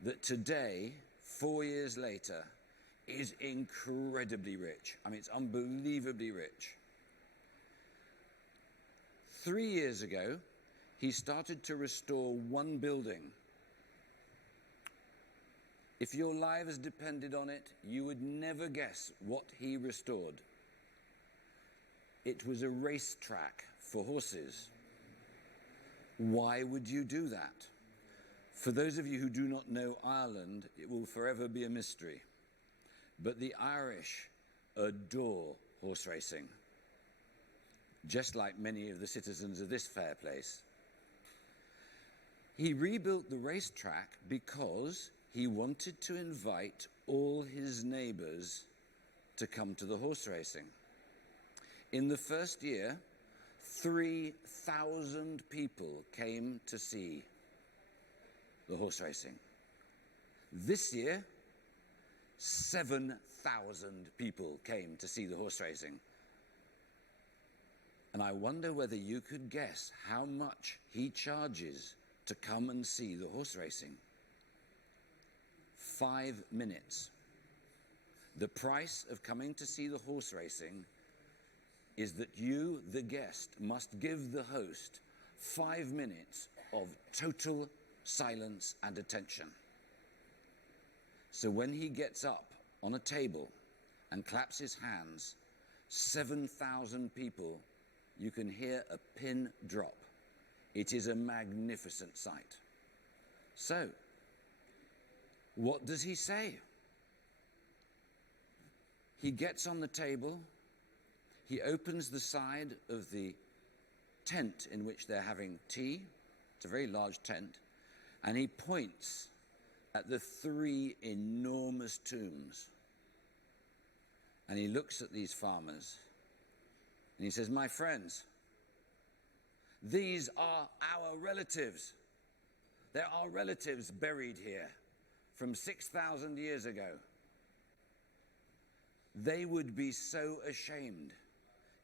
that today, 4 years later, is incredibly rich. I mean, it's unbelievably rich. 3 years ago, he started to restore one building. If your lives depended on it, you would never guess what he restored. It was a racetrack for horses. Why would you do that? For those of you who do not know Ireland, it will forever be a mystery. But the Irish adore horse racing, just like many of the citizens of this fair place. He rebuilt the racetrack because he wanted to invite all his neighbors to come to the horse racing. In the first year, 3,000 people came to see the horse racing. This year, 7,000 people came to see the horse racing. And I wonder whether you could guess how much he charges to come and see the horse racing. 5 minutes. The price of coming to see the horse racing is that you, the guest, must give the host 5 minutes of total silence and attention. So when he gets up on a table and claps his hands, 7,000 people, you can hear a pin drop. It is a magnificent sight. So, what does he say? He gets on the table, he opens the side of the tent in which they're having tea. It's a very large tent. And he points at the 3 enormous tombs. And he looks at these farmers and he says, "My friends, these are our relatives. There are relatives buried here from 6,000 years ago. They would be so ashamed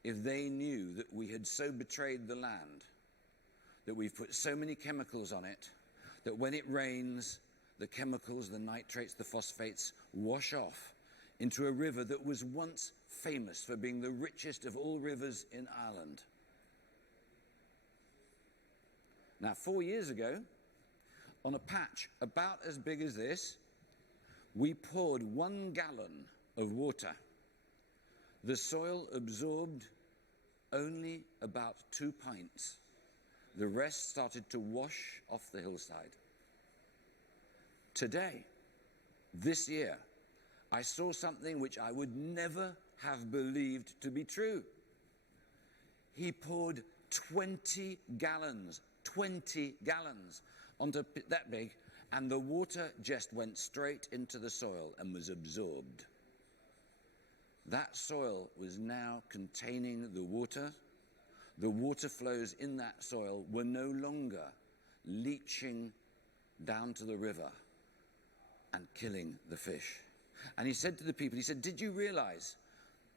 if they knew that we had so betrayed the land, that we've put so many chemicals on it, that when it rains, the chemicals, the nitrates, the phosphates wash off into a river that was once famous for being the richest of all rivers in Ireland." Now, 4 years ago, on a patch about as big as this, we poured 1 gallon of water. The soil absorbed only about 2 pints. The rest started to wash off the hillside. Today, this year, I saw something which I would never have believed to be true. He poured 20 gallons onto that big, and the water just went straight into the soil and was absorbed. That soil was now containing the water. The water flows in that soil were no longer leaching down to the river and killing the fish. And he said to the people, he said, "Did you realize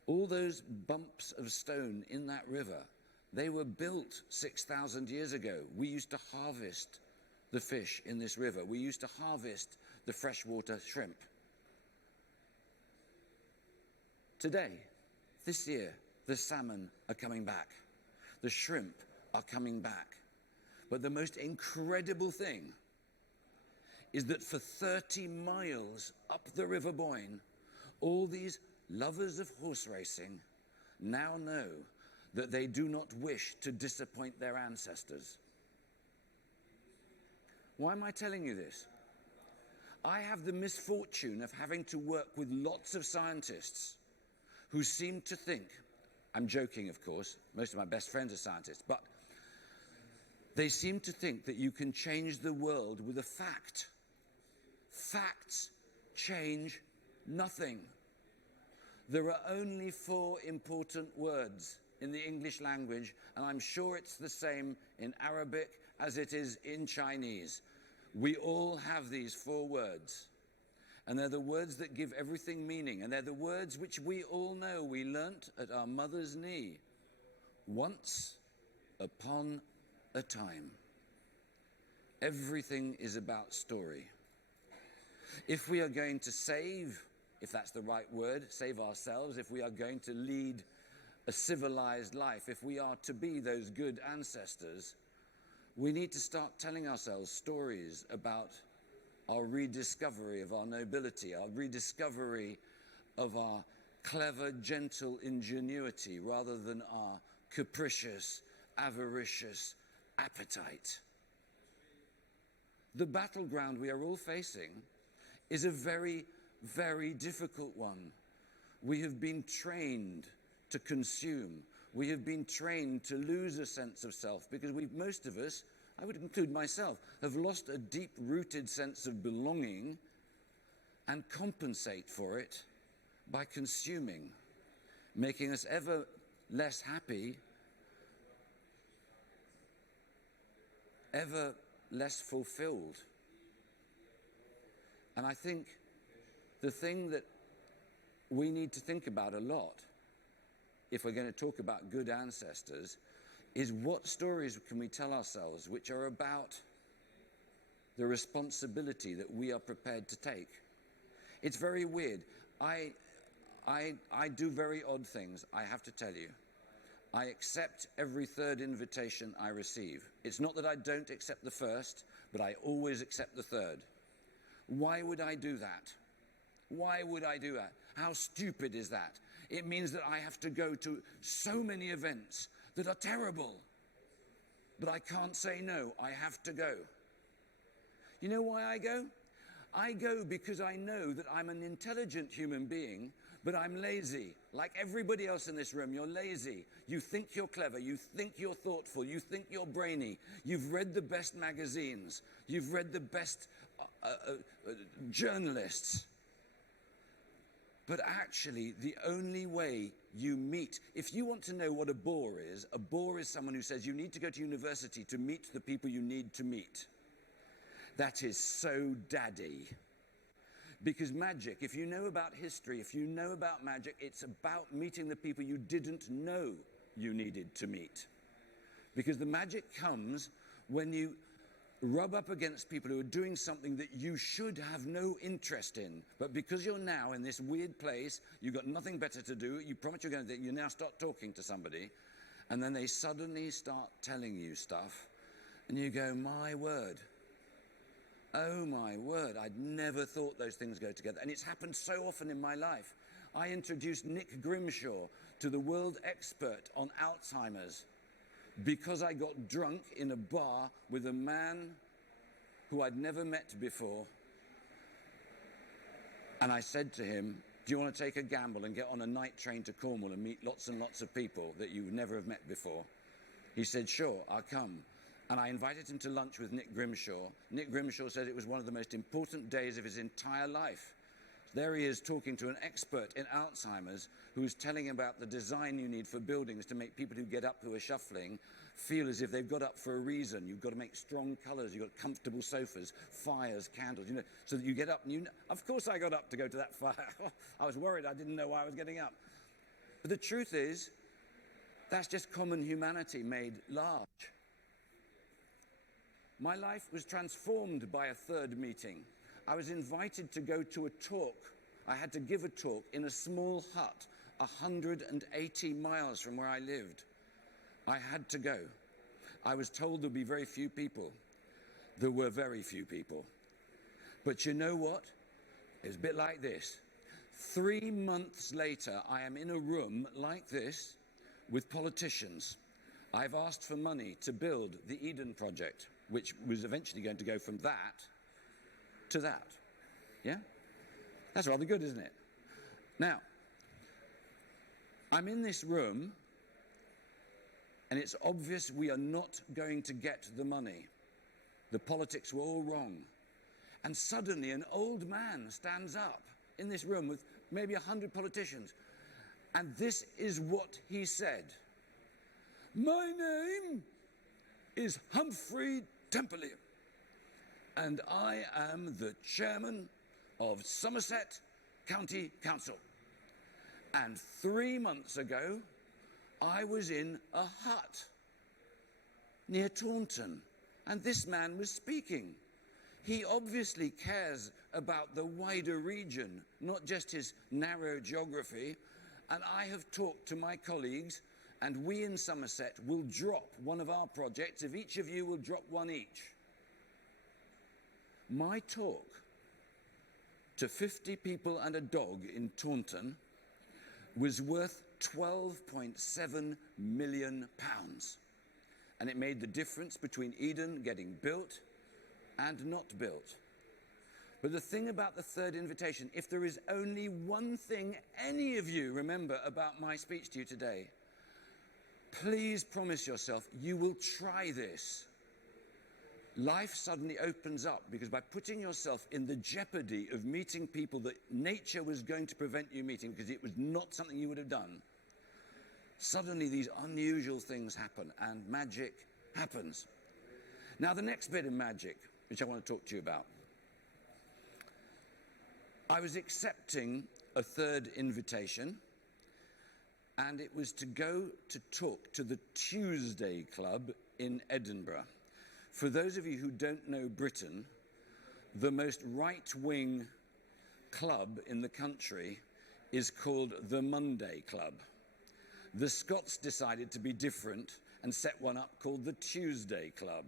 all those bumps of stone in that river, they were built 6,000 years ago. We used to harvest the fish in this river. We used to harvest the freshwater shrimp. Today, this year, the salmon are coming back. The shrimp are coming back. But the most incredible thing is that for 30 miles up the River Boyne, all these lovers of horse racing now know that they do not wish to disappoint their ancestors." Why am I telling you this? I have the misfortune of having to work with lots of scientists who seem to think, I'm joking, of course, most of my best friends are scientists, but they seem to think that you can change the world with a fact. Facts change nothing. There are only 4 important words in the English language, and I'm sure it's the same in Arabic as it is in Chinese. We all have these 4 words, and they're the words that give everything meaning, and they're the words which we all know. We learnt at our mother's knee. Once upon a time. Everything is about story. If we are going to save, if that's the right word, save ourselves, if we are going to lead a civilized life, if we are to be those good ancestors, we need to start telling ourselves stories about our rediscovery of our nobility, our rediscovery of our clever, gentle ingenuity, rather than our capricious, avaricious appetite. The battleground we are all facing is a very, very difficult one. We have been trained to consume. We have been trained to lose a sense of self because most of us, I would include myself, have lost a deep-rooted sense of belonging and compensate for it by consuming, making us ever less happy, ever less fulfilled. And I think the thing that we need to think about a lot, if we're going to talk about good ancestors, is what stories can we tell ourselves which are about the responsibility that we are prepared to take. It's very weird. I do very odd things, I have to tell you. I accept every 3rd invitation I receive. It's not that I don't accept the first, but I always accept the 3rd. Why would I do that? Why would I do that? How stupid is that? It means that I have to go to so many events that are terrible. But I can't say no, I have to go. You know why I go? I go because I know that I'm an intelligent human being, but I'm lazy. Like everybody else in this room, you're lazy. You think you're clever, you think you're thoughtful, you think you're brainy. You've read the best magazines, you've read the best journalists. But actually, the only way you meet, if you want to know what a bore is someone who says you need to go to university to meet the people you need to meet. That is so daddy. Because magic, if you know about history, if you know about magic, it's about meeting the people you didn't know you needed to meet. Because the magic comes when you rub up against people who are doing something that you should have no interest in. But because you're now in this weird place, you've got nothing better to do, you promise you're going to do it, you now start talking to somebody, and then they suddenly start telling you stuff, and you go, my word. Oh my word, I'd never thought those things go together. And it's happened so often in my life. I introduced Nick Grimshaw to the world expert on Alzheimer's because I got drunk in a bar with a man who I'd never met before. And I said to him, do you want to take a gamble and get on a night train to Cornwall and meet lots and lots of people that you would never have met before? He said, sure, I'll come. And I invited him to lunch with Nick Grimshaw. Nick Grimshaw said it was one of the most important days of his entire life. There he is talking to an expert in Alzheimer's who's telling him about the design you need for buildings to make people who get up who are shuffling feel as if they've got up for a reason. You've got to make strong colours, you've got comfortable sofas, fires, candles, so that you get up and of course I got up to go to that fire. I was worried, I didn't know why I was getting up. But the truth is, that's just common humanity made large. My life was transformed by a 3rd meeting. I was invited to go to a talk. I had to give a talk in a small hut 180 miles from where I lived. I had to go. I was told there'd be very few people. There were very few people. But you know what? It was a bit like this. 3 months later, I am in a room like this with politicians. I've asked for money to build the Eden Project, which was eventually going to go from that to that. Yeah? That's rather good, isn't it? Now, I'm in this room, and it's obvious we are not going to get the money. The politics were all wrong. And suddenly an old man stands up in this room with maybe 100 politicians, and this is what he said. My name is Humphrey Temperley, and I am the chairman of Somerset County Council. And 3 months ago, I was in a hut near Taunton, and this man was speaking. He obviously cares about the wider region, not just his narrow geography. And I have talked to my colleagues, and we in Somerset will drop one of our projects if each of you will drop one each. My talk to 50 people and a dog in Taunton was worth £12.7 million. And it made the difference between Eden getting built and not built. But the thing about the third invitation, if there is only one thing any of you remember about my speech to you today, please promise yourself you will try this. Life suddenly opens up because by putting yourself in the jeopardy of meeting people that nature was going to prevent you meeting because it was not something you would have done, suddenly these unusual things happen and magic happens. Now the next bit of magic, which I want to talk to you about. I was accepting a third invitation, and it was to go to talk to the Tuesday Club in Edinburgh. For those of you who don't know Britain, the most right-wing club in the country is called the Monday Club. The Scots decided to be different and set one up called the Tuesday Club.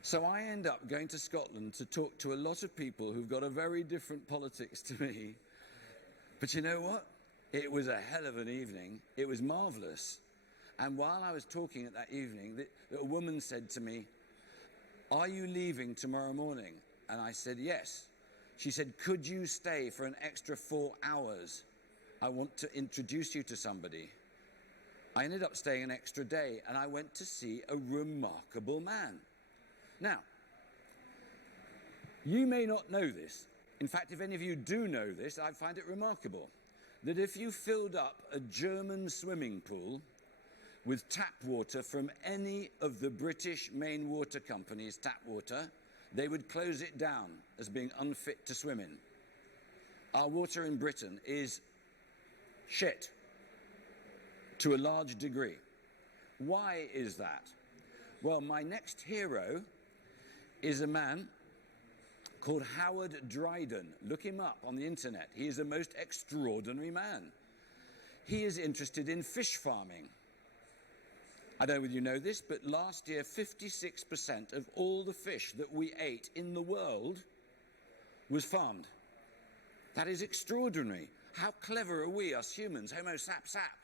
So I end up going to Scotland to talk to a lot of people who've got a very different politics to me. But you know what? It was a hell of an evening. It was marvellous. And while I was talking at that evening, a woman said to me, "Are you leaving tomorrow morning?" And I said, "Yes." She said, "Could you stay for an extra 4 hours? I want to introduce you to somebody." I ended up staying an extra day, and I went to see a remarkable man. Now, you may not know this. In fact, if any of you do know this, I find it remarkable that if you filled up a German swimming pool with tap water from any of the British main water companies' tap water, they would close it down as being unfit to swim in. Our water in Britain is shit to a large degree. Why is that? Well, my next hero is a man called Howard Dryden. Look him up on the internet. He is a most extraordinary man. He is interested in fish farming. I don't know whether you know this, but last year 56% of all the fish that we ate in the world was farmed. That is extraordinary. How clever are we, us humans? Homo sap sap.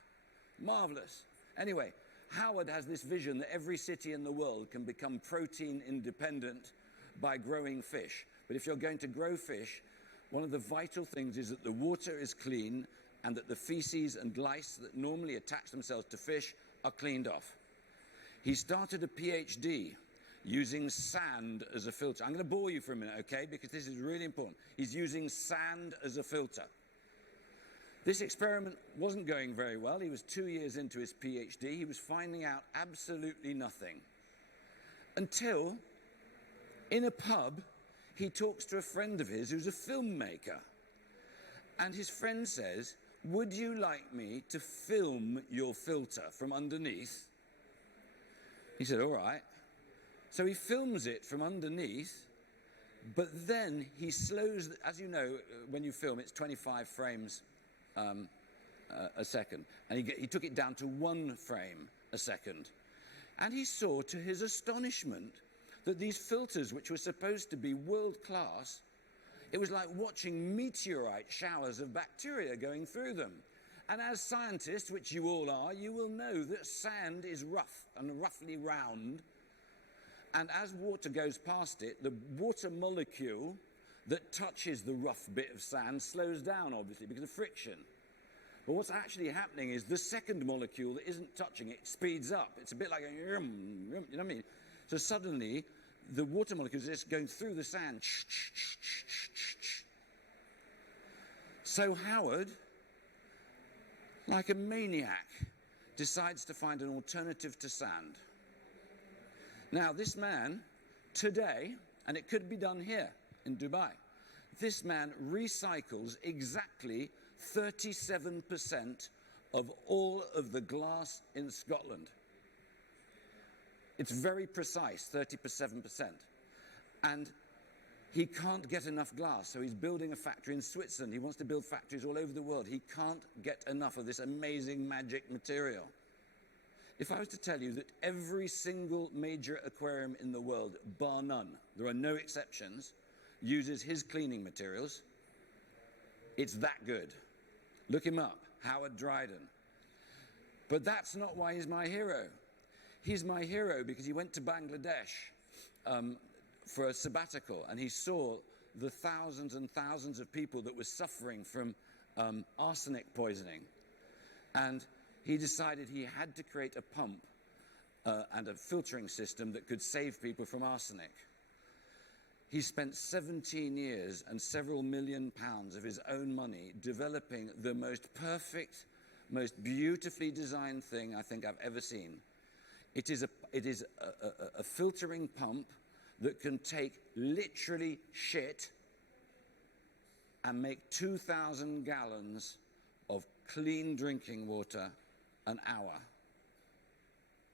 Marvellous. Anyway, Howard has this vision that every city in the world can become protein independent by growing fish. But if you're going to grow fish, one of the vital things is that the water is clean and that the feces and lice that normally attach themselves to fish are cleaned off. He started a PhD using sand as a filter. I'm going to bore you for a minute, okay, because this is really important. He's using sand as a filter. This experiment wasn't going very well. He was 2 years into his PhD. He was finding out absolutely nothing. Until, in a pub, he talks to a friend of his who's a filmmaker. And his friend says, "Would you like me to film your filter from underneath?" He said, "All right." So he films it from underneath, but then he slows, as you know, when you film, it's 25 frames a second. And he took it down to 1 frame a second. And he saw, to his astonishment, that these filters, which were supposed to be world-class, it was like watching meteorite showers of bacteria going through them. And as scientists, which you all are, you will know that sand is rough and roughly round. And as water goes past it, the water molecule that touches the rough bit of sand slows down, obviously, because of friction. But what's actually happening is the second molecule that isn't touching it speeds up. It's a bit like a you know what I mean? So suddenly, the water molecules are just going through the sand. So Howard, like a maniac, decides to find an alternative to sand. Now, this man, today, and it could be done here in Dubai, this man recycles exactly 37% of all of the glass in Scotland. It's very precise, 37%. And he can't get enough glass, so he's building a factory in Switzerland. He wants to build factories all over the world. He can't get enough of this amazing magic material. If I was to tell you that every single major aquarium in the world, bar none, there are no exceptions, uses his cleaning materials, it's that good. Look him up, Howard Dryden. But that's not why he's my hero. He's my hero because he went to Bangladesh for a sabbatical, and he saw the thousands and thousands of people that were suffering from arsenic poisoning. And he decided he had to create a pump and a filtering system that could save people from arsenic. He spent 17 years and several million pounds of his own money developing the most perfect, most beautifully designed thing I think I've ever seen. It is a filtering pump that can take literally shit and make 2,000 gallons of clean drinking water an hour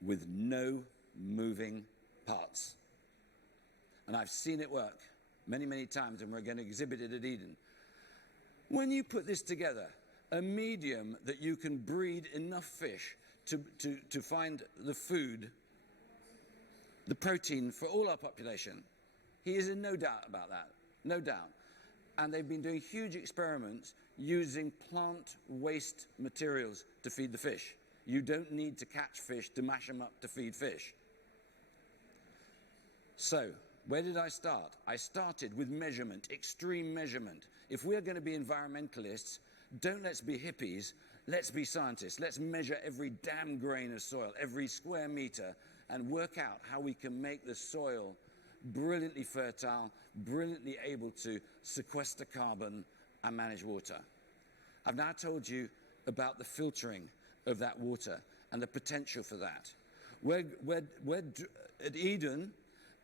with no moving parts. And I've seen it work many, many times, and we're going to exhibit it at Eden. When you put this together, a medium that you can breed enough fish to find the food, the protein for all our population, he is in no doubt about that, no doubt. And they've been doing huge experiments using plant waste materials to feed the fish. You don't need to catch fish to mash them up to feed fish. So, where did I start? I started with measurement, extreme measurement. If we're going to be environmentalists, don't let's be hippies, let's be scientists. Let's measure every damn grain of soil, every square meter, and work out how we can make the soil brilliantly fertile, brilliantly able to sequester carbon and manage water. I've now told you about the filtering of that water and the potential for that. At Eden,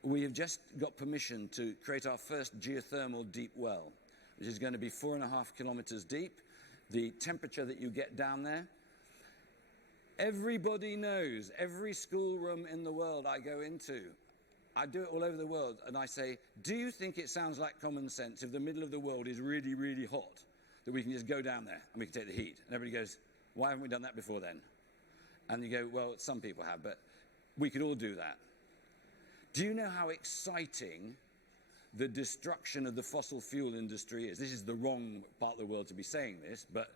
we have just got permission to create our first geothermal deep well, which is going to be 4.5 kilometers deep. The temperature that you get down there, everybody knows, every schoolroom in the world I go into, I do it all over the world, and I say, do you think it sounds like common sense if the middle of the world is really, really hot, that we can just go down there and we can take the heat? And everybody goes, why haven't we done that before then? And you go, well, some people have, but we could all do that. Do you know how exciting the destruction of the fossil fuel industry is? This is the wrong part of the world to be saying this, but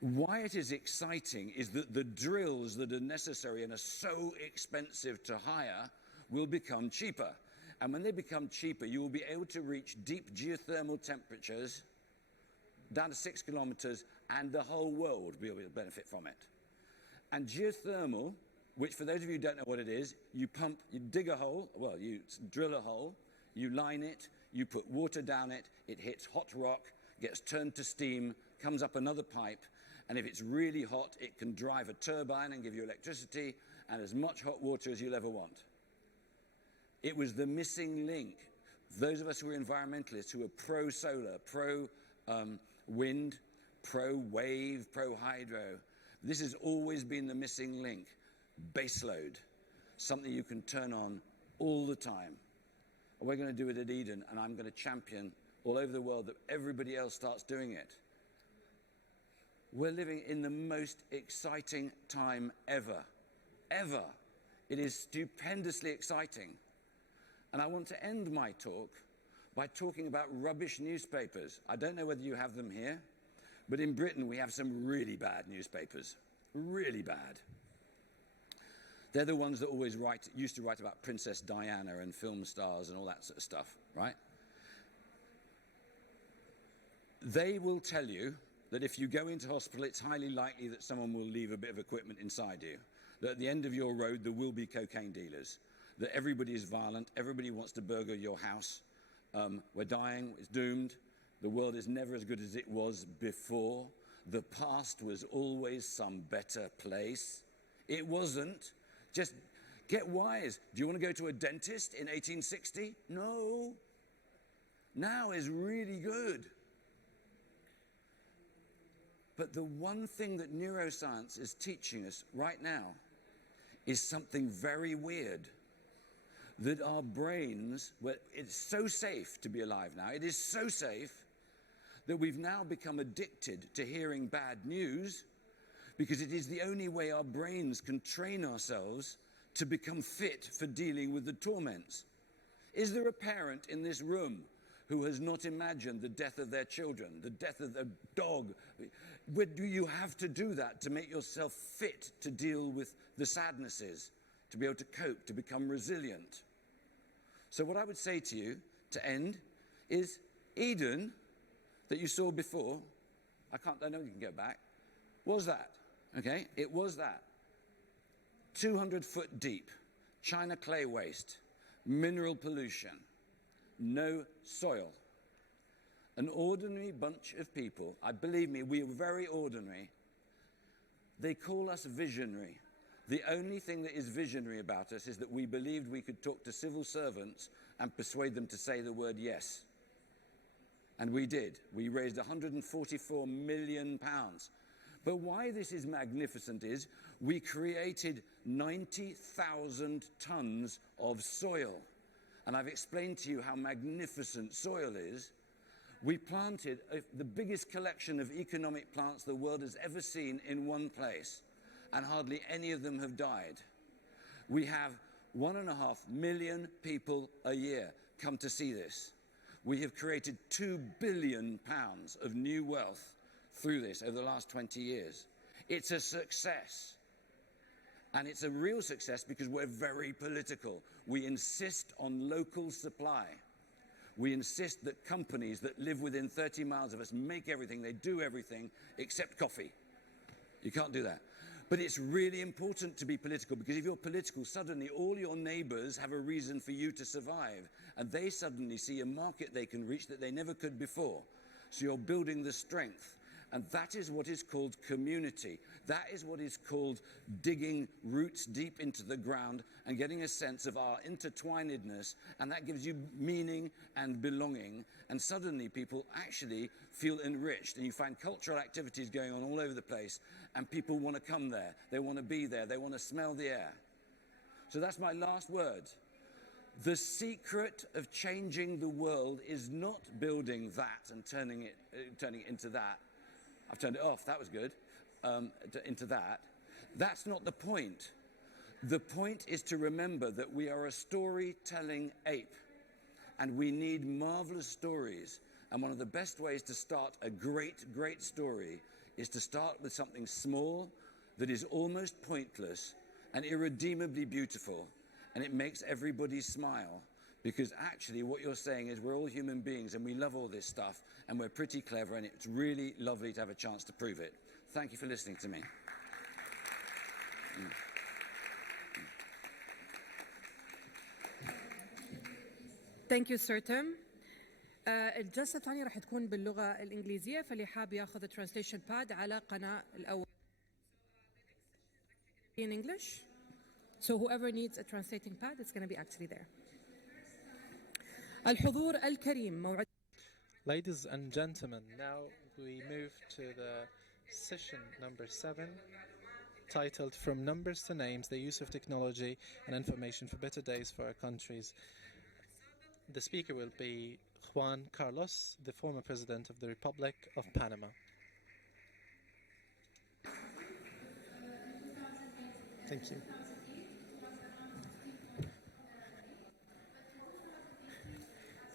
why it is exciting is that the drills that are necessary and are so expensive to hire will become cheaper. And when they become cheaper, you will be able to reach deep geothermal temperatures down to 6 kilometers, and the whole world will be able to benefit from it. And geothermal, which for those of you who don't know what it is, you dig a hole, well, you drill a hole, you line it, you put water down it, it hits hot rock, gets turned to steam, comes up another pipe, and if it's really hot, it can drive a turbine and give you electricity and as much hot water as you'll ever want. It was the missing link. Those of us who are environmentalists, who are pro-solar, pro-wind, pro-wave, pro-hydro, this has always been the missing link. Baseload, something you can turn on all the time. And we're going to do it at Eden, and I'm going to champion all over the world that everybody else starts doing it. We're living in the most exciting time ever. Ever. It is stupendously exciting. And I want to end my talk by talking about rubbish newspapers. I don't know whether you have them here, but in Britain we have some really bad newspapers. Really bad. They're the ones that always used to write about Princess Diana and film stars and all that sort of stuff, right? They will tell you that if you go into hospital, it's highly likely that someone will leave a bit of equipment inside you. That at the end of your road, there will be cocaine dealers. That everybody is violent. Everybody wants to burgle your house. We're dying. It's doomed. The world is never as good as it was before. The past was always some better place. It wasn't. Just get wise. Do you want to go to a dentist in 1860? No. Now is really good. But the one thing that neuroscience is teaching us right now is something very weird. That our brains, well, it's so safe to be alive now. It is so safe that we've now become addicted to hearing bad news because it is the only way our brains can train ourselves to become fit for dealing with the torments. Is there a parent in this room who has not imagined the death of their children, the death of their dog? Where do you have to do that to make yourself fit to deal with the sadnesses, to be able to cope, to become resilient? So what I would say to you to end is Eden that you saw before, I know you can go back, was that, okay? It was that. 200 foot deep, China clay waste, mineral pollution, no soil. An ordinary bunch of people, believe me, we are very ordinary. They call us visionary. The only thing that is visionary about us is that we believed we could talk to civil servants and persuade them to say the word yes. And we did. We raised £144 million. But why this is magnificent is we created 90,000 tons of soil. And I've explained to you how magnificent soil is. We planted the biggest collection of economic plants the world has ever seen in one place, and hardly any of them have died. We have 1.5 million people a year come to see this. We have created £2 billion of new wealth through this over the last 20 years. It's a success. And it's a real success because we're very political. We insist on local supply. We insist that companies that live within 30 miles of us make everything, they do everything except coffee. You can't do that. But it's really important to be political because if you're political, suddenly all your neighbors have a reason for you to survive. And they suddenly see a market they can reach that they never could before. So you're building the strength. And that is what is called community. That is what is called digging roots deep into the ground and getting a sense of our intertwinedness. And that gives you meaning and belonging. And suddenly people actually feel enriched. And you find cultural activities going on all over the place. And people want to come there. They want to be there. They want to smell the air. So that's my last word. The secret of changing the world is not building that and turning it into that. I've turned it off, that was good, into that. That's not the point. The point is to remember that we are a storytelling ape and we need marvelous stories. And one of the best ways to start a great, great story is to start with something small that is almost pointless and irredeemably beautiful, and it makes everybody smile. Because actually what you're saying is we're all human beings and we love all this stuff and we're pretty clever, and it's really lovely to have a chance to prove it. Thank you for listening to me. Thank you, Sir Tim. الجلسة الثانية راح تكون باللغة الإنجليزية، فاللي حاب ياخذ الترانسليشن باد على قناة الأول. In English, so whoever needs a translating pad, it's going to be actually there. الحضور الكريم موعد. Ladies and gentlemen, now we move to the session number 7, titled From Numbers to Names, the Use of Technology and Information for Better Days for Our Countries. The speaker will be Juan Carlos, the former President of the Republic of Panama. Thank you.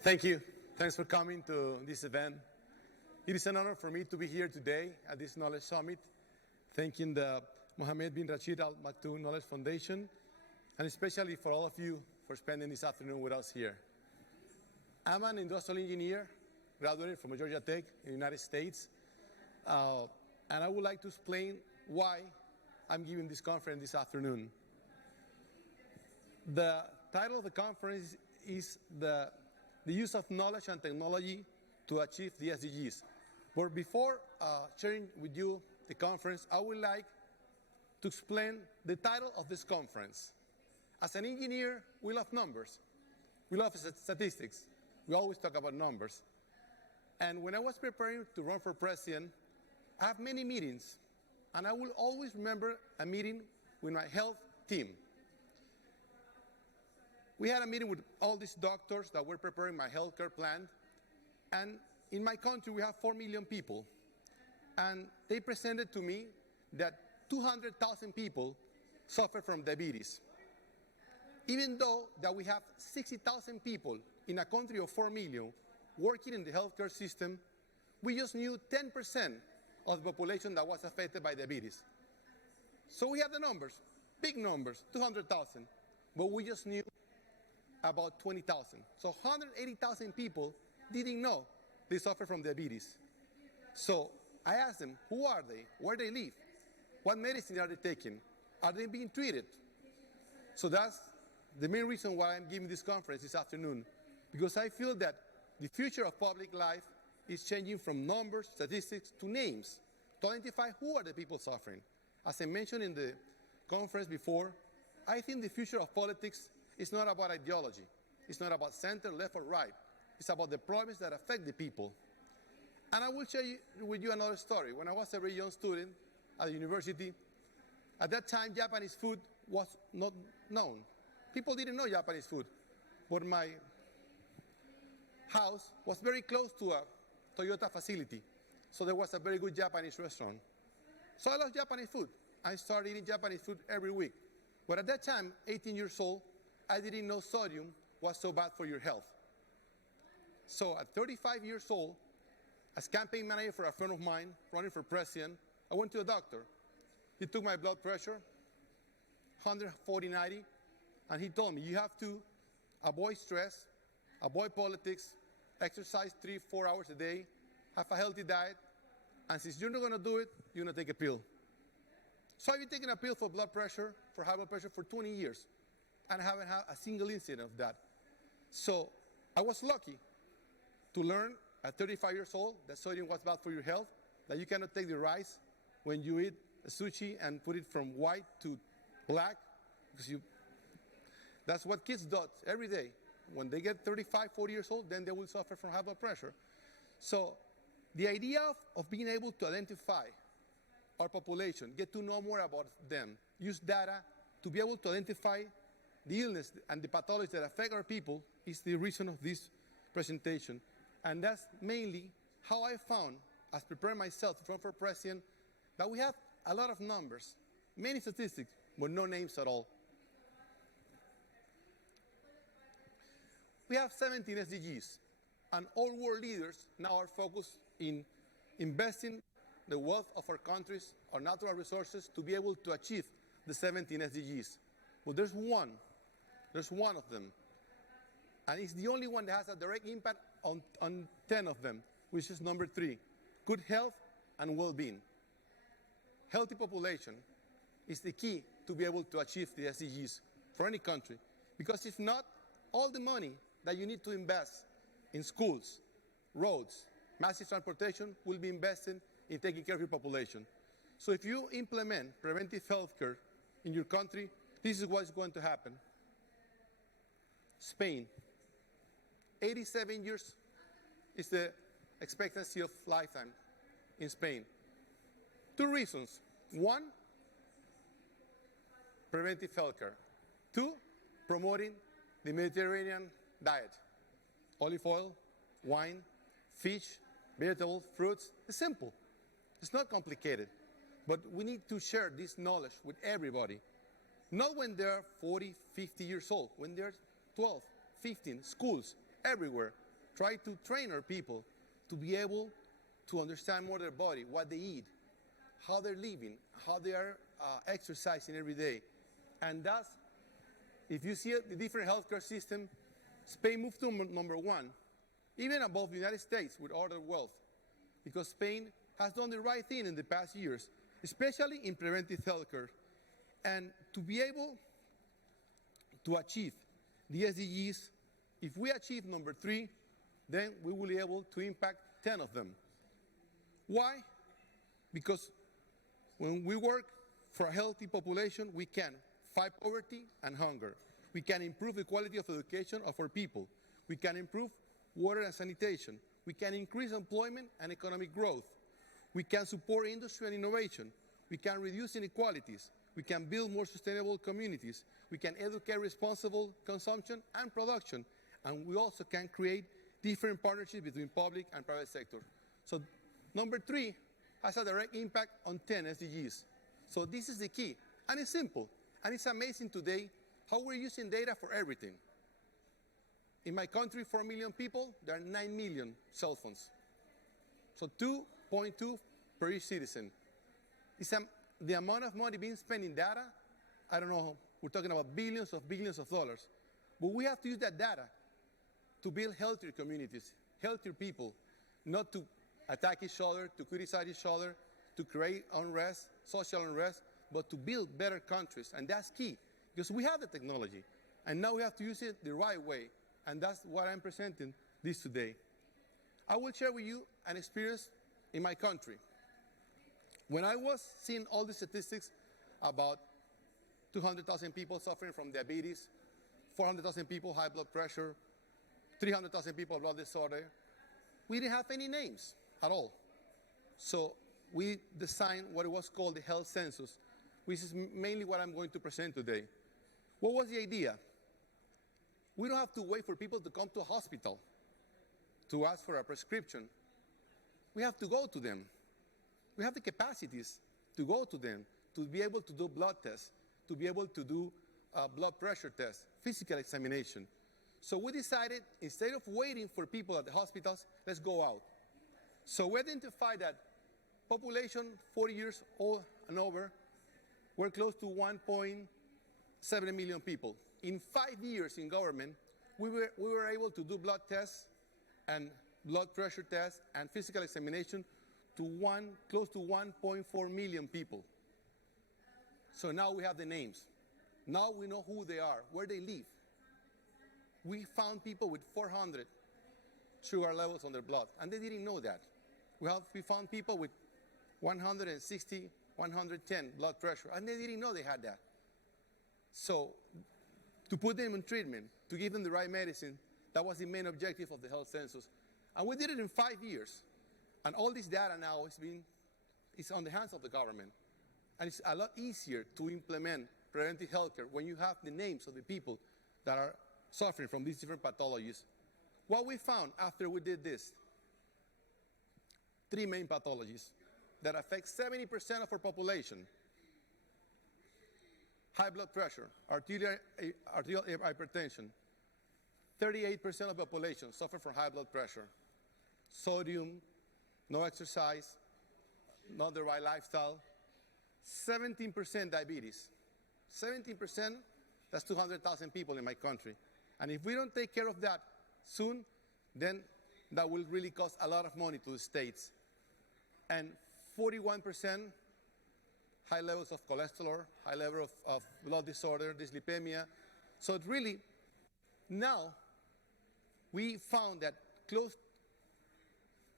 Thank you. Thanks for coming to this event. It is an honor for me to be here today at this Knowledge Summit, thanking the Mohammed bin Rashid Al Maktoum Knowledge Foundation, and especially for all of you for spending this afternoon with us here. I'm an industrial engineer graduated from Georgia Tech in the United States. And I would like to explain why I'm giving this conference this afternoon. The title of the conference is the use of knowledge and technology to achieve the SDGs. But before sharing with you the conference, I would like to explain the title of this conference. As an engineer, we love numbers. We love statistics. We always talk about numbers. And when I was preparing to run for president, I have many meetings, and I will always remember a meeting with my health team. We had a meeting with all these doctors that were preparing my healthcare plan, and in my country we have 4 million people, and they presented to me that 200,000 people suffer from diabetes. Even though that we have 60,000 people in a country of 4 million working in the healthcare system, we just knew 10% of the population that was affected by diabetes. So we have the numbers, big numbers, 200,000, but we just knew about 20,000. So 180,000 people didn't know they suffer from diabetes. So I asked them, who are they? Where they live? What medicine are they taking? Are they being treated? So that's the main reason why I'm giving this conference this afternoon, because I feel that the future of public life is changing from numbers, statistics, to names, to identify who are the people suffering. As I mentioned in the conference before, I think the future of politics is not about ideology. It's not about center, left, or right. It's about the problems that affect the people. And I will share with you another story. When I was a very young student at the university, at that time, Japanese food was not known. People didn't know Japanese food. But my house was very close to a Toyota facility. So there was a very good Japanese restaurant. So I love Japanese food. I started eating Japanese food every week. But at that time, 18 years old, I didn't know sodium was so bad for your health. So at 35 years old, as campaign manager for a friend of mine running for president, I went to a doctor. He took my blood pressure, 140/90, and he told me, you have to avoid stress, avoid politics, exercise 3-4 hours a day, have a healthy diet, and since you're not going to do it, you're going to take a pill. So I've been taking a pill for blood pressure, for high blood pressure, for 20 years, and I haven't had a single incident of that. So I was lucky to learn at 35 years old that sodium was bad for your health, that you cannot take the rice when you eat a sushi and put it from white to black, because that's what kids do every day. When they get 35, 40 years old, then they will suffer from high blood pressure. So the idea of being able to identify our population, get to know more about them, use data to be able to identify the illness and the pathologies that affect our people is the reason of this presentation. And that's mainly how I found, as preparing myself to run for president, that we have a lot of numbers, many statistics, but no names at all. We have 17 SDGs, and all world leaders now are focused in investing the wealth of our countries, our natural resources, to be able to achieve the 17 SDGs. But there's one of them, and it's the only one that has a direct impact on 10 of them, which is number 3, good health and well-being. Healthy population is the key to be able to achieve the SDGs for any country, because if not, all the money that you need to invest in schools, roads, massive transportation will be invested in taking care of your population. So if you implement preventive health care in your country, this is what is going to happen. Spain, 87 years is the expectancy of lifetime in Spain. 2 reasons. 1, preventive health care. 2, promoting the Mediterranean diet. Olive oil, wine, fish, vegetables, fruits. It's simple. It's not complicated. But we need to share this knowledge with everybody. Not when they're 40, 50 years old, when they're 12, 15, schools, everywhere. Try to train our people to be able to understand more their body, what they eat, how they're living, how they are exercising every day. And that's, if you see the different healthcare system, Spain moved to number 1 even above the United States with order wealth, because Spain has done the right thing in the past years, especially in preventive healthcare. And to be able to achieve the SDGs, if we achieve number 3, then we will be able to impact 10 of them. Why? Because when we work for a healthy population, we can fight poverty and hunger. We can improve the quality of education of our people. We can improve water and sanitation. We can increase employment and economic growth. We can support industry and innovation. We can reduce inequalities. We can build more sustainable communities. We can educate responsible consumption and production. And we also can create different partnerships between public and private sector. So number 3 has a direct impact on 10 SDGs. So this is the key. And it's simple. And it's amazing today how we're using data for everything. In my country, 4 million people, there are 9 million cell phones. So 2.2 per each citizen. It's the amount of money being spent in data, I don't know, we're talking about billions of dollars. But we have to use that data to build healthier communities, healthier people, not to attack each other, to criticize each other, to create unrest, social unrest, but to build better countries. And that's key, because we have the technology, and now we have to use it the right way. And that's what I'm presenting this today. I will share with you an experience in my country. When I was seeing all the statistics about 200,000 people suffering from diabetes, 400,000 people high blood pressure, 300,000 people blood disorder, we didn't have any names at all. So we designed what was called the health census, which is mainly what I'm going to present today. What was the idea? We don't have to wait for people to come to a hospital to ask for a prescription. We have to go to them. We have the capacities to go to them, to be able to do blood tests, to be able to do blood pressure tests, physical examination. So we decided, instead of waiting for people at the hospitals, let's go out. So we identified that population 40 years old and over, we're close to 1.7 million people. In 5 years in government, we were able to do blood tests and blood pressure tests and physical examination to close to 1.4 million people. So now we have the names. Now we know who they are, where they live. We found people with 400 sugar levels on their blood, and they didn't know that. We found people with 160, 110 blood pressure, and they didn't know they had that. So to put them in treatment, to give them the right medicine, that was the main objective of the health census. And we did it in 5 years. And all this data now is on the hands of the government. And it's a lot easier to implement preventive healthcare when you have the names of the people that are suffering from these different pathologies. What we found after we did this, 3 main pathologies that affect 70% of our population. High blood pressure, arterial hypertension. 38% of the population suffer from high blood pressure. Sodium, no exercise, not the right lifestyle. 17% diabetes. 17%, that's 200,000 people in my country. And if we don't take care of that soon, then that will really cost a lot of money to the states. And 41% high levels of cholesterol, high level of blood disorder, dyslipidemia. So it really, now we found that close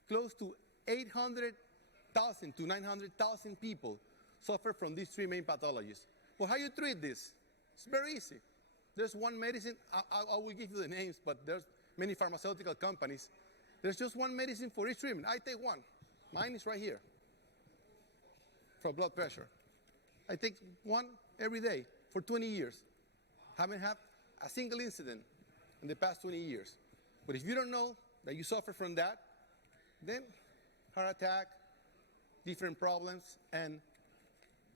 to 800,000 to 900,000 people suffer from these 3 main pathologies. Well, how you treat this? It's very easy. There's one medicine, I will give you the names, but there's many pharmaceutical companies. There's just one medicine for each treatment. I take one. Mine is right here for blood pressure. I take one every day for 20 years. Haven't had a single incident in the past 20 years. But if you don't know that you suffer from that, then heart attack, different problems, and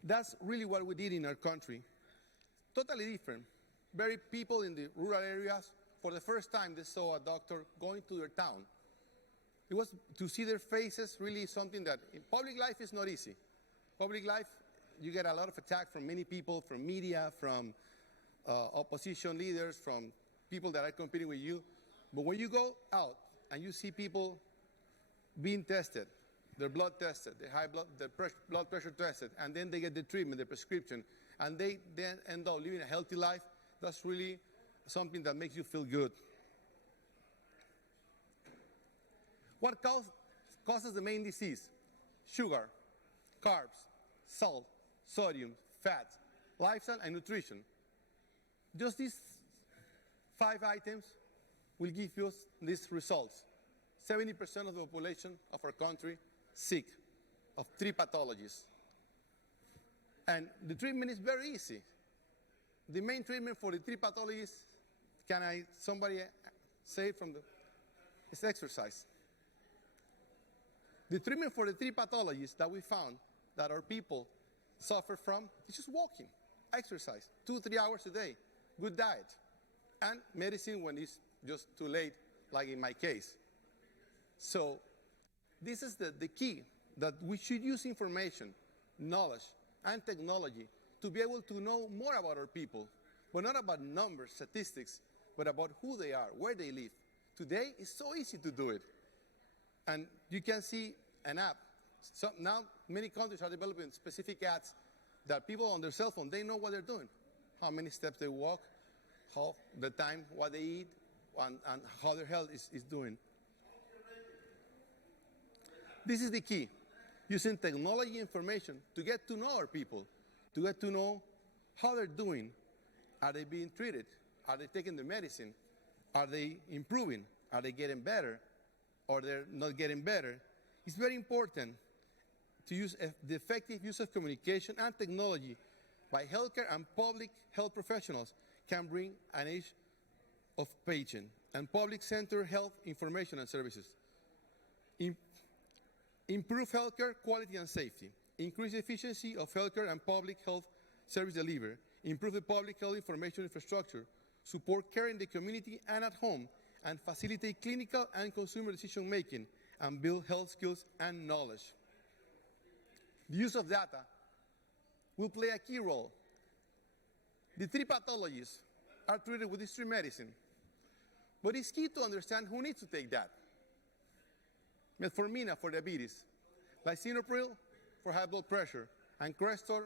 that's really what we did in our country. Totally different. Very people in the rural areas, for the first time they saw a doctor going to their town. It was to see their faces, really something that in public life is not easy. Public life, you get a lot of attack from many people, from media, from opposition leaders, from people that are competing with you. But when you go out and you see people being tested, their blood tested, their blood pressure tested, and then they get the treatment, the prescription, and they then end up living a healthy life, that's really something that makes you feel good. What causes the main disease? Sugar, carbs, salt, sodium, fats, lifestyle, and nutrition. Just these 5 items will give you these results. 70% of the population of our country sick of 3 pathologies. And the treatment is very easy. The main treatment for the 3 pathologies, somebody say it from the, is exercise. The treatment for the 3 pathologies that we found that our people suffer from is just walking, exercise, 2-3 hours a day, good diet, and medicine when it's just too late, like in my case. So this is the key, that we should use information, knowledge, and technology to be able to know more about our people, but not about numbers, statistics, but about who they are, where they live. Today, it's so easy to do it. And you can see an app. So now, many countries are developing specific apps that people on their cell phone, they know what they're doing, how many steps they walk, how the time, what they eat, and how their health is doing. This is the key, using technology information to get to know our people, to get to know how they're doing. Are they being treated? Are they taking the medicine? Are they improving? Are they getting better? Or they're not getting better? It's very important to use the effective use of communication and technology by healthcare and public health professionals can bring an age of patient and public-centered health information and services. Improve healthcare quality and safety. Increase efficiency of healthcare and public health service delivery. Improve the public health information infrastructure. Support care in the community and at home. And facilitate clinical and consumer decision-making. And build health skills and knowledge. The use of data will play a key role. The 3 pathologies are treated with district medicine. But it's key to understand who needs to take that. Metformin for diabetes, lisinopril for high blood pressure, and Crestor,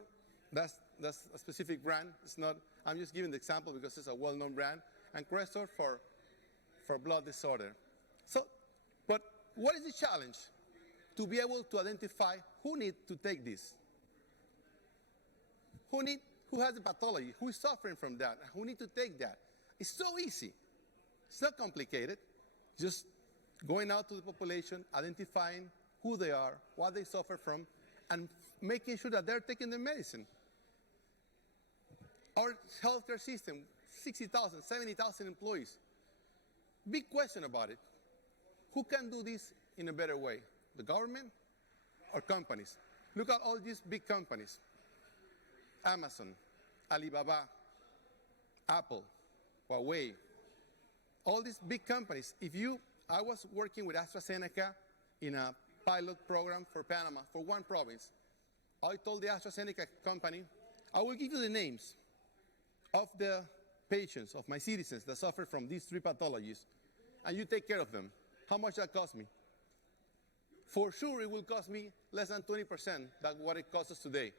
that's a specific brand. It's not, I'm just giving the example because it's a well-known brand, and Crestor for blood disorder. So, but what is the challenge? To be able to identify who needs to take this. Who has the pathology, who is suffering from that, who needs to take that. It's so easy. It's not complicated. Just going out to the population, identifying who they are, what they suffer from, and making sure that they're taking the medicine. Our healthcare system, 60,000, 70,000 employees. Big question about it. Who can do this in a better way? The government or companies? Look at all these big companies. Amazon, Alibaba, Apple, Huawei, all these big companies. I was working with AstraZeneca in a pilot program for Panama, for one province. I told the AstraZeneca company, I will give you the names of the patients, of my citizens that suffer from these 3 pathologies, and you take care of them. How much that cost me? For sure, it will cost me less than 20% than what it costs us today.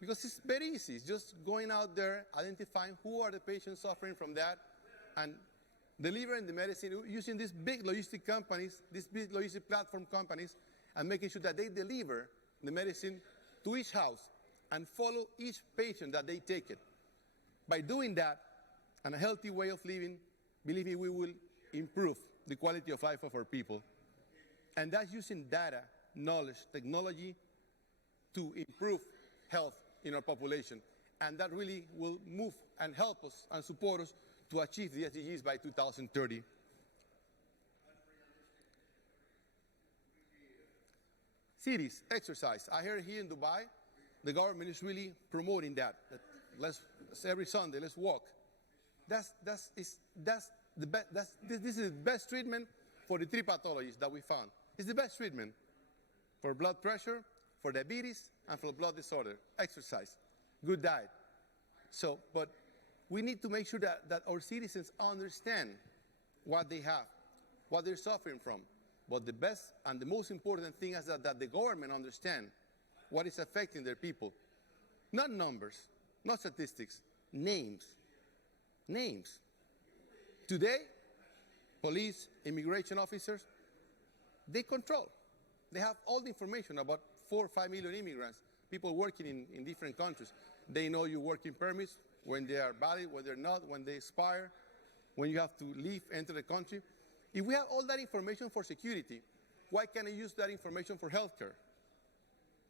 Because it's very easy. It's just going out there, identifying who are the patients suffering from that, and delivering the medicine using these big logistic companies, these big logistic platform companies, and making sure that they deliver the medicine to each house and follow each patient that they take it. By doing that, and a healthy way of living, believe me, we will improve the quality of life of our people. And that's using data, knowledge, technology to improve health in our population. And that really will move and help us and support us to achieve the SDGs by 2030. Cities, exercise. I heard here in Dubai, the government is really promoting that. Every Sunday, let's walk. This is the best treatment for the 3 pathologies that we found. It's the best treatment for blood pressure, for diabetes, and for blood disorder. Exercise, good diet. But we need to make sure that our citizens understand what they have, what they're suffering from. But the best and the most important thing is that the government understand what is affecting their people. Not numbers, not statistics, names. Names. Today, police, immigration officers, they control. They have all the information about 4 or 5 million immigrants, people working in different countries. They know your working permits, when they are valid, when they're not, when they expire, when you have to leave, enter the country. If we have all that information for security, why can't I use that information for healthcare?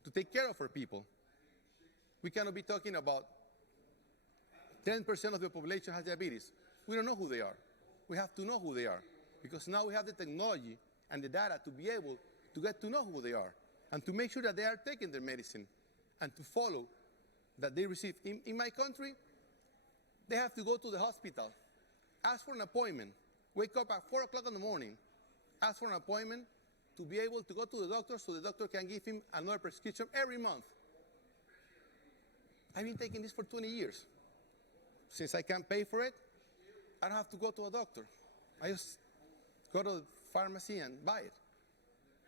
To take care of our people. We cannot be talking about 10% of the population has diabetes. We don't know who they are. We have to know who they are, because now we have the technology and the data to be able to get to know who they are and to make sure that they are taking their medicine and to follow that they receive. In my country, they have to go to the hospital, ask for an appointment, wake up at 4 o'clock in the morning, ask for an appointment to be able to go to the doctor so the doctor can give him another prescription every month. I've been taking this for 20 years. Since I can't pay for it, I don't have to go to a doctor. I just go to the pharmacy and buy it.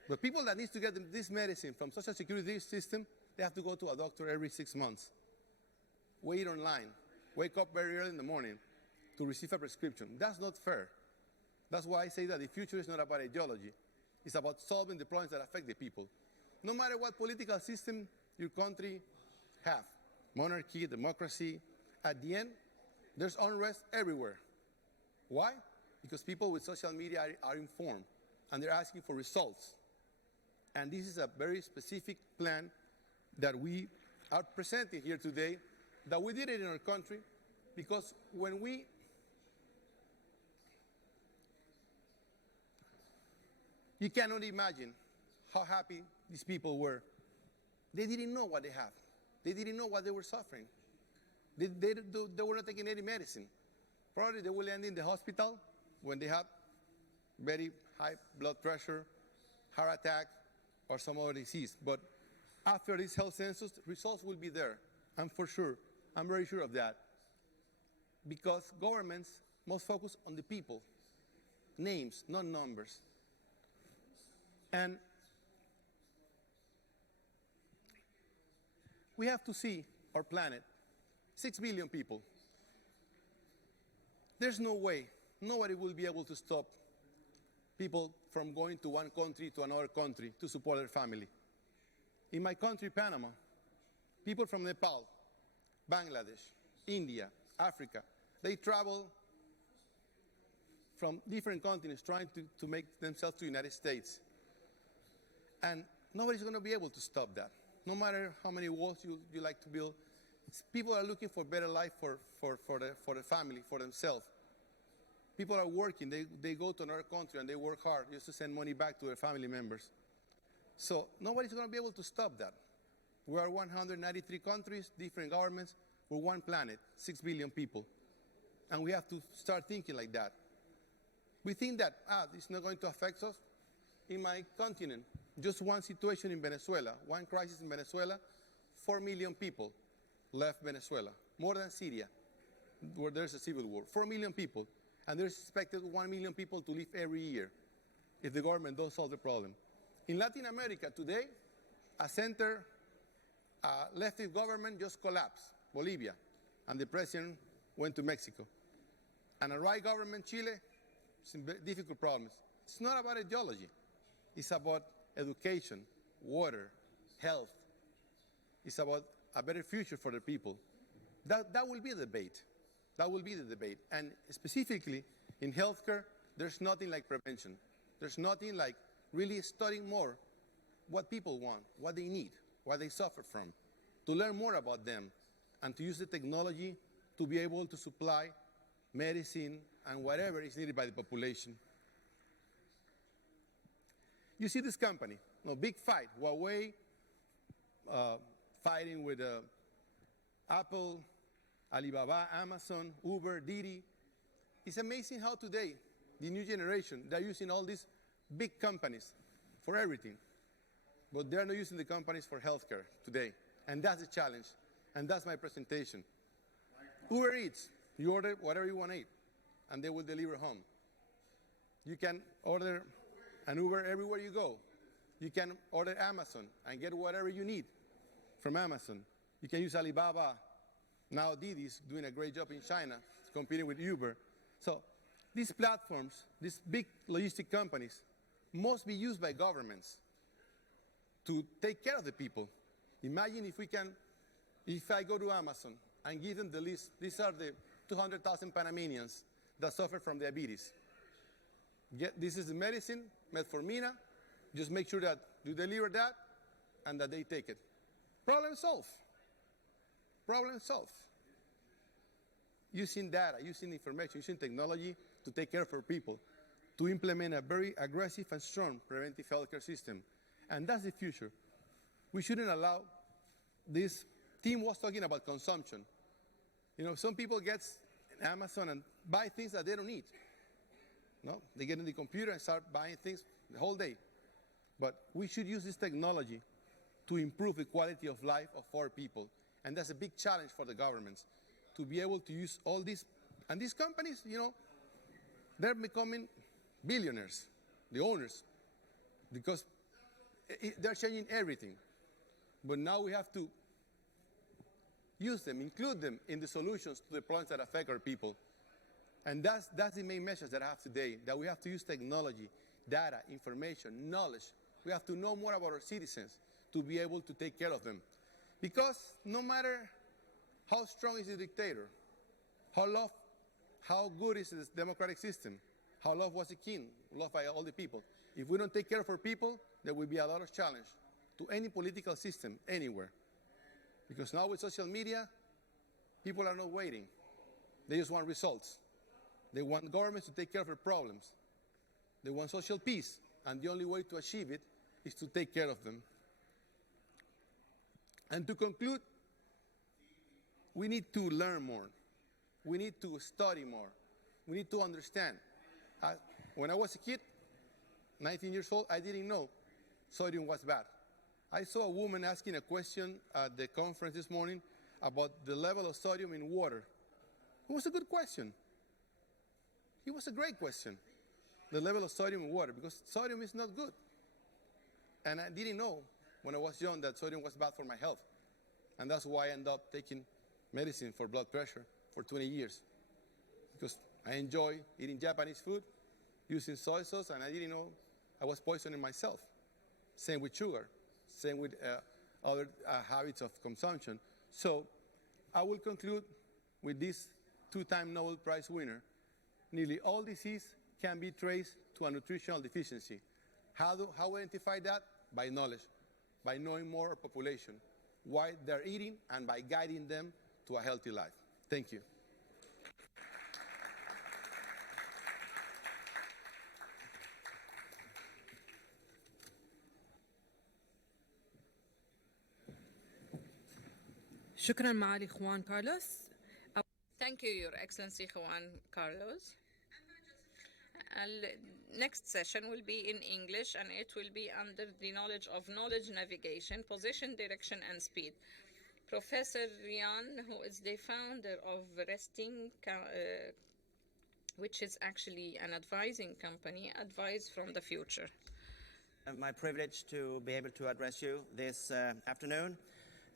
But people that need to get this medicine from Social Security system, they have to go to a doctor every 6 months. Wait online. Wake up very early in the morning to receive a prescription. That's not fair. That's why I say that the future is not about ideology. It's about solving the problems that affect the people. No matter what political system your country have, monarchy, democracy, at the end, there's unrest everywhere. Why? Because people with social media are informed, and they're asking for results. And this is a very specific plan that we are presenting here today, that we did it in our country, because when you cannot imagine how happy these people were. They didn't know what they have. They didn't know what they were suffering. They were not taking any medicine. Probably they will end in the hospital when they have very high blood pressure, heart attack, or some other disease. But after this health census, results will be there. And for sure, I'm very sure of that. Because governments must focus on the people. Names, not numbers. And we have to see our planet, 6 billion people. There's no way, nobody will be able to stop people from going to one country to another country to support their family. In my country, Panama, people from Nepal, Bangladesh, India, Africa, they travel from different continents trying to make themselves to the United States. And nobody's going to be able to stop that. No matter how many walls you like to build, people are looking for better life for the family, for themselves. People are working. They go to another country and they work hard just to send money back to their family members. So nobody's going to be able to stop that. We are 193 countries, different governments. We're one planet, 6 billion people. And we have to start thinking like that. We think that, it's not going to affect us. In my continent, just one situation in Venezuela, one crisis in Venezuela, 4 million people left Venezuela, more than Syria, where there's a civil war. 4 million people, and there's expected 1 million people to leave every year if the government don't solve the problem. In Latin America today, a center leftist government just collapsed, Bolivia, and the president went to Mexico. And a right government, Chile, some difficult problems. It's not about ideology. It's about education, water, health. It's about a better future for the people. That will be the debate. That will be the debate. And specifically in healthcare, there's nothing like prevention. There's nothing like really studying more what people want, what they need, what they suffer from, to learn more about them, and to use the technology to be able to supply medicine and whatever is needed by the population. You see this company, big fight, Huawei fighting with Apple, Alibaba, Amazon, Uber, Didi. It's amazing how today, the new generation, they're using all these big companies for everything. But they're not using the companies for healthcare today. And that's the challenge. And that's my presentation. Uber Eats, you order whatever you want to eat, and they will deliver home. You can order an Uber everywhere you go. You can order Amazon and get whatever you need from Amazon. You can use Alibaba. Now Didi is doing a great job in China, competing with Uber. So these platforms, these big logistic companies, must be used by governments to take care of the people. Imagine if I go to Amazon and give them the list, these are the 200,000 Panamanians that suffer from diabetes. This is the medicine, metformina. Just make sure that you deliver that and that they take it. Problem solved. Problem solved. Using data, using information, using technology to take care of our people, to implement a very aggressive and strong preventive healthcare system. And that's the future. We shouldn't allow this. Tim was talking about consumption. You know, some people get Amazon and buy things that they don't need. No, they get in the computer and start buying things the whole day. But we should use this technology to improve the quality of life of our people. And that's a big challenge for the governments, to be able to use all these. And these companies, you know, they're becoming billionaires, the owners, because they're changing everything. But now we have to use them, include them in the solutions to the problems that affect our people. And that's the main message that I have today, that we have to use technology, data, information, knowledge. We have to know more about our citizens to be able to take care of them. Because no matter how strong is the dictator, how good is the democratic system, how loved was the king, loved by all the people, if we don't take care of our people, there will be a lot of challenge to any political system anywhere. Because now with social media, people are not waiting. They just want results. They want governments to take care of their problems. They want social peace, and the only way to achieve it is to take care of them. And to conclude, we need to learn more. We need to study more. We need to understand. When I was a kid, 19 years old, I didn't know sodium was bad. I saw a woman asking a question at the conference this morning about the level of sodium in water. It was a good question. It was a great question, the level of sodium in water, because sodium is not good. And I didn't know when I was young that sodium was bad for my health. And that's why I ended up taking medicine for blood pressure for 20 years. Because I enjoy eating Japanese food, using soy sauce, and I didn't know I was poisoning myself. Same with sugar, same with other habits of consumption. So I will conclude with this two-time Nobel Prize winner. Nearly all disease can be traced to a nutritional deficiency. How identify that? By knowledge, by knowing more of population, why they're eating, and by guiding them to a healthy life. Thank you. شكرا معالي خوان كارلوس. Thank you, Your Excellency Juan Carlos. Next session will be in English, and it will be under the knowledge of knowledge navigation, position, direction, and speed. Professor Rian, who is the founder of Resting, which is actually an advising company, Advise from the Future. My privilege to be able to address you this afternoon.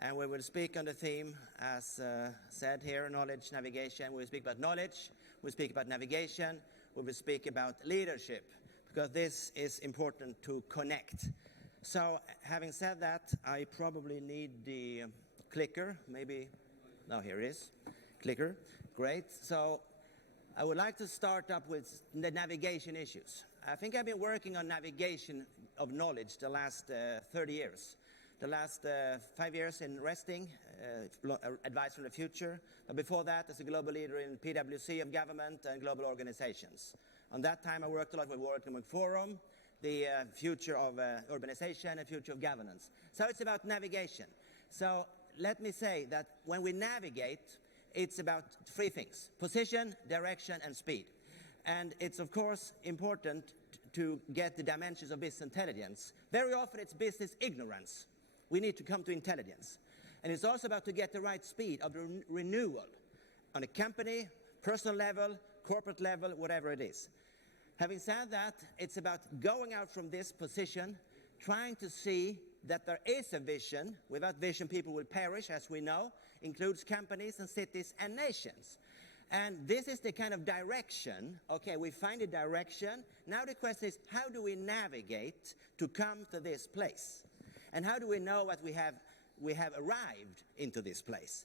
And we will speak on the theme, as said here, knowledge navigation. We will speak about knowledge, we'll speak about navigation, we will speak about leadership, because this is important to connect. So, having said that, I probably need the clicker, maybe, no, here it is, clicker, great. So, I would like to start up with the navigation issues. I think I've been working on navigation of knowledge the last 30 years. The last 5 years in Resting, Advice from the Future. But before that, as a global leader in PwC of government and global organizations. On that time, I worked a lot with World Economic Forum, the future of urbanization and future of governance. So it's about navigation. So let me say that when we navigate, it's about three things: position, direction, and speed. And it's, of course, important to get the dimensions of business intelligence. Very often, it's business ignorance. We need to come to intelligence. And it's also about to get the right speed of the renewal on a company, personal level, corporate level, whatever it is. Having said that, it's about going out from this position, trying to see that there is a vision. Without vision, people will perish, as we know, includes companies and cities and nations. And this is the kind of direction. Okay, we find a direction. Now the question is, how do we navigate to come to this place? And how do we know that we have arrived into this place?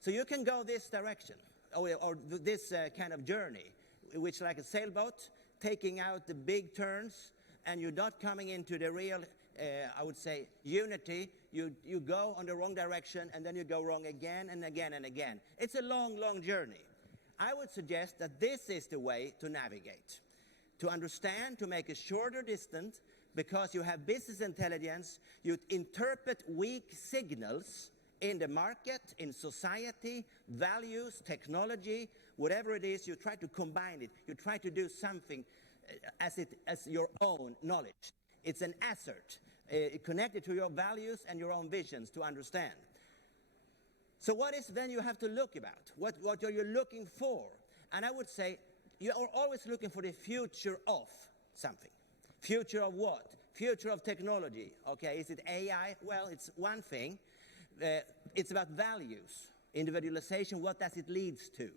So you can go this direction, or this kind of journey, which is like a sailboat, taking out the big turns, and you're not coming into the real, I would say, unity. You go on the wrong direction, and then you go wrong again and again and again. It's a long, long journey. I would suggest that this is the way to navigate, to understand, to make a shorter distance, because you have business intelligence, you interpret weak signals in the market, in society, values, technology, whatever it is, you try to combine it. You try to do something as your own knowledge. It's an asset connected to your values and your own visions to understand. So what is then you have to look about? What are you looking for? And I would say you are always looking for the future of something. Future of what? Future of technology. Okay, is it AI? Well, it's one thing. It's about values, individualization, what does it lead to?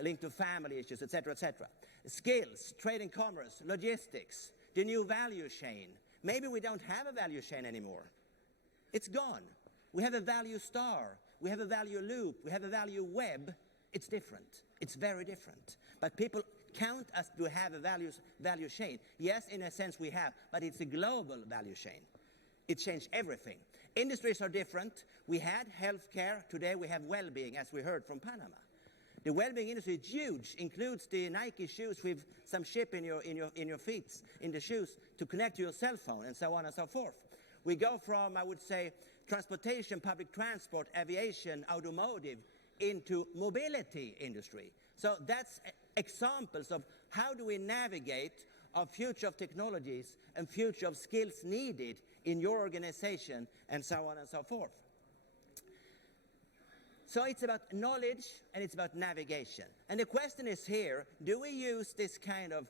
A link to family issues, etc., etc. Skills, trade and commerce, logistics, the new value chain. Maybe we don't have a value chain anymore. It's gone. We have a value star. We have a value loop. We have a value web. It's different. It's very different. But people count us to have a value chain. Yes, in a sense we have, but it's a global value chain. It changed everything. Industries are different. We had healthcare. Today we have well-being, as we heard from Panama. The well-being industry is huge. Includes the Nike shoes with some chip in your feet, in the shoes, to connect to your cell phone, and so on and so forth. We go from, I would say, transportation, public transport, aviation, automotive, into mobility industry. So that's examples of how do we navigate our future of technologies and future of skills needed in your organization, and so on and so forth. So it's about knowledge and it's about navigation. And the question is here, do we use this kind of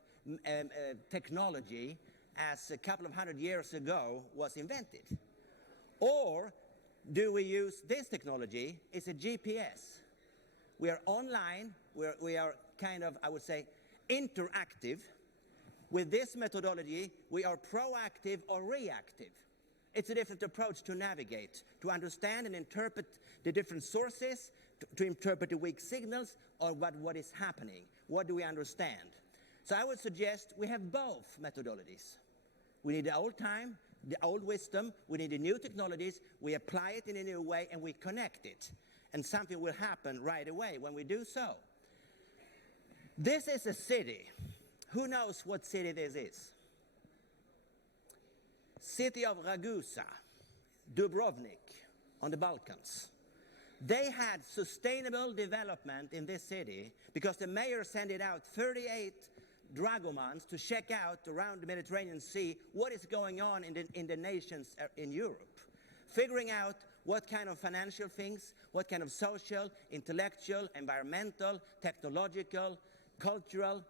technology as a couple of 100 years ago was invented? Or do we use this technology? It's a GPS. We are online, we are kind of, I would say, interactive. With this methodology, we are proactive or reactive. It's a different approach to navigate, to understand and interpret the different sources, to interpret the weak signals, or what is happening. What do we understand? So I would suggest we have both methodologies. We need the old time, the old wisdom, we need the new technologies, we apply it in a new way, and we connect it. And something will happen right away when we do so. This is a city. Who knows what city this is? City of Ragusa, Dubrovnik, on the Balkans. They had sustainable development in this city because the mayor sent out 38 dragomans to check out around the Mediterranean Sea what is going on in the nations in Europe, figuring out what kind of financial things, what kind of social, intellectual, environmental, technological, cultural,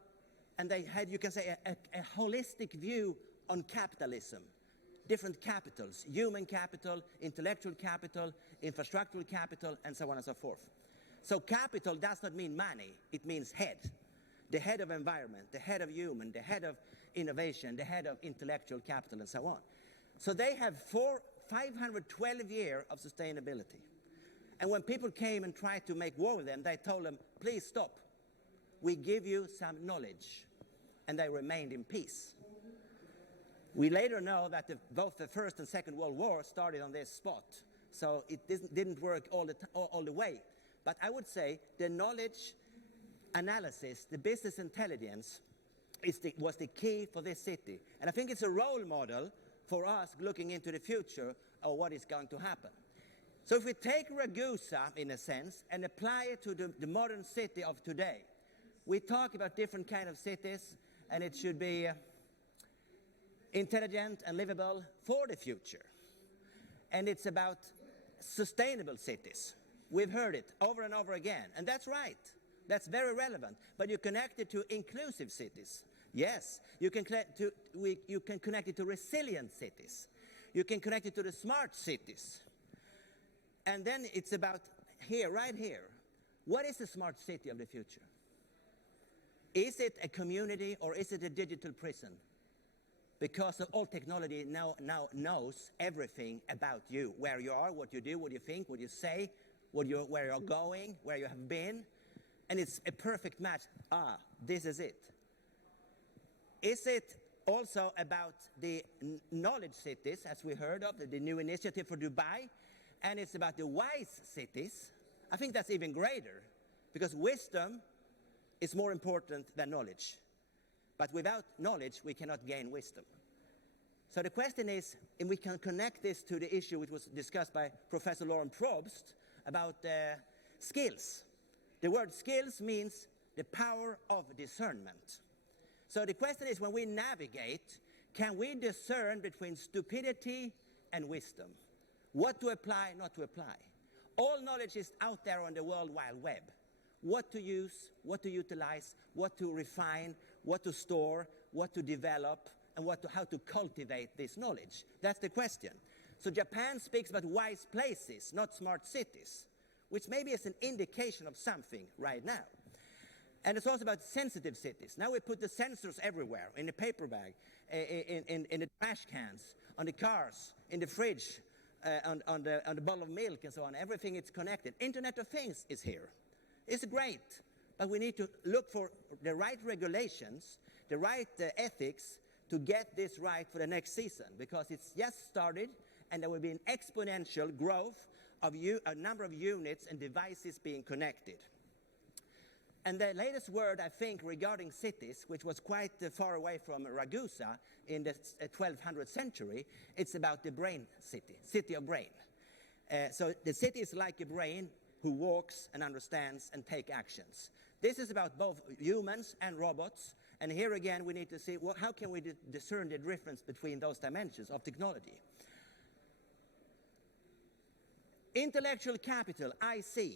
and they had, you can say, a holistic view on capitalism. Different capitals, human capital, intellectual capital, infrastructural capital, and so on and so forth. So capital does not mean money, it means head. The head of environment, the head of human, the head of innovation, the head of intellectual capital, and so on. So they have 512 years of sustainability. And when people came and tried to make war with them, they told them, please stop. We give you some knowledge. And they remained in peace. We later know that both the First and Second World War started on this spot. So it didn't work all the way. But I would say the knowledge analysis, the business intelligence was the key for this city. And I think it's a role model for us looking into the future of what is going to happen. So if we take Ragusa, in a sense, and apply it to the modern city of today, we talk about different kind of cities, and it should be intelligent and livable for the future. And it's about sustainable cities. We've heard it over and over again, and that's right. That's very relevant. But you connect it to inclusive cities, Yes, you can connect it to resilient cities. You can connect it to the smart cities. And then it's about here, right here. What is the smart city of the future? Is it a community or is it a digital prison? Because all technology now knows everything about you, where you are, what you do, what you think, what you say, where you're going, where you have been. And it's a perfect match. This is it. Is it also about the knowledge cities, as we heard of, the new initiative for Dubai? And it's about the wise cities. I think that's even greater, because wisdom is more important than knowledge. But without knowledge, we cannot gain wisdom. So the question is, and we can connect this to the issue which was discussed by Professor Lauren Probst about skills. The word skills means the power of discernment. So the question is, when we navigate, can we discern between stupidity and wisdom? What to apply, not to apply. All knowledge is out there on the World Wide Web. What to use, what to utilize, what to refine, what to store, what to develop, and how to cultivate this knowledge. That's the question. So Japan speaks about wise places, not smart cities, which maybe is an indication of something right now. And it's also about sensitive cities. Now we put the sensors everywhere, in the paper bag, in the trash cans, on the cars, in the fridge, on the bottle of milk and so on. Everything is connected. Internet of Things is here. It's great, but we need to look for the right regulations, the right ethics to get this right for the next season, because it's just started and there will be an exponential growth of a number of units and devices being connected. And the latest word, I think, regarding cities, which was quite far away from Ragusa in the 1200th century, it's about the brain city of brain. So the city is like a brain who walks and understands and takes actions. This is about both humans and robots. And here again, we need to see, well, how can we discern the difference between those dimensions of technology? Intellectual capital, IC.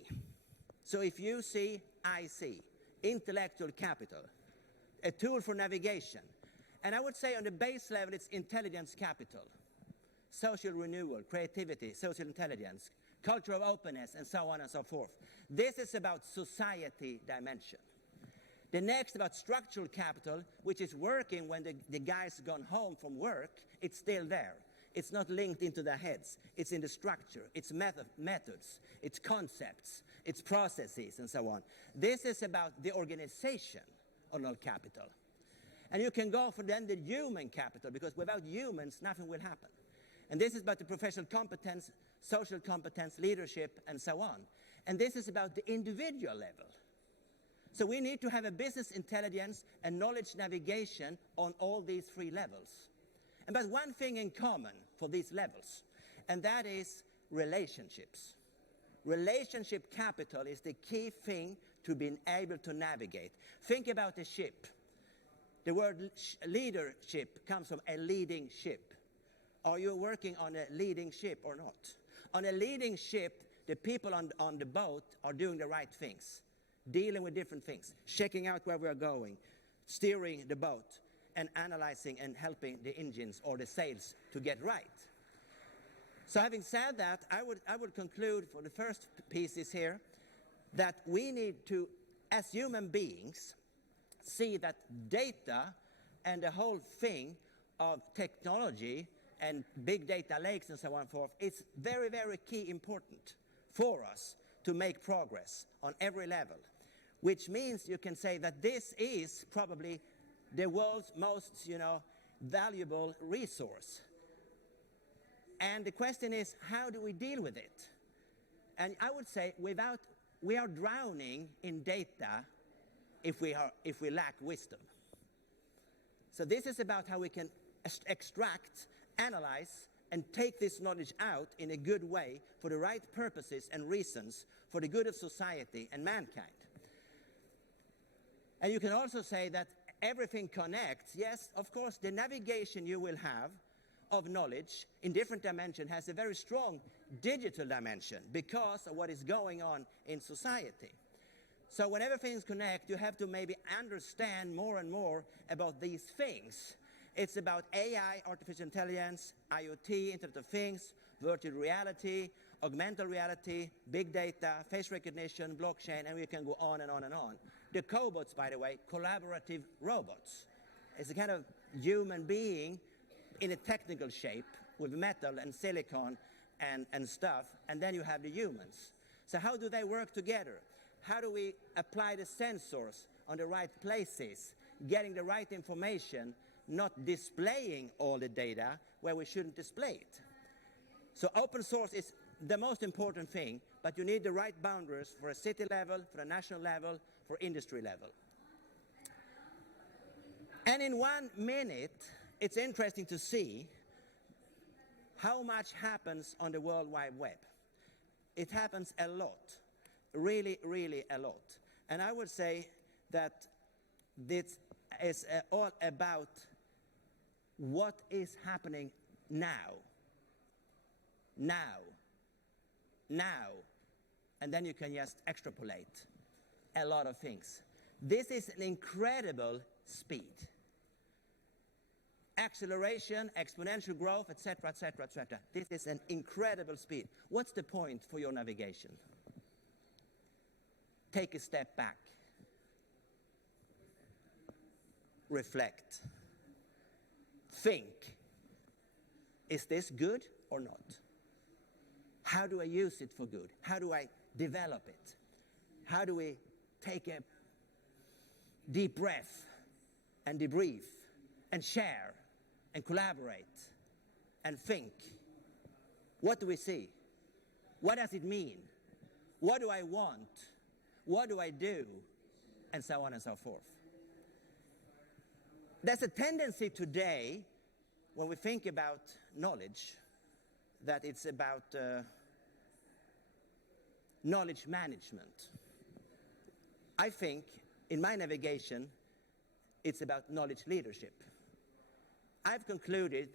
So if you see, I see. Intellectual capital, a tool for navigation. And I would say on the base level, it's intelligence capital. Social renewal, creativity, social intelligence, culture of openness, and so on and so forth. This is about society dimension. The next about structural capital, which is working when the guy's gone home from work, it's still there. It's not linked into their heads. It's in the structure. It's methods. It's concepts. It's processes, and so on. This is about the organization of all capital. And you can go for then the human capital, because without humans, nothing will happen. And this is about the professional competence, social competence, leadership, and so on. And this is about the individual level. So we need to have a business intelligence and knowledge navigation on all these three levels. And but one thing in common for these levels, and that is relationships. Relationship capital is the key thing to being able to navigate. Think about a ship. The word leadership comes from a leading ship. Are you working on a leading ship or not? On a leading ship, the people on the boat are doing the right things, dealing with different things, checking out where we are going, steering the boat, and analyzing and helping the engines or the sails to get right. So having said that, I would conclude for the first pieces here that we need to, as human beings, see that data and the whole thing of technology and big data lakes and so on and forth, it's very, very key important for us to make progress on every level, which means you can say that this is probably the world's most, valuable resource. And the question is, how do we deal with it? And I would say we are drowning in data if we lack wisdom. So this is about how we can extract, analyze, and take this knowledge out in a good way for the right purposes and reasons for the good of society and mankind. And you can also say that everything connects. Yes, of course, the navigation you will have of knowledge in different dimensions has a very strong digital dimension because of what is going on in society. So whenever things connect, you have to maybe understand more and more about these things. It's about AI, artificial intelligence, IoT, Internet of Things, virtual reality, augmented reality, big data, face recognition, blockchain, and we can go on and on and on. The cobots, by the way, collaborative robots. It's a kind of human being in a technical shape with metal and silicon and stuff, and then you have the humans. So how do they work together? How do we apply the sensors on the right places, getting the right information, not displaying all the data where we shouldn't display it? So open source is the most important thing, but you need the right boundaries for a city level, for a national level, for industry level. And in 1 minute, it's interesting to see how much happens on the World Wide Web. It happens a lot, really, really a lot. And I would say that this is all about what is happening now. Now. And then you can just extrapolate a lot of things. This is an incredible speed. Acceleration, exponential growth, etc., etc., etc. This is an incredible speed. What's the point for your navigation? Take a step back. Reflect. Think. Is this good or not? How do I use it for good? How do I develop it? How do we take a deep breath and debrief and share and collaborate and think? What do we see? What does it mean? What do I want? What do I do? And so on and so forth. There's a tendency today, when we think about knowledge, that it's about knowledge management. I think, in my navigation, it's about knowledge leadership. I've concluded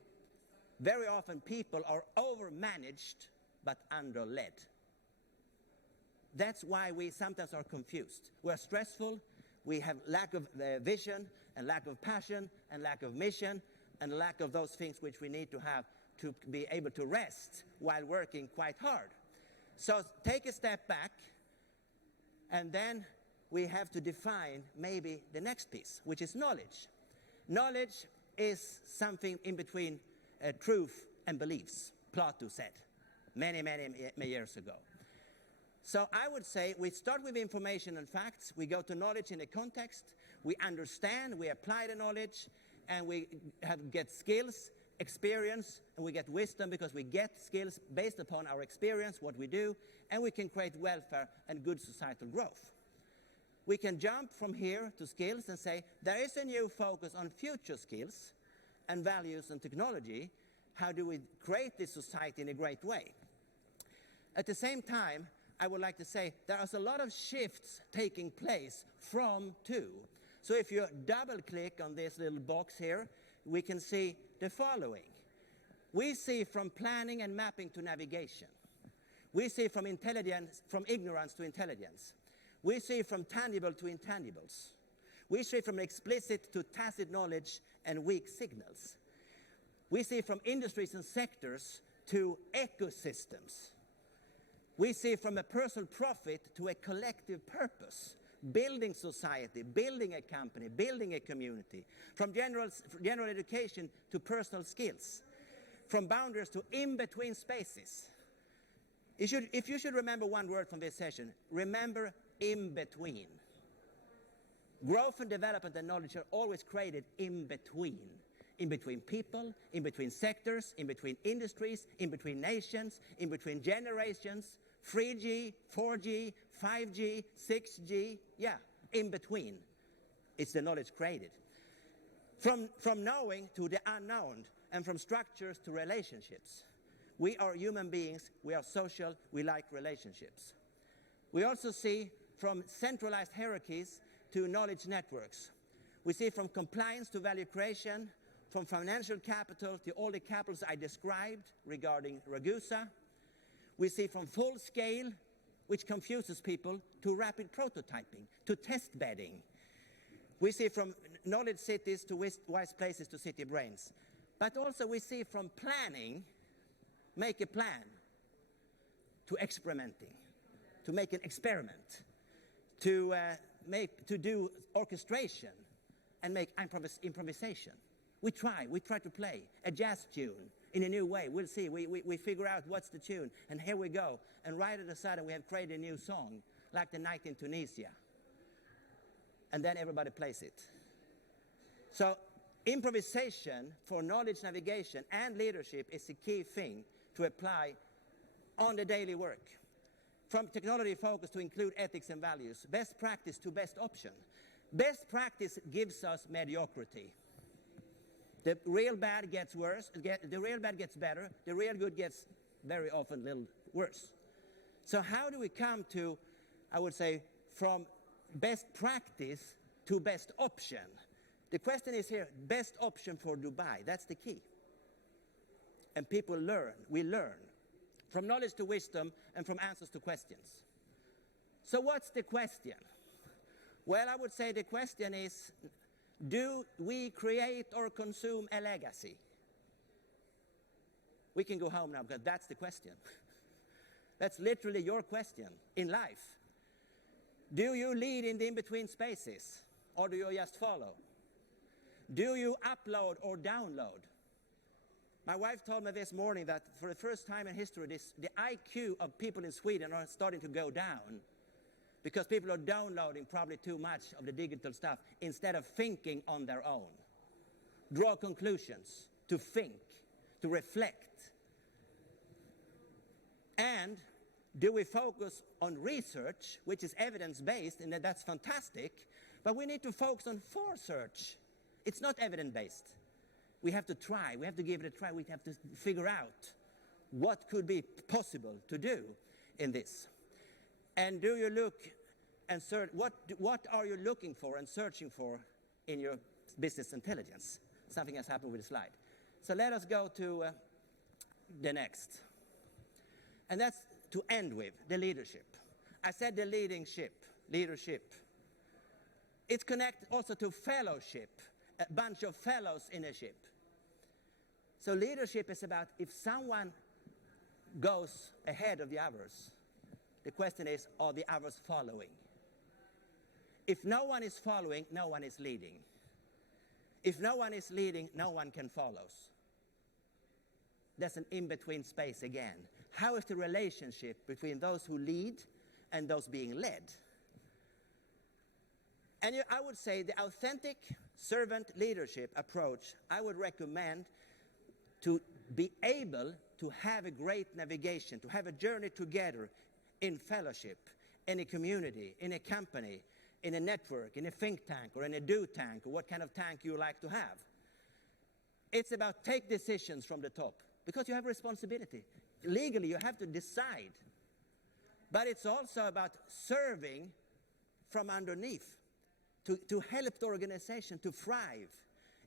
very often people are over-managed but under-led. That's why we sometimes are confused. We're stressful, we have lack of vision, and lack of passion, and lack of mission, and lack of those things which we need to have to be able to rest while working quite hard. So take a step back, and then we have to define maybe the next piece, which is knowledge. Knowledge is something in between truth and beliefs, Plato said many years ago. So I would say we start with information and facts, we go to knowledge in a context, we understand, we apply the knowledge, and we get skills, experience, and we get wisdom because we get skills based upon our experience, what we do, and we can create welfare and good societal growth. We can jump from here to skills and say there is a new focus on future skills and values and technology. How do we create this society in a great way? At the same time, I would like to say there are a lot of shifts taking place from to. So if you double click on this little box here, we can see the following. We see from planning and mapping to navigation. We see from intelligence, from ignorance to intelligence. We see from tangible to intangibles. We see from explicit to tacit knowledge and weak signals. We see from industries and sectors to ecosystems. We see from a personal profit to a collective purpose, building society, building a company, building a community, from general education to personal skills, from boundaries to in-between spaces. If you should remember one word from this session, remember in-between. Growth and development and knowledge are always created in-between. In between people, in between sectors, in between industries, in between nations, in between generations, 3G, 4G, 5G, 6G, yeah, in between. It's the knowledge created. From knowing to the unknown, and from structures to relationships. We are human beings, we are social, we like relationships. We also see from centralized hierarchies to knowledge networks. We see from compliance to value creation, from financial capital to all the capitals I described regarding Ragusa. We see from full scale which confuses people, to rapid prototyping, to test bedding. We see from knowledge cities to wise places to city brains. But also we see from planning, make a plan, to experimenting, to make an experiment, to do orchestration and make improvisation. We try to play a jazz tune in a new way. We'll see. We figure out what's the tune, and here we go. And right at the sudden, we have created a new song, like The Night in Tunisia. And then everybody plays it. So improvisation for knowledge navigation and leadership is a key thing to apply on the daily work. From technology focus to include ethics and values, best practice to best option. Best practice gives us mediocrity. The real bad gets worse, the real bad gets better, the real good gets very often a little worse. So how do we come to, I would say, from best practice to best option? The question is here, best option for Dubai, that's the key. And people learn, we learn, from knowledge to wisdom and from answers to questions. So what's the question? Well, I would say the question is, do we create or consume a legacy? We can go home now because that's the question. That's literally your question in life. Do you lead in the in-between spaces or do you just follow? Do you upload or download? My wife told me this morning that for the first time in history, the IQ of people in Sweden are starting to go down because people are downloading probably too much of the digital stuff instead of thinking on their own. Draw conclusions, to think, to reflect. And do we focus on research, which is evidence-based, and that's fantastic, but we need to focus on foresearch. It's not evidence-based. We have to try, we have to give it a try, we have to figure out what could be possible to do in this. And do you look and search, what are you looking for and searching for in your business intelligence? Something has happened with the slide. So let us go to the next. And that's to end with, the leadership. I said the leading ship, leadership. It's connected also to fellowship, a bunch of fellows in a ship. So leadership is about if someone goes ahead of the others, the question is, are the others following? If no one is following, no one is leading. If no one is leading, no one can follow. That's an in-between space again. How is the relationship between those who lead and those being led? And I would say the authentic servant leadership approach, I would recommend to be able to have a great navigation, to have a journey together in fellowship, in a community, in a company, in a network, in a think tank, or in a do tank, or what kind of tank you like to have. It's about take decisions from the top, because you have responsibility. Legally, you have to decide. But it's also about serving from underneath, to help the organization to thrive.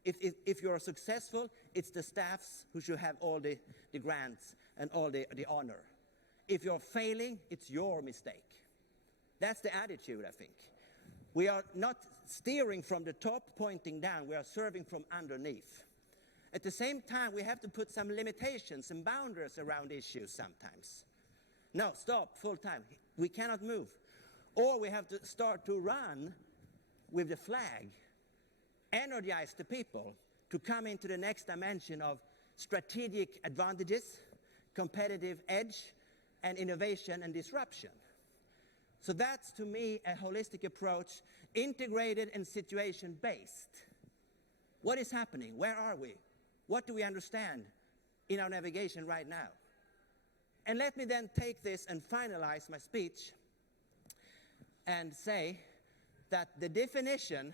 If you're successful, it's the staffs who should have all the grants and all the honor. If you're failing, it's your mistake. That's the attitude, I think. We are not steering from the top, pointing down. We are serving from underneath. At the same time, we have to put some limitations and boundaries around issues sometimes. No, stop, full time. We cannot move. Or we have to start to run with the flag, energize the people to come into the next dimension of strategic advantages, competitive edge, and innovation and disruption. So that's, to me, a holistic approach, integrated and situation-based. What is happening? Where are we? What do we understand in our navigation right now? And let me then take this and finalize my speech and say that the definition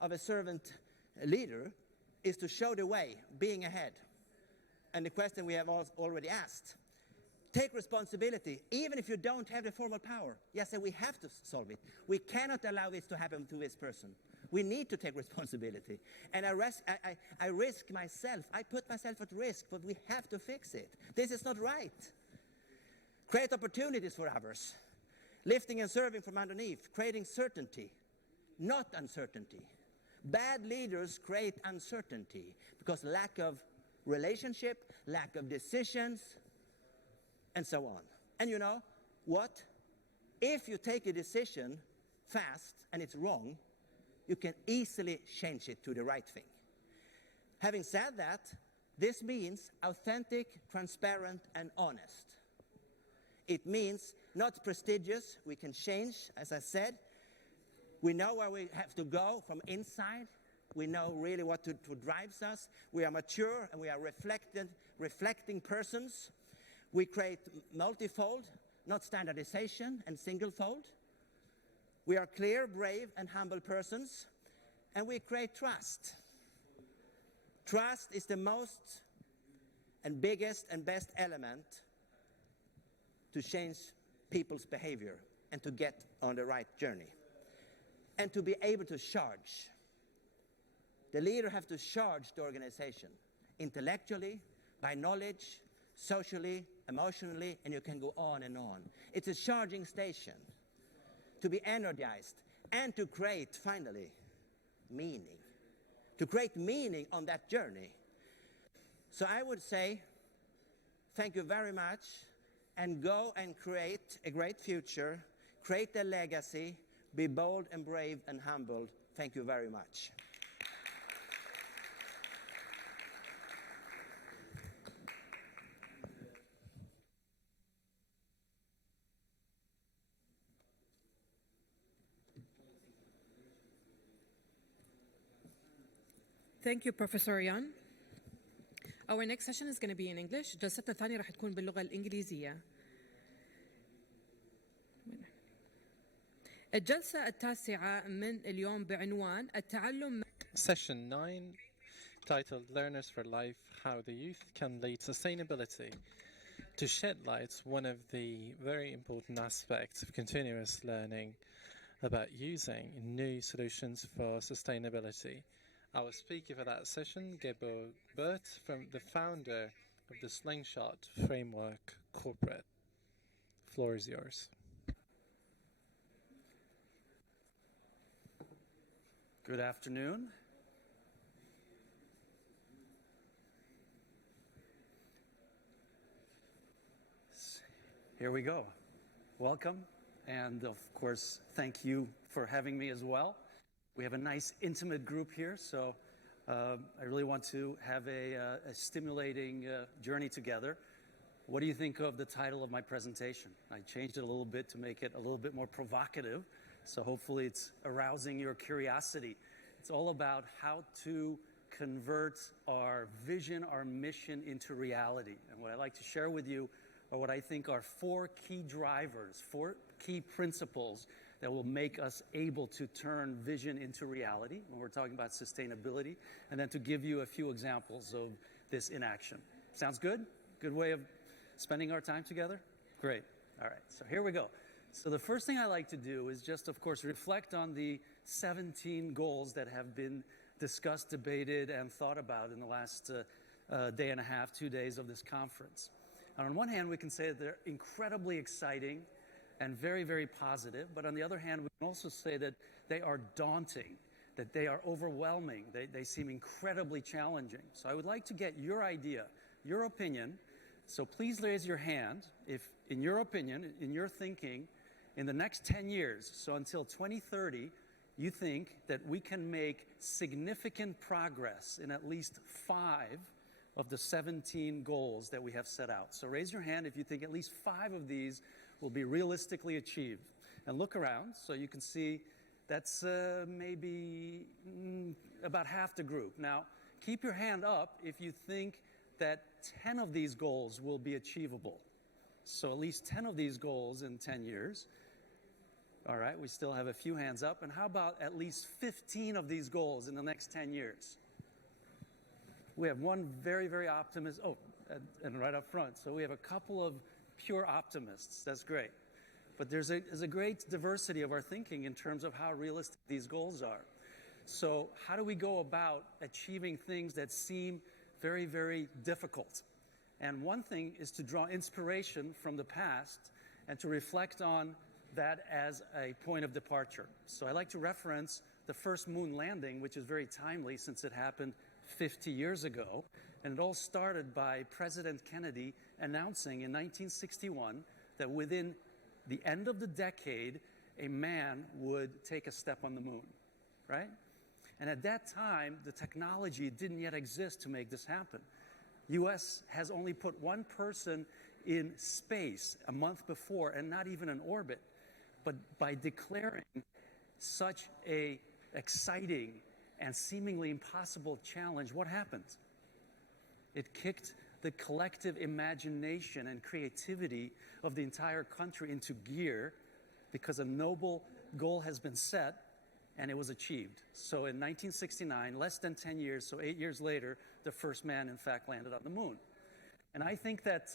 of a servant leader is to show the way, being ahead. And the question we have already asked. Take responsibility, even if you don't have the formal power. Yes, we have to solve it. We cannot allow this to happen to this person. We need to take responsibility. And I risk myself. I put myself at risk, but we have to fix it. This is not right. Create opportunities for others. Lifting and serving from underneath, creating certainty, not uncertainty. Bad leaders create uncertainty because lack of relationship, lack of decisions, and so on. And you know what? If you take a decision fast and it's wrong, you can easily change it to the right thing. Having said that, this means authentic, transparent, and honest. It means not prestigious. We can change, as I said. We know where we have to go from inside. We know really what drives us. We are mature and we are reflecting persons. We create multifold, not standardization and single-fold. We are clear, brave, and humble persons. And we create trust. Trust is the most and biggest and best element to change people's behavior and to get on the right journey. And to be able to charge. The leader has to charge the organization intellectually, by knowledge, socially, emotionally, and you can go on and on. It's a charging station to be energized and to create, finally, meaning. To create meaning on that journey. So I would say, thank you very much, and go and create a great future, create a legacy, be bold and brave and humble. Thank you very much. Thank you, Professor Yan. Our next session is going to be in English. جلستنا الثانية راح تكون باللغة الإنجليزية. الجلسة التاسعة من اليوم بعنوان التعلم. Session 9, titled Learners for Life, How the Youth Can Lead Sustainability. To shed light, one of the very important aspects of continuous learning about using new solutions for sustainability. Our speaker for that session, Gebo Burt, the founder of the Slingshot Framework Corporate. Floor is yours. Good afternoon. Here we go. Welcome, and of course, thank you for having me as well. We have a nice, intimate group here, so I really want to have a stimulating journey together. What do you think of the title of my presentation? I changed it a little bit to make it a little bit more provocative, so hopefully it's arousing your curiosity. It's all about how to convert our vision, our mission into reality. And what I'd like to share with you are what I think are 4 key drivers, 4 key principles that will make us able to turn vision into reality when we're talking about sustainability, and then to give you a few examples of this in action. Sounds good? Good way of spending our time together? Great. All right, so here we go. So the first thing I like to do is just, of course, reflect on the 17 goals that have been discussed, debated, and thought about in the last day and a half, 2 days of this conference. And on one hand, we can say that they're incredibly exciting and very, very positive. But on the other hand, we can also say that they are daunting, that they are overwhelming. They seem incredibly challenging. So I would like to get your idea, your opinion. So please raise your hand if, in your opinion, in your thinking, in the next 10 years, so until 2030, you think that we can make significant progress in at least 5 of the 17 goals that we have set out. So raise your hand if you think at least 5 of these will be realistically achieved. And look around so you can see that's maybe about half the group. Now, keep your hand up if you think that 10 of these goals will be achievable. So at least 10 of these goals in 10 years. All right, we still have a few hands up. And how about at least 15 of these goals in the next 10 years? We have one very, very optimist. Oh, and right up front. So we have a couple of pure optimists. That's great. But there's a great diversity of our thinking in terms of how realistic these goals are. So how do we go about achieving things that seem very, very difficult? And one thing is to draw inspiration from the past and to reflect on that as a point of departure. So I like to reference the first moon landing, which is very timely since it happened 50 years ago. And it all started by President Kennedy announcing in 1961 that within the end of the decade, a man would take a step on the moon, right? And at that time, the technology didn't yet exist to make this happen. U.S. has only put one person in space a month before, and not even in orbit. But by declaring such a exciting and seemingly impossible challenge, what happened? It kicked the collective imagination and creativity of the entire country into gear because a noble goal has been set and it was achieved. So in 1969, less than 10 years, so 8 years later, the first man, in fact, landed on the moon. And I think that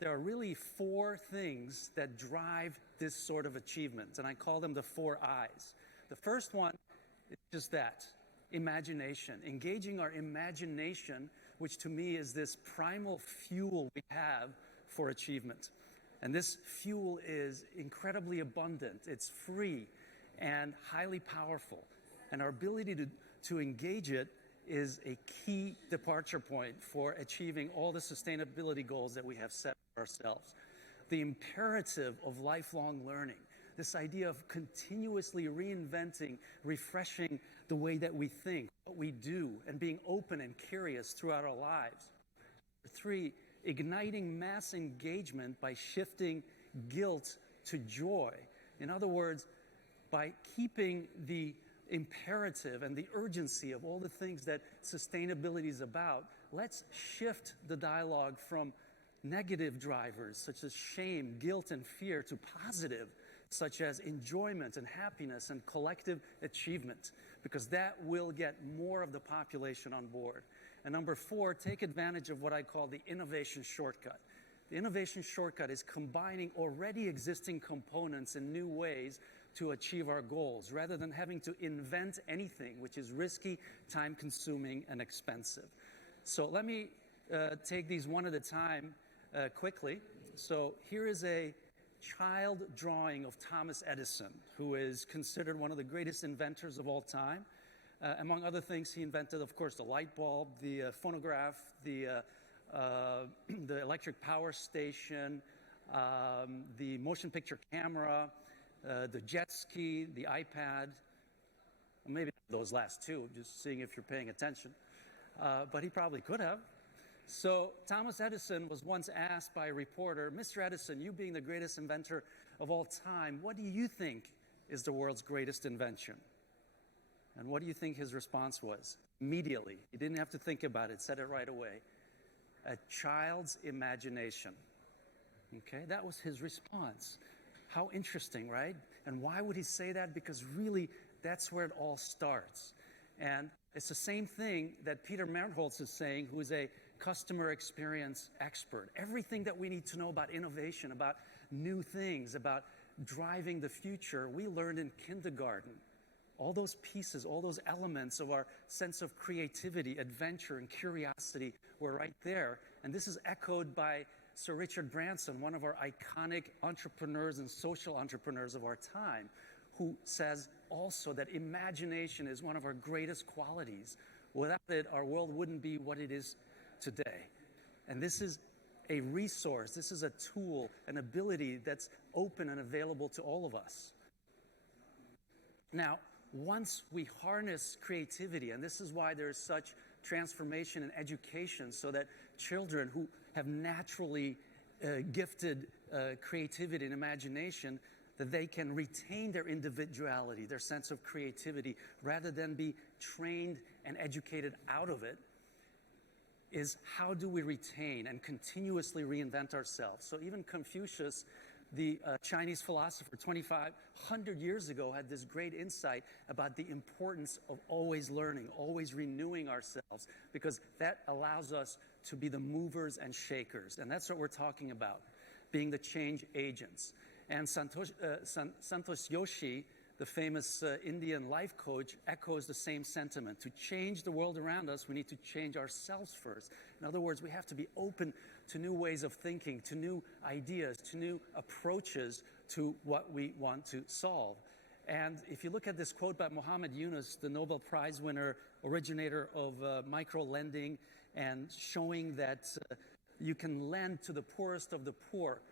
there are really four things that drive this sort of achievement, and I call them the 4 I's. The first one is just that, imagination, engaging our imagination, which to me is this primal fuel we have for achievement. And this fuel is incredibly abundant, it's free and highly powerful. And our ability to engage it is a key departure point for achieving all the sustainability goals that we have set for ourselves. The imperative of lifelong learning, this idea of continuously reinventing, refreshing the way that we think, what we do, and being open and curious throughout our lives. 3, igniting mass engagement by shifting guilt to joy. In other words, by keeping the imperative and the urgency of all the things that sustainability is about, let's shift the dialogue from negative drivers such as shame, guilt, and fear to positive, such as enjoyment and happiness and collective achievement, because that will get more of the population on board. And number 4, take advantage of what I call the innovation shortcut. The innovation shortcut is combining already existing components in new ways to achieve our goals, rather than having to invent anything, which is risky, time-consuming, and expensive. So let me take these one at a time quickly. So here is a child drawing of Thomas Edison, who is considered one of the greatest inventors of all time. Among other things, he invented, of course, the light bulb, the phonograph, the electric power station, the motion picture camera, the jet ski, the iPad, well, maybe those last two, just seeing if you're paying attention. But he probably could have. So Thomas Edison was once asked by a reporter, Mr. Edison, you being the greatest inventor of all time, what do you think is the world's greatest invention? And what do you think his response was? Immediately. He didn't have to think about it, said it right away. A child's imagination. Okay, that was his response. How interesting, right? And why would he say that? Because really, that's where it all starts. And it's the same thing that Peter Merholz is saying, who is a customer experience expert. Everything that we need to know about innovation, about new things, about driving the future, we learned in kindergarten. All those pieces, all those elements of our sense of creativity, adventure, and curiosity were right there. And this is echoed by Sir Richard Branson, one of our iconic entrepreneurs and social entrepreneurs of our time, who says also that imagination is one of our greatest qualities. Without it, our world wouldn't be what it is today. And this is a resource, this is a tool, an ability that's open and available to all of us. Now, once we harness creativity, and this is why there's such transformation in education, so that children who have naturally gifted creativity and imagination, that they can retain their individuality, their sense of creativity, rather than be trained and educated out of it, is how do we retain and continuously reinvent ourselves? So even Confucius, the Chinese philosopher 2,500 years ago, had this great insight about the importance of always learning, always renewing ourselves, because that allows us to be the movers and shakers. And that's what we're talking about, being the change agents. And Santosh Joshi, the famous Indian life coach, echoes the same sentiment. To change the world around us, we need to change ourselves first. In other words, we have to be open to new ways of thinking, to new ideas, to new approaches to what we want to solve. And if you look at this quote by Muhammad Yunus, the Nobel Prize winner, originator of micro-lending, and showing that you can lend to the poorest of the poor,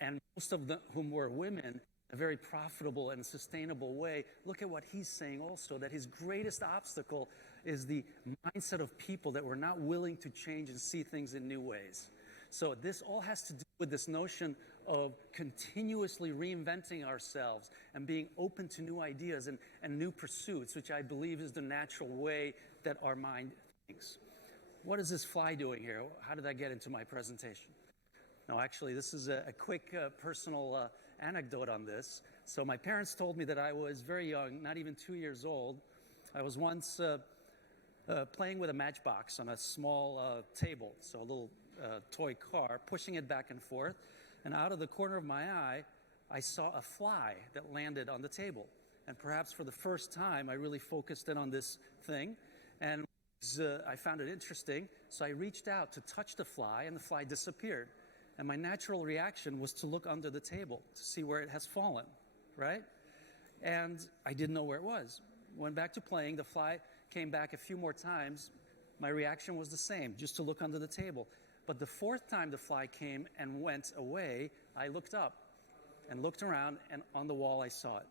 and most of whom were women, a very profitable and sustainable way. Look at what he's saying also, that his greatest obstacle is the mindset of people that were not willing to change and see things in new ways. So this all has to do with this notion of continuously reinventing ourselves and being open to new ideas and new pursuits, which I believe is the natural way that our mind thinks. What is this fly doing here? How did I get into my presentation? No, actually, this is a quick personal anecdote on this. So my parents told me that I was very young, not even 2 years old. I was once playing with a matchbox on a small table, so a little toy car, pushing it back and forth. And out of the corner of my eye, I saw a fly that landed on the table. And perhaps for the first time, I really focused in on this thing. And I found it interesting, so I reached out to touch the fly, and the fly disappeared. And my natural reaction was to look under the table to see where it has fallen, right? And I didn't know where it was. Went back to playing. The fly came back a few more times. My reaction was the same, just to look under the table. But the fourth time the fly came and went away, I looked up and looked around, and on the wall I saw it,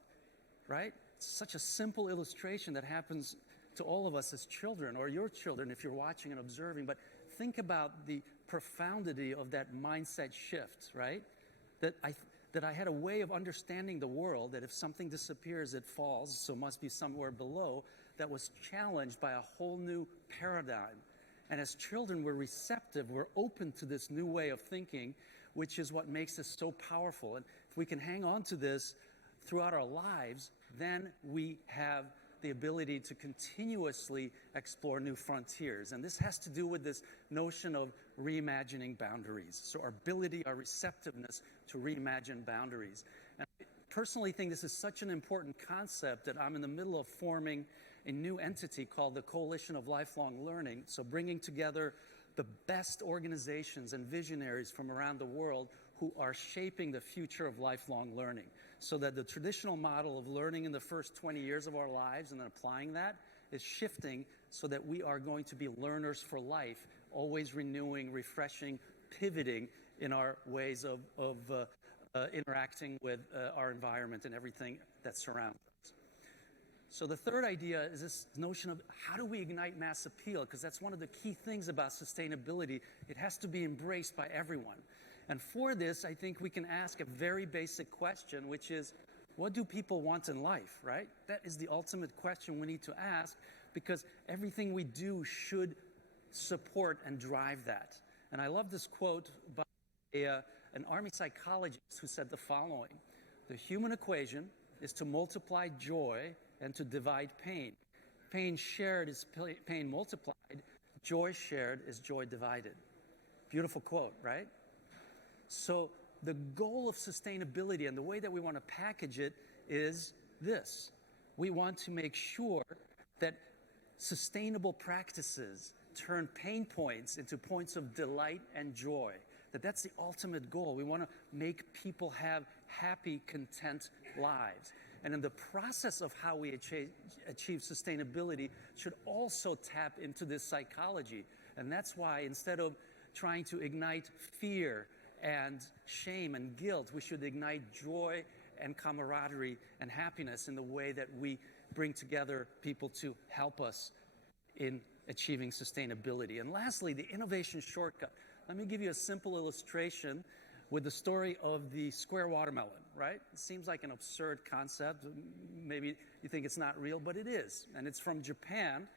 right? It's such a simple illustration that happens to all of us as children, or your children if you're watching and observing. But think about the profundity of that mindset shift, right? That I had a way of understanding the world, that if something disappears, it falls, so it must be somewhere below, that was challenged by a whole new paradigm. And as children, we're receptive, we're open to this new way of thinking, which is what makes us so powerful. And if we can hang on to this throughout our lives, then we have the ability to continuously explore new frontiers. And this has to do with this notion of reimagining boundaries. So our ability, our receptiveness to reimagine boundaries. And I personally think this is such an important concept that I'm in the middle of forming a new entity called the Coalition of Lifelong Learning. So bringing together the best organizations and visionaries from around the world who are shaping the future of lifelong learning, so that the traditional model of learning in the first 20 years of our lives and then applying that is shifting so that we are going to be learners for life, always renewing, refreshing, pivoting in our ways of interacting with our environment and everything that surrounds us. So the third idea is this notion of how do we ignite mass appeal? Because that's one of the key things about sustainability. It has to be embraced by everyone. And for this, I think we can ask a very basic question, which is, what do people want in life, right? That is the ultimate question we need to ask, because everything we do should support and drive that. And I love this quote by an army psychologist who said the following: the human equation is to multiply joy and to divide pain. Pain shared is pain multiplied. Joy shared is joy divided. Beautiful quote, right? So the goal of sustainability and the way that we want to package it is this. We want to make sure that sustainable practices turn pain points into points of delight and joy. That's the ultimate goal. We want to make people have happy, content lives. And in the process of how we achieve sustainability should also tap into this psychology. And that's why instead of trying to ignite fear and shame and guilt, we should ignite joy and camaraderie and happiness in the way that we bring together people to help us in achieving sustainability. And lastly, the innovation shortcut. Let me give you a simple illustration with the story of the square watermelon, right? It seems like an absurd concept. Maybe you think it's not real, but it is. And it's from Japan,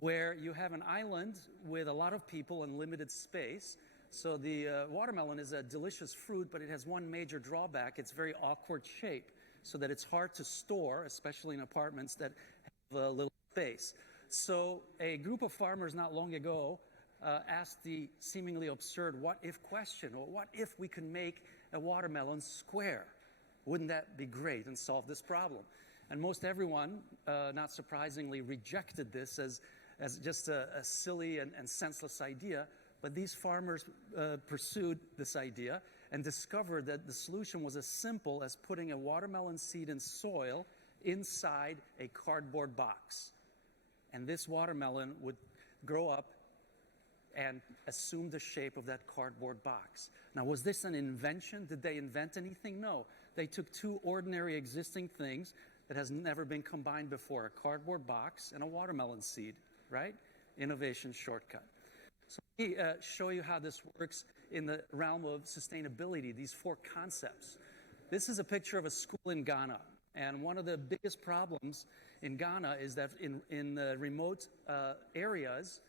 where you have an island with a lot of people and limited space. So the watermelon is a delicious fruit, but it has one major drawback. It's very awkward shape, so that it's hard to store, especially in apartments that have a little space. So a group of farmers not long ago asked the seemingly absurd what-if question. Well, what if we could make a watermelon square? Wouldn't that be great and solve this problem? And most everyone, not surprisingly, rejected this as just a silly and senseless idea. But these farmers pursued this idea and discovered that the solution was as simple as putting a watermelon seed in soil inside a cardboard box. And this watermelon would grow up and assume the shape of that cardboard box. Now, was this an invention? Did they invent anything? No. They took two ordinary existing things that has never been combined before, a cardboard box and a watermelon seed, right? Innovation shortcut. So let me show you how this works in the realm of sustainability, these four concepts. This is a picture of a school in Ghana. And one of the biggest problems in Ghana is that in the remote areas,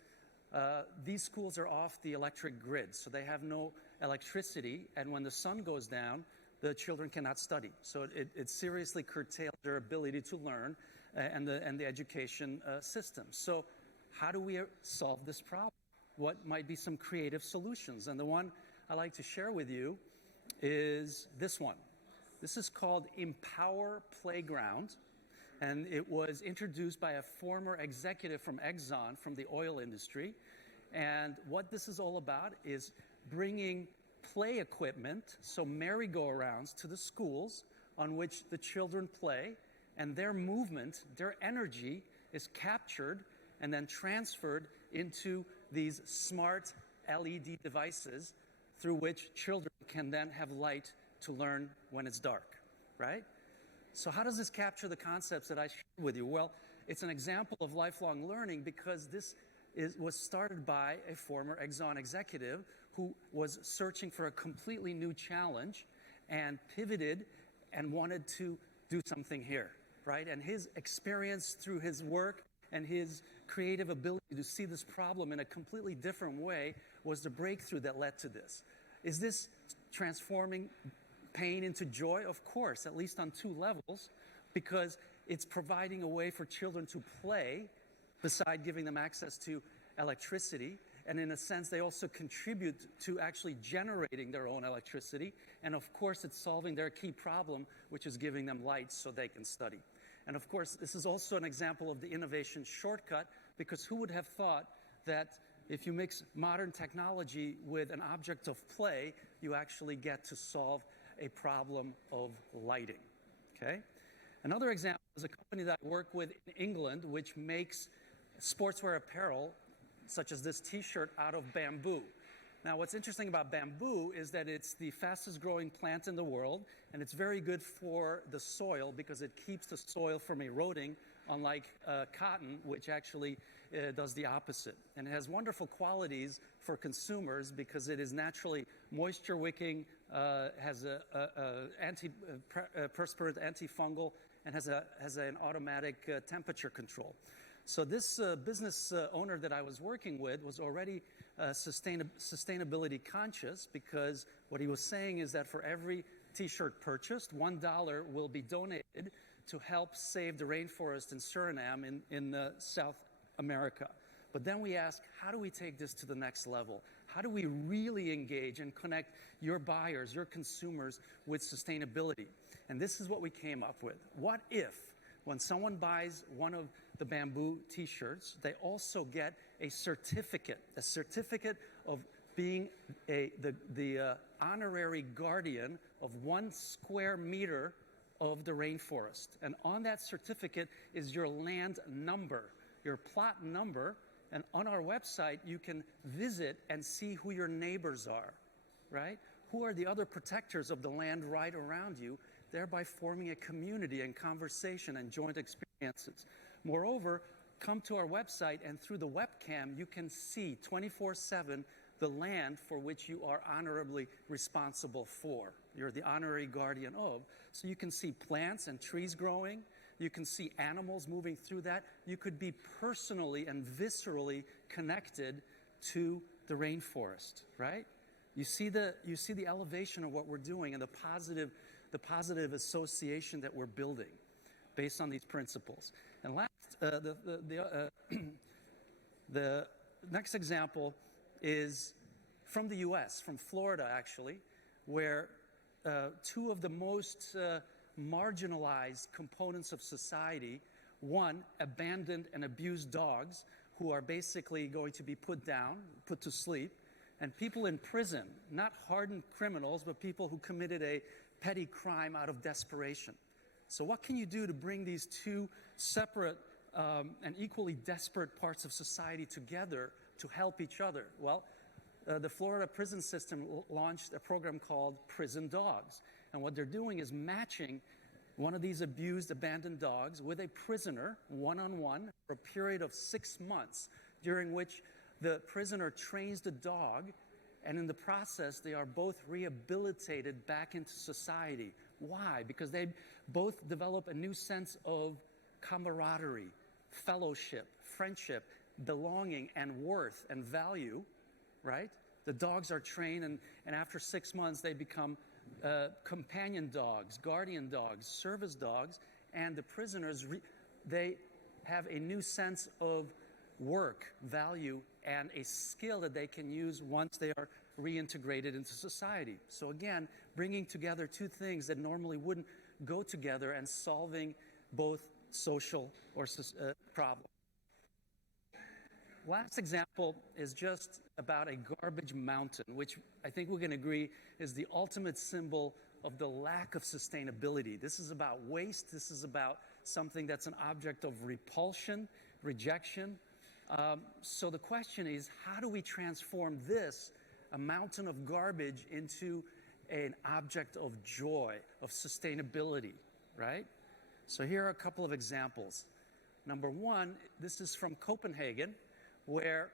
these schools are off the electric grid, so they have no electricity, and when the sun goes down, the children cannot study. So it seriously curtails their ability to learn and the education system. So how do we solve this problem? What might be some creative solutions? And the one I like to share with you is this one. This is called Empower Playground, and it was introduced by a former executive from Exxon, from the oil industry. And what this is all about is bringing play equipment, so merry-go-rounds, to the schools on which the children play, and their movement, their energy is captured and then transferred into these smart LED devices through which children can then have light to learn when it's dark, right? So how does this capture the concepts that I shared with you? Well, it's an example of lifelong learning because this was started by a former Exxon executive who was searching for a completely new challenge and pivoted and wanted to do something here, right? And his experience through his work and his creative ability to see this problem in a completely different way was the breakthrough that led to this. Is this transforming pain into joy? Of course, at least on two levels, because it's providing a way for children to play beside giving them access to electricity. And in a sense, they also contribute to actually generating their own electricity. And of course, it's solving their key problem, which is giving them light so they can study. And of course, this is also an example of the innovation shortcut, because who would have thought that if you mix modern technology with an object of play, you actually get to solve a problem of lighting, okay? Another example is a company that I work with in England, which makes sportswear apparel, such as this t-shirt, out of bamboo. Now, what's interesting about bamboo is that it's the fastest growing plant in the world, and it's very good for the soil because it keeps the soil from eroding, unlike cotton, which actually does the opposite. And it has wonderful qualities for consumers because it is naturally moisture wicking, has a anti-perspirant, antifungal, and has an automatic temperature control. So this business owner that I was working with was already sustainability conscious, because what he was saying is that for every t-shirt purchased, $1 will be donated to help save the rainforest in Suriname in South America. But then we ask, how do we take this to the next level? How do we really engage and connect your buyers, your consumers, with sustainability? And this is what we came up with. What if, when someone buys one of the bamboo t-shirts, they also get a certificate of being the honorary guardian of 1 square meter of the rainforest. And on that certificate is your land number, your plot number, and on our website you can visit and see who your neighbors are, right? Who are the other protectors of the land right around you, thereby forming a community and conversation and joint experiences. Moreover, come to our website, and through the webcam you can see 24/7 the land for which you are honorably responsible for. You're the honorary guardian of. So you can see plants and trees growing. You can see animals moving through that. You could be personally and viscerally connected to the rainforest, right? You see the elevation of what we're doing and the positive association that we're building based on these principles. And last, the next example is from the US, from Florida actually, where two of the most marginalized components of society, one, abandoned and abused dogs, who are basically going to be put down, put to sleep, and people in prison, not hardened criminals, but people who committed a petty crime out of desperation. So what can you do to bring these two separate and equally desperate parts of society together to help each other? Well, the Florida prison system launched a program called Prison Dogs. And what they're doing is matching one of these abused, abandoned dogs with a prisoner, one-on-one, for a period of 6 months, during which the prisoner trains the dog, and in the process, they are both rehabilitated back into society. Why? Because they both develop a new sense of camaraderie, fellowship, friendship, belonging, and worth and value, right? The dogs are trained, and after 6 months, they become companion dogs, guardian dogs, service dogs, and the prisoners, they have a new sense of work, value, and a skill that they can use once they are reintegrated into society. So again, bringing together two things that normally wouldn't go together and solving both social or problems. Last example is just about a garbage mountain, which I think we can agree is the ultimate symbol of the lack of sustainability. This is about waste. This is about something that's an object of repulsion, rejection. So the question is, how do we transform this, a mountain of garbage, into an object of joy, of sustainability, right? So here are a couple of examples. Number one, this is from Copenhagen, where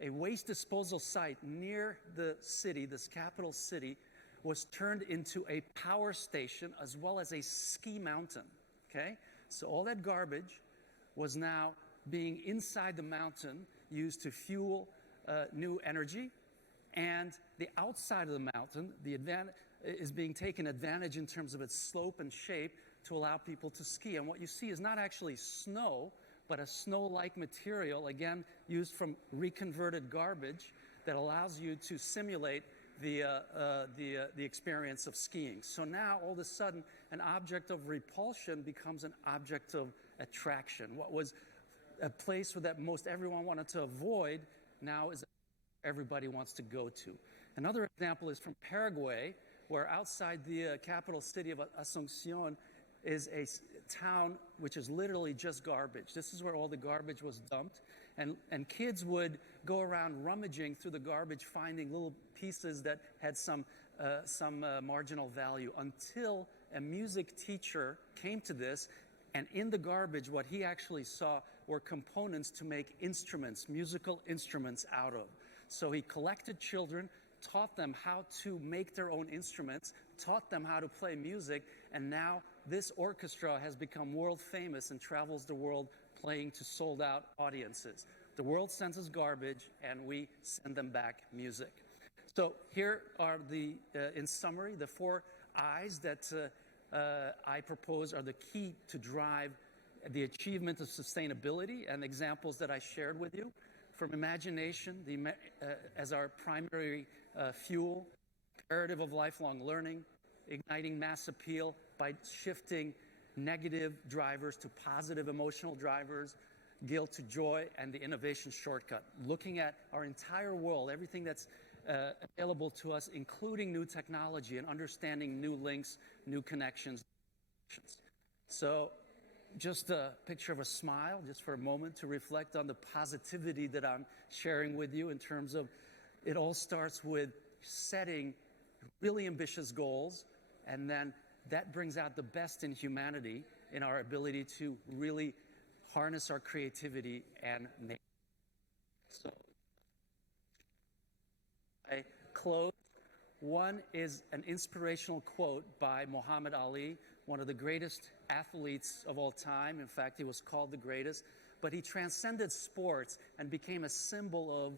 a waste disposal site near the city, this capital city, was turned into a power station as well as a ski mountain, okay? So all that garbage was now being inside the mountain, used to fuel new energy, and the outside of the mountain, is being taken advantage in terms of its slope and shape to allow people to ski. And what you see is not actually snow, but a snow-like material, again, used from reconverted garbage that allows you to simulate the experience of skiing. So now, all of a sudden, an object of repulsion becomes an object of attraction. What was a place that most everyone wanted to avoid now is everybody wants to go to. Another example is from Paraguay, where outside the capital city of Asunción is a town which is literally just garbage. This is where all the garbage was dumped, and kids would go around rummaging through the garbage, finding little pieces that had some marginal value, until a music teacher came to this, and in the garbage, what he actually saw were components to make instruments, musical instruments out of. So he collected children, taught them how to make their own instruments, taught them how to play music, and now this orchestra has become world famous and travels the world playing to sold-out audiences. The world sends us garbage, and we send them back music. So here are in summary, the 4 I's that I propose are the key to drive the achievement of sustainability, and examples that I shared with you. From imagination as our primary fuel, imperative of lifelong learning, igniting mass appeal by shifting negative drivers to positive emotional drivers, guilt to joy, and the innovation shortcut. Looking at our entire world, everything that's available to us, including new technology, and understanding new links, new connections. So just a picture of a smile, just for a moment, to reflect on the positivity that I'm sharing with you in terms of it all starts with setting really ambitious goals, and then that brings out the best in humanity in our ability to really harness our creativity and make. So I close. One is an inspirational quote by Muhammad Ali, one of the greatest athletes of all time. In fact, he was called the greatest. But he transcended sports and became a symbol of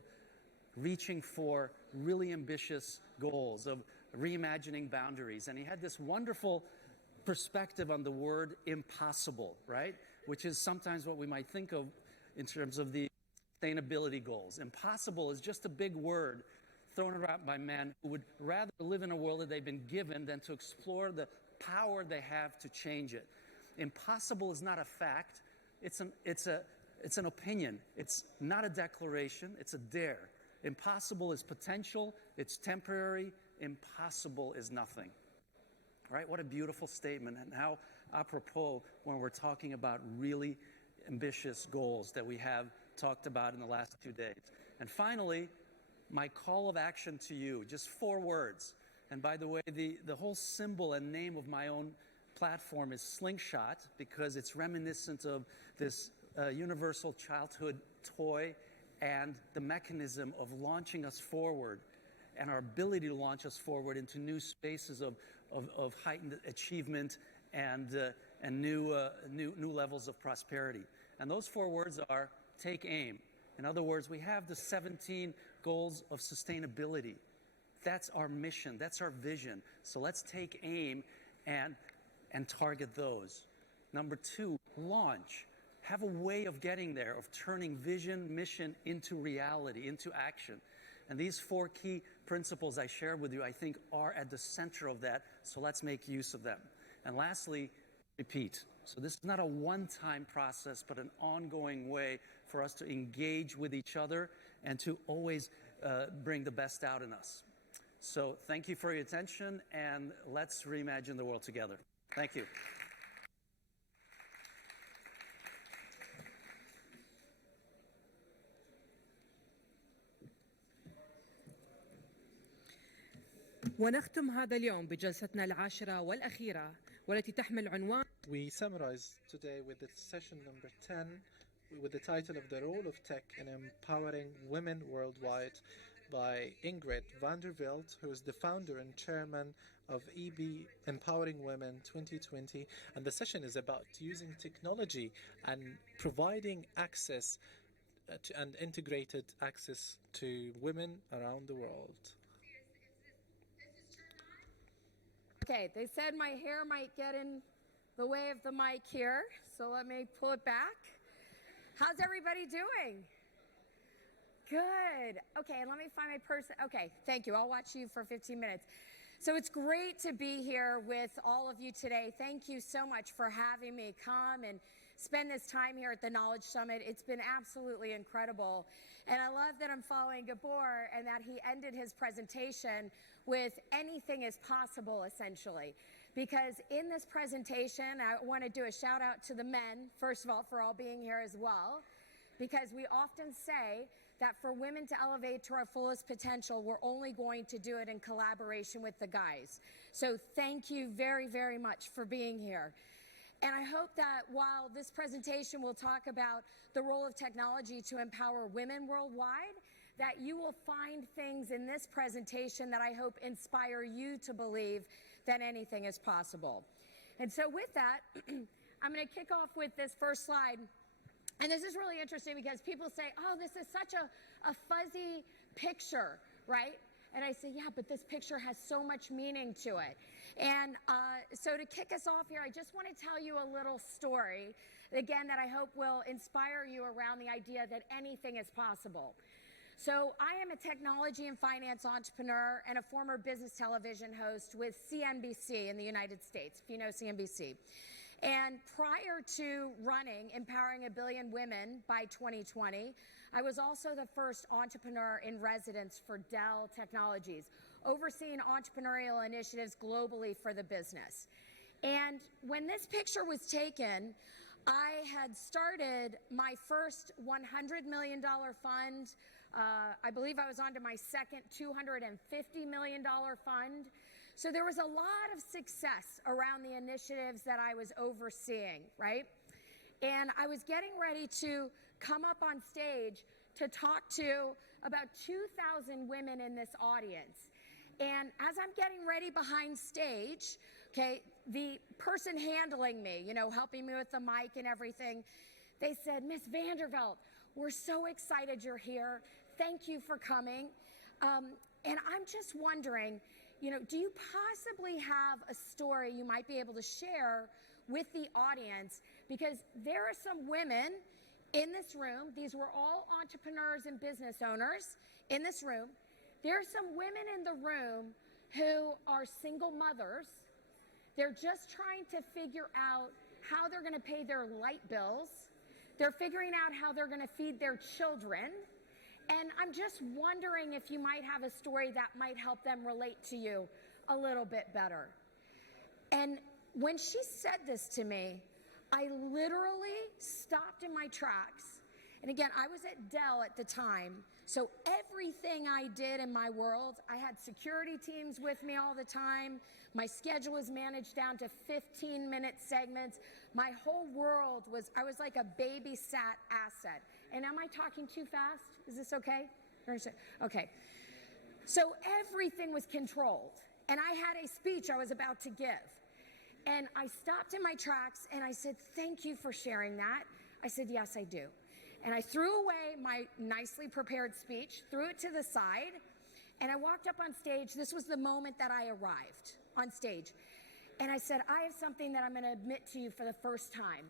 reaching for really ambitious goals, of reimagining boundaries. And he had this wonderful perspective on the word impossible, right? Which is sometimes what we might think of in terms of the sustainability goals. Impossible is just a big word thrown around by men who would rather live in a world that they've been given than to explore the power they have to change it. Impossible is not a fact. It's an opinion. It's not a declaration. It's a dare. Impossible is potential, it's temporary, impossible is nothing. All right, what a beautiful statement, and how apropos when we're talking about really ambitious goals that we have talked about in the last 2 days. And finally, my call of action to you, just 4 words. And by the way, the whole symbol and name of my own platform is Slingshot, because it's reminiscent of this universal childhood toy and the mechanism of launching us forward and our ability to launch us forward into new spaces of heightened achievement and new levels of prosperity. And those 4 words are take aim. In other words, we have the 17 goals of sustainability. That's our mission, that's our vision. So let's take aim and target those. Number 2, launch. Have a way of getting there, of turning vision, mission into reality, into action. And these 4 key principles I shared with you, I think, are at the center of that, so let's make use of them. And lastly, repeat. So this is not a one-time process, but an ongoing way for us to engage with each other and to always bring the best out in us. So thank you for your attention, and let's reimagine the world together. Thank you. ونختم هذا اليوم بجلستنا العاشرة والأخيرة والتي تحمل عنوان We summarize today with the session number 10 with the title of The Role of Tech in Empowering Women Worldwide by Ingrid van der Veld, who is the founder and chairman of EB Empowering Women 2020. And the session is about using technology and providing access and integrated access to women around the world. Okay, they said my hair might get in the way of the mic here, so let me pull it back. How's everybody doing? Good. Okay, let me find my person. Okay, thank you. I'll watch you for 15 minutes. So it's great to be here with all of you today. Thank you so much for having me come and spend this time here at the Knowledge Summit. It's been absolutely incredible. And I love that I'm following Gabor and that he ended his presentation with anything is possible, essentially. Because in this presentation, I want to do a shout out to the men, first of all, for all being here as well. Because we often say that for women to elevate to our fullest potential, we're only going to do it in collaboration with the guys. So thank you very, very much for being here. And I hope that while this presentation will talk about the role of technology to empower women worldwide, that you will find things in this presentation that I hope inspire you to believe that anything is possible. And so with that, I'm going to kick off with this first slide. And this is really interesting because people say, oh, this is such a fuzzy picture, right? And I say, yeah, but this picture has so much meaning to it. And so to kick us off here, I just want to tell you a little story, again, that I hope will inspire you around the idea that anything is possible. So I am a technology and finance entrepreneur and a former business television host with CNBC in the United States, if you know CNBC. And prior to running Empowering a Billion Women by 2020, I was also the first entrepreneur in residence for Dell Technologies, overseeing entrepreneurial initiatives globally for the business. And when this picture was taken, I had started my first $100 million fund. I believe I was on to my second $250 million fund. So there was a lot of success around the initiatives that I was overseeing, right? And I was getting ready to come up on stage to talk to about 2,000 women in this audience. And as I'm getting ready behind stage, okay, the person handling me, you know, helping me with the mic and everything, they said, Miss van der Veld, we're so excited you're here. Thank you for coming. And I'm just wondering, you know, do you possibly have a story you might be able to share with the audience? Because there are some women in this room. These were all entrepreneurs and business owners in this room. There are some women in the room who are single mothers. They're just trying to figure out how they're going to pay their light bills. They're figuring out how they're going to feed their children. And I'm just wondering if you might have a story that might help them relate to you a little bit better. And when she said this to me, I literally stopped in my tracks. And again, I was at Dell at the time, so everything I did in my world, I had security teams with me all the time. My schedule was managed down to 15-minute segments. My whole world was, I was like a babysat asset. And am I talking too fast? Is this okay? Okay. So everything was controlled. And I had a speech I was about to give. And I stopped in my tracks and I said, thank you for sharing that. I said, yes, I do. And I threw away my nicely prepared speech, threw it to the side, and I walked up on stage. This was the moment that I arrived on stage. And I said, I have something that I'm going to admit to you for the first time.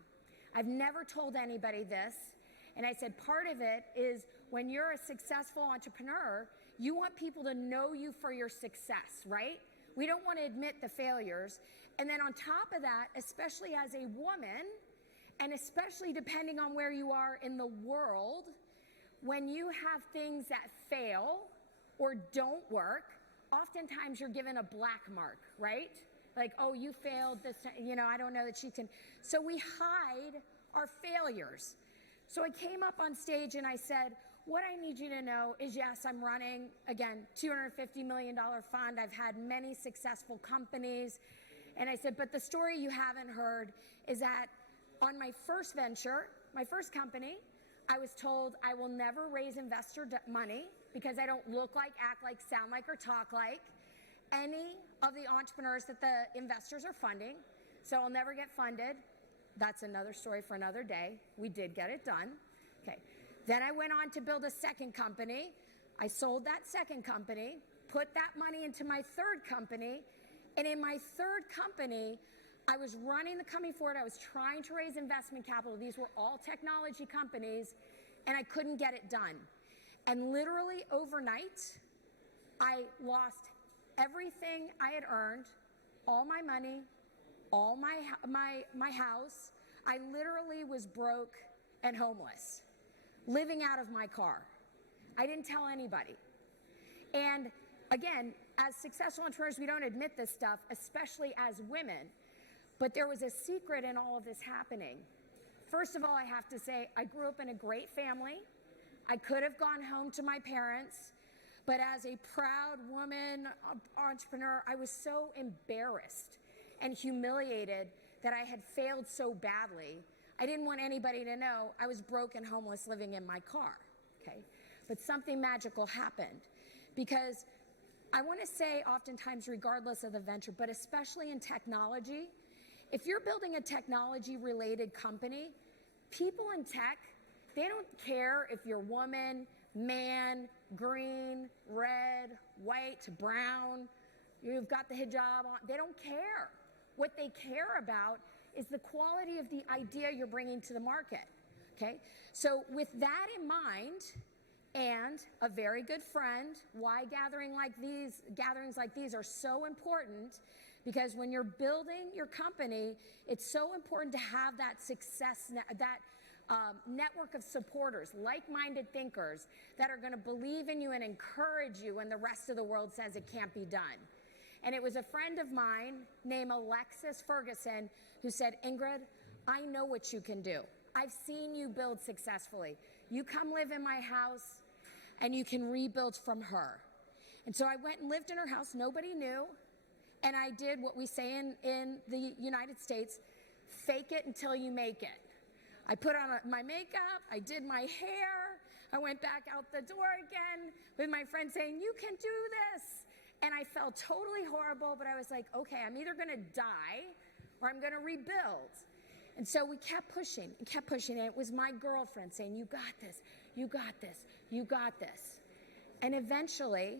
I've never told anybody this. And I said, part of it is when you're a successful entrepreneur, you want people to know you for your success, right? We don't want to admit the failures. And then on top of that, especially as a woman, and especially depending on where you are in the world, when you have things that fail or don't work, oftentimes you're given a black mark, right? Like, oh, you failed this, you know, I don't know that she can. So we hide our failures. So I came up on stage and I said, what I need you to know is, yes, I'm running, again, $250 million fund. I've had many successful companies. And I said, but the story you haven't heard is that on my first venture, my first company, I was told I will never raise investor money because I don't look like, act like, sound like, or talk like any of the entrepreneurs that the investors are funding. So I'll never get funded. That's another story for another day. We did get it done. Okay. Then I went on to build a second company. I sold that second company, put that money into my third company. And in my third company, I was running the company forward. I was trying to raise investment capital. These were all technology companies, and I couldn't get it done. And literally overnight, I lost everything I had earned, all my money, all my house. I literally was broke and homeless, living out of my car. I didn't tell anybody. And again, as successful entrepreneurs, we don't admit this stuff, especially as women. But there was a secret in all of this happening. First of all, I have to say, I grew up in a great family. I could have gone home to my parents, but as a proud woman entrepreneur, I was so embarrassed and humiliated that I had failed so badly. I didn't want anybody to know I was broke and homeless living in my car, okay? But something magical happened because I want to say oftentimes, regardless of the venture, but especially in technology, if you're building a technology-related company, people in tech, they don't care if you're woman, man, green, red, white, brown, you've got the hijab on. They don't care. What they care about is the quality of the idea you're bringing to the market, okay? So with that in mind, and a very good friend, why gatherings like these are so important, because when you're building your company, it's so important to have that success, network of supporters, like-minded thinkers that are going to believe in you and encourage you when the rest of the world says it can't be done. And it was a friend of mine named Alexis Ferguson who said, Ingrid, I know what you can do. I've seen you build successfully. You come live in my house and you can rebuild from her. And so I went and lived in her house. Nobody knew. And I did what we say in the United States, fake it until you make it. I put on my makeup, I did my hair, I went back out the door again with my friend saying, you can do this. And I felt totally horrible, but I was like, okay, I'm either gonna die or I'm gonna rebuild. And so we kept pushing and kept pushing, and it was my girlfriend saying, you got this, you got this, you got this. And eventually,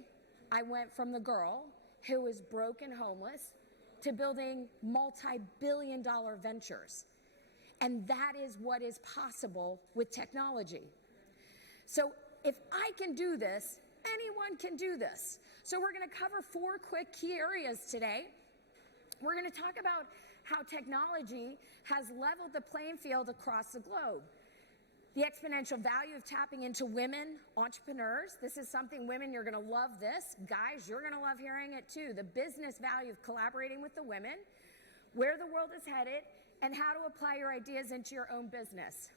I went from the girl who was broke and homeless to building multi-billion-dollar ventures. And that is what is possible with technology. So if I can do this, anyone can do this. So we're going to cover 4 quick key areas today. We're going to talk about how technology has leveled the playing field across the globe. The exponential value of tapping into women entrepreneurs. This is something, women, you're going to love this. Guys, you're going to love hearing it too. The business value of collaborating with the women, where the world is headed, and how to apply your ideas into your own business.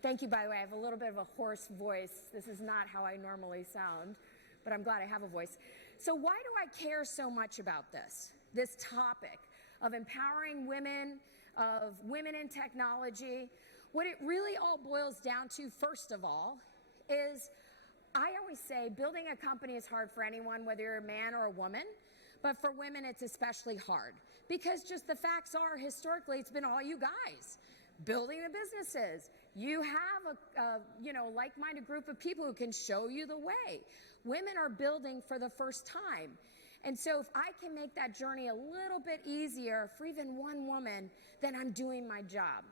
Thank you, by the way. I have a little bit of a hoarse voice. This is not how I normally sound, but I'm glad I have a voice. So why do I care so much about this topic of empowering women, of women in technology? What it really all boils down to, first of all, is I always say building a company is hard for anyone, whether you're a man or a woman, but for women it's especially hard because just the facts are, historically, it's been all you guys building the businesses. You have a like-minded group of people who can show you the way. Women are building for the first time. And so if I can make that journey a little bit easier for even one woman, then I'm doing my job.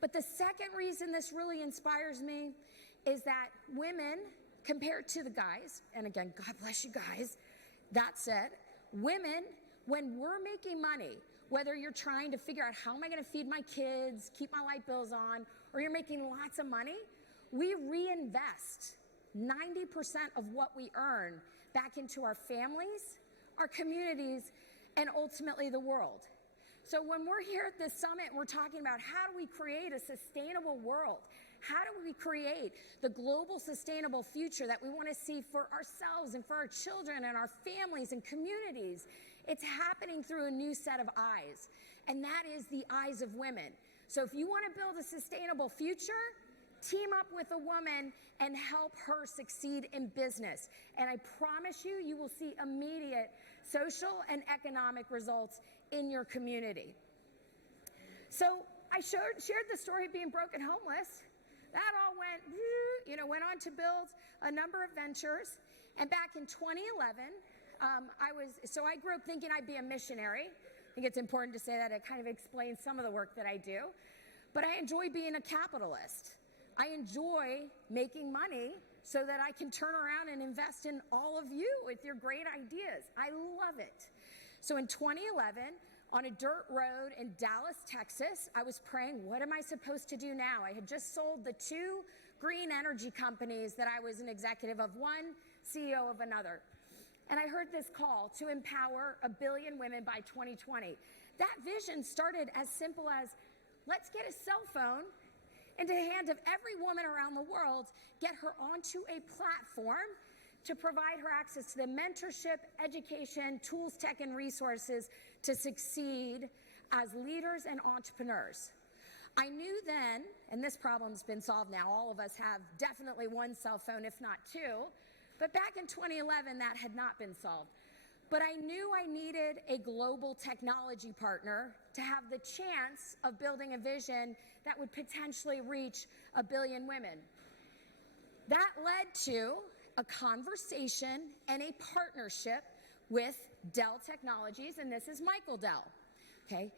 But the second reason this really inspires me is that women, compared to the guys, and again, God bless you guys, that said, women, when we're making money, whether you're trying to figure out how am I going to feed my kids, keep my light bills on, or you're making lots of money, we reinvest 90% of what we earn back into our families, our communities, and ultimately the world. So when we're here at this summit, we're talking about how do we create a sustainable world? How do we create the global sustainable future that we want to see for ourselves and for our children and our families and communities? It's happening through a new set of eyes, and that is the eyes of women. So if you want to build a sustainable future, team up with a woman and help her succeed in business. And I promise you, you will see immediate social and economic results in your community. So I shared the story of being broke and homeless. That all went on to build a number of ventures. And back in 2011, I grew up thinking I'd be a missionary. I think it's important to say that. It kind of explains some of the work that I do. But I enjoy being a capitalist. I enjoy making money so that I can turn around and invest in all of you with your great ideas. I love it. So in 2011, on a dirt road in Dallas, Texas, I was praying, what am I supposed to do now? I had just sold the 2 green energy companies that I was an executive of, one CEO of another. And I heard this call to empower 1 billion women by 2020. That vision started as simple as, let's get a cell phone into the hand of every woman around the world, get her onto a platform to provide her access to the mentorship, education, tools, tech, and resources to succeed as leaders and entrepreneurs. I knew then, and this problem's been solved now, all of us have definitely one cell phone, if not 2, but back in 2011, that had not been solved. But I knew I needed a global technology partner to have the chance of building a vision that would potentially reach 1 billion women. That led to a conversation and a partnership with Dell Technologies, and this is Michael Dell, okay?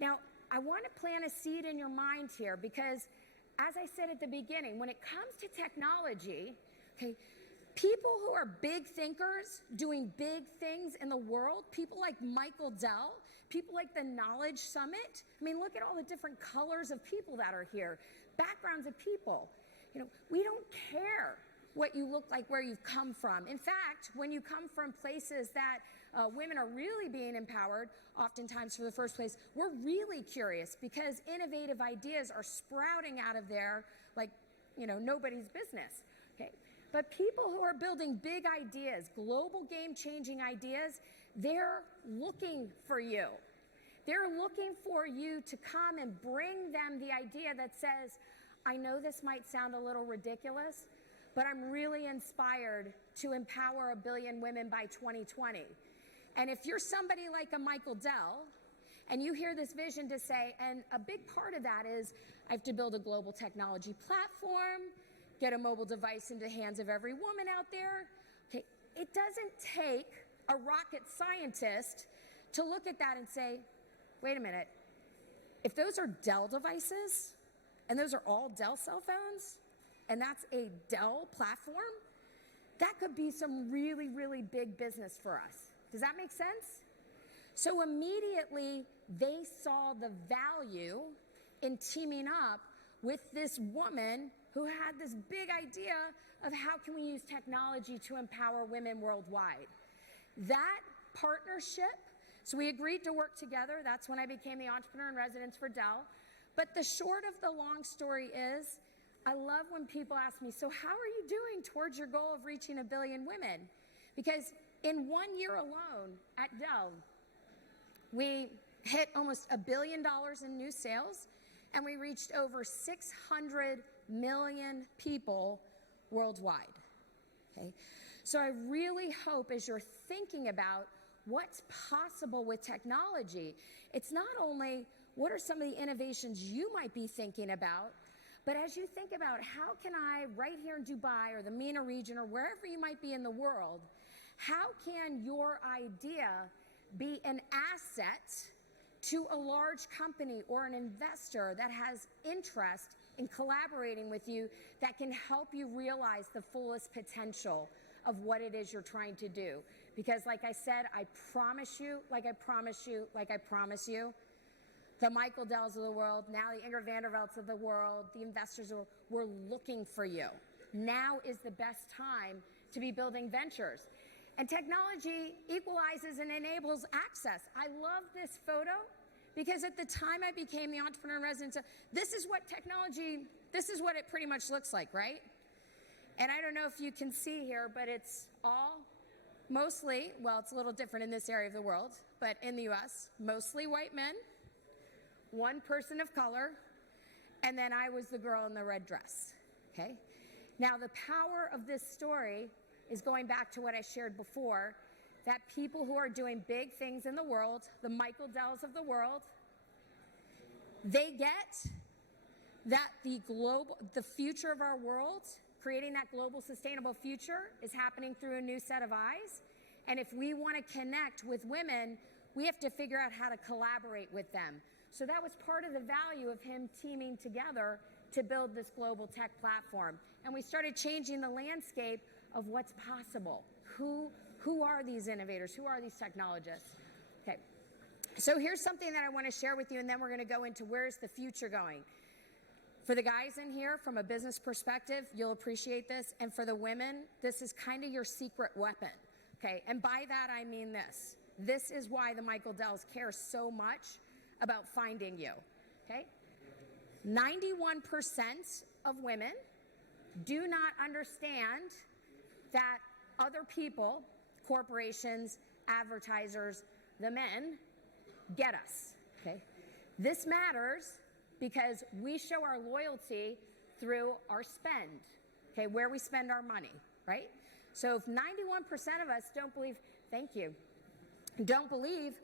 Now, I want to plant a seed in your mind here because, as I said at the beginning, when it comes to technology, okay, people who are big thinkers doing big things in the world, people like Michael Dell, people like the Knowledge Summit, I mean, look at all the different colors of people that are here, backgrounds of people. You know, we don't care what you look like, where you've come from. In fact, when you come from places that women are really being empowered, oftentimes for the first place, we're really curious because innovative ideas are sprouting out of there like, nobody's business, okay? But people who are building big ideas, global game-changing ideas, they're looking for you. They're looking for you to come and bring them the idea that says, I know this might sound a little ridiculous, but I'm really inspired to empower 1 billion women by 2020. And if you're somebody like a Michael Dell, and you hear this vision to say, and a big part of that is, I have to build a global technology platform, get a mobile device into the hands of every woman out there. Okay, it doesn't take a rocket scientist to look at that and say, wait a minute, if those are Dell devices, and those are all Dell cell phones, and that's a Dell platform, that could be some really, really big business for us. Does that make sense? So immediately, they saw the value in teaming up with this woman who had this big idea of how can we use technology to empower women worldwide. That partnership, so we agreed to work together. That's when I became the entrepreneur in residence for Dell. But the short of the long story is, I love when people ask me, so how are you doing towards your goal of reaching 1 billion women? Because in 1 year alone at Dell, we hit almost $1 billion in new sales, and we reached over 600 million people worldwide. Okay? So I really hope as you're thinking about what's possible with technology, it's not only what are some of the innovations you might be thinking about, but as you think about how can I, right here in Dubai or the MENA region or wherever you might be in the world, how can your idea be an asset to a large company or an investor that has interest in collaborating with you that can help you realize the fullest potential of what it is you're trying to do? Because like I said, I promise you, like I promise you, like I promise you, the Michael Dells of the world, now the Ingrid Vandervelts of the world, the investors we're looking for you. Now is the best time to be building ventures. And technology equalizes and enables access. I love this photo because at the time I became the entrepreneur in residence, this is what technology, this is what it pretty much looks like, right? And I don't know if you can see here, but it's all mostly, well, it's a little different in this area of the world, but in the US, mostly white men, one person of color, and then I was the girl in the red dress, okay? Now, the power of this story is going back to what I shared before, that people who are doing big things in the world, the Michael Dells of the world, they get that the future of our world, creating that global sustainable future, is happening through a new set of eyes. And if we want to connect with women, we have to figure out how to collaborate with them. So that was part of the value of him teaming together to build this global tech platform. And we started changing the landscape of what's possible. Who are these innovators? Who are these technologists? Okay. So here's something that I want to share with you, and then we're going to go into where's the future going. For the guys in here, from a business perspective, you'll appreciate this. And for the women, this is kind of your secret weapon. Okay. And by that, I mean this. This is why the Michael Dells care so much about finding you. Okay. 91% of women do not understand that other people, corporations, advertisers, the men, get us, okay? This matters because we show our loyalty through our spend, okay, where we spend our money, right? So if 91% of us don't believe, thank you, don't believe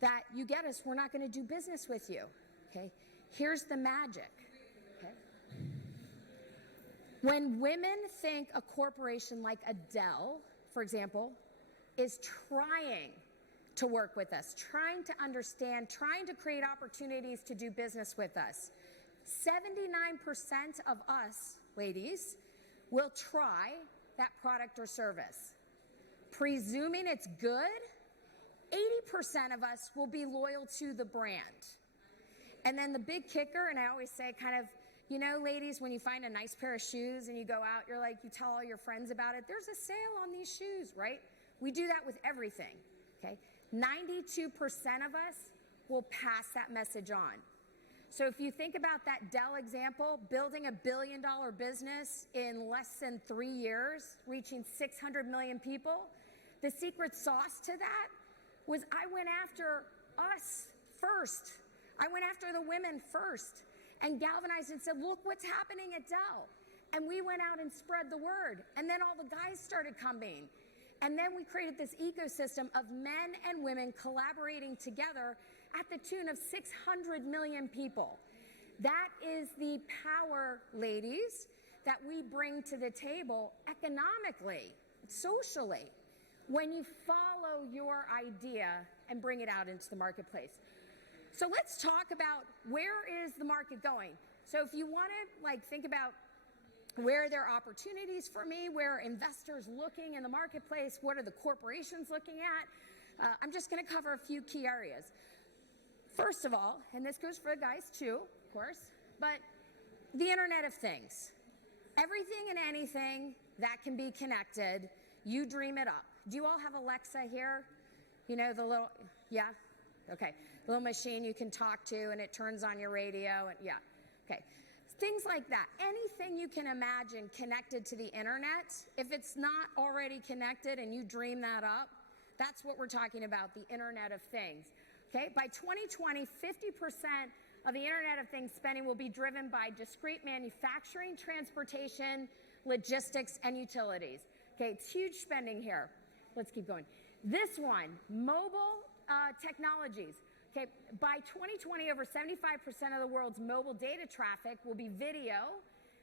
that you get us, we're not going to do business with you, okay? Here's the magic, okay? When women think a corporation like Dell, for example, is trying to work with us, trying to understand, trying to create opportunities to do business with us, 79% of us, ladies, will try that product or service. Presuming it's good, 80% of us will be loyal to the brand. And then the big kicker, and I always say kind of, you know, ladies, when you find a nice pair of shoes and you go out, you're like, you tell all your friends about it, there's a sale on these shoes, right? We do that with everything, okay? 92% of us will pass that message on. So if you think about that Dell example, building $1 billion business in less than 3 years, reaching 600 million people, the secret sauce to that was I went after us first. I went after the women first and galvanized and said, look what's happening at Dell. And we went out and spread the word. And then all the guys started coming. And then we created this ecosystem of men and women collaborating together at the tune of 600 million people. That is the power, ladies, that we bring to the table economically, socially, when you follow your idea and bring it out into the marketplace. So let's talk about where is the market going. So if you want to think about where there are opportunities for me, where are investors looking in the marketplace, what are the corporations looking at, I'm just going to cover a few key areas. First of all, and this goes for the guys too, of course, but the Internet of Things. Everything and anything that can be connected, you dream it up. Do you all have Alexa here? You know, the little, yeah? Okay. Little machine you can talk to and it turns on your radio and yeah. Okay. Things like that. Anything you can imagine connected to the internet, if it's not already connected and you dream that up, that's what we're talking about, the Internet of Things. Okay? By 2020, 50% of the Internet of Things spending will be driven by discrete manufacturing, transportation, logistics, and utilities. Okay, it's huge spending here. Let's keep going. This one, mobile technologies. Okay, by 2020, over 75% of the world's mobile data traffic will be video,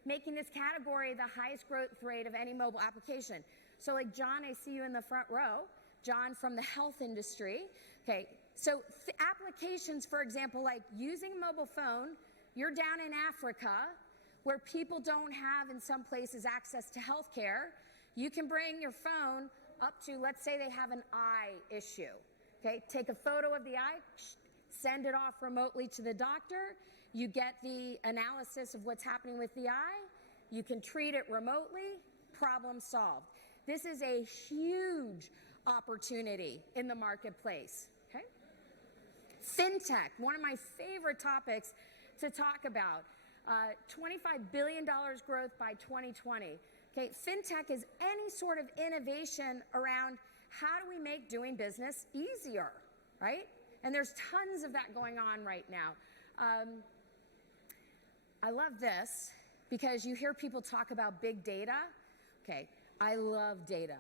making this category the highest growth rate of any mobile application. So like John, I see you in the front row, John from the health industry. Okay, so applications, for example, like using a mobile phone, you're down in Africa where people don't have, in some places, access to health care. You can bring your phone up to, let's say they have an eye issue. Okay, take a photo of the eye, send it off remotely to the doctor. You get the analysis of what's happening with the eye. You can treat it remotely, problem solved. This is a huge opportunity in the marketplace, okay? FinTech, one of my favorite topics to talk about. $25 billion growth by 2020. Okay, FinTech is any sort of innovation around how do we make doing business easier, right? And there's tons of that going on right now. I love this because you hear people talk about big data. Okay, I love data.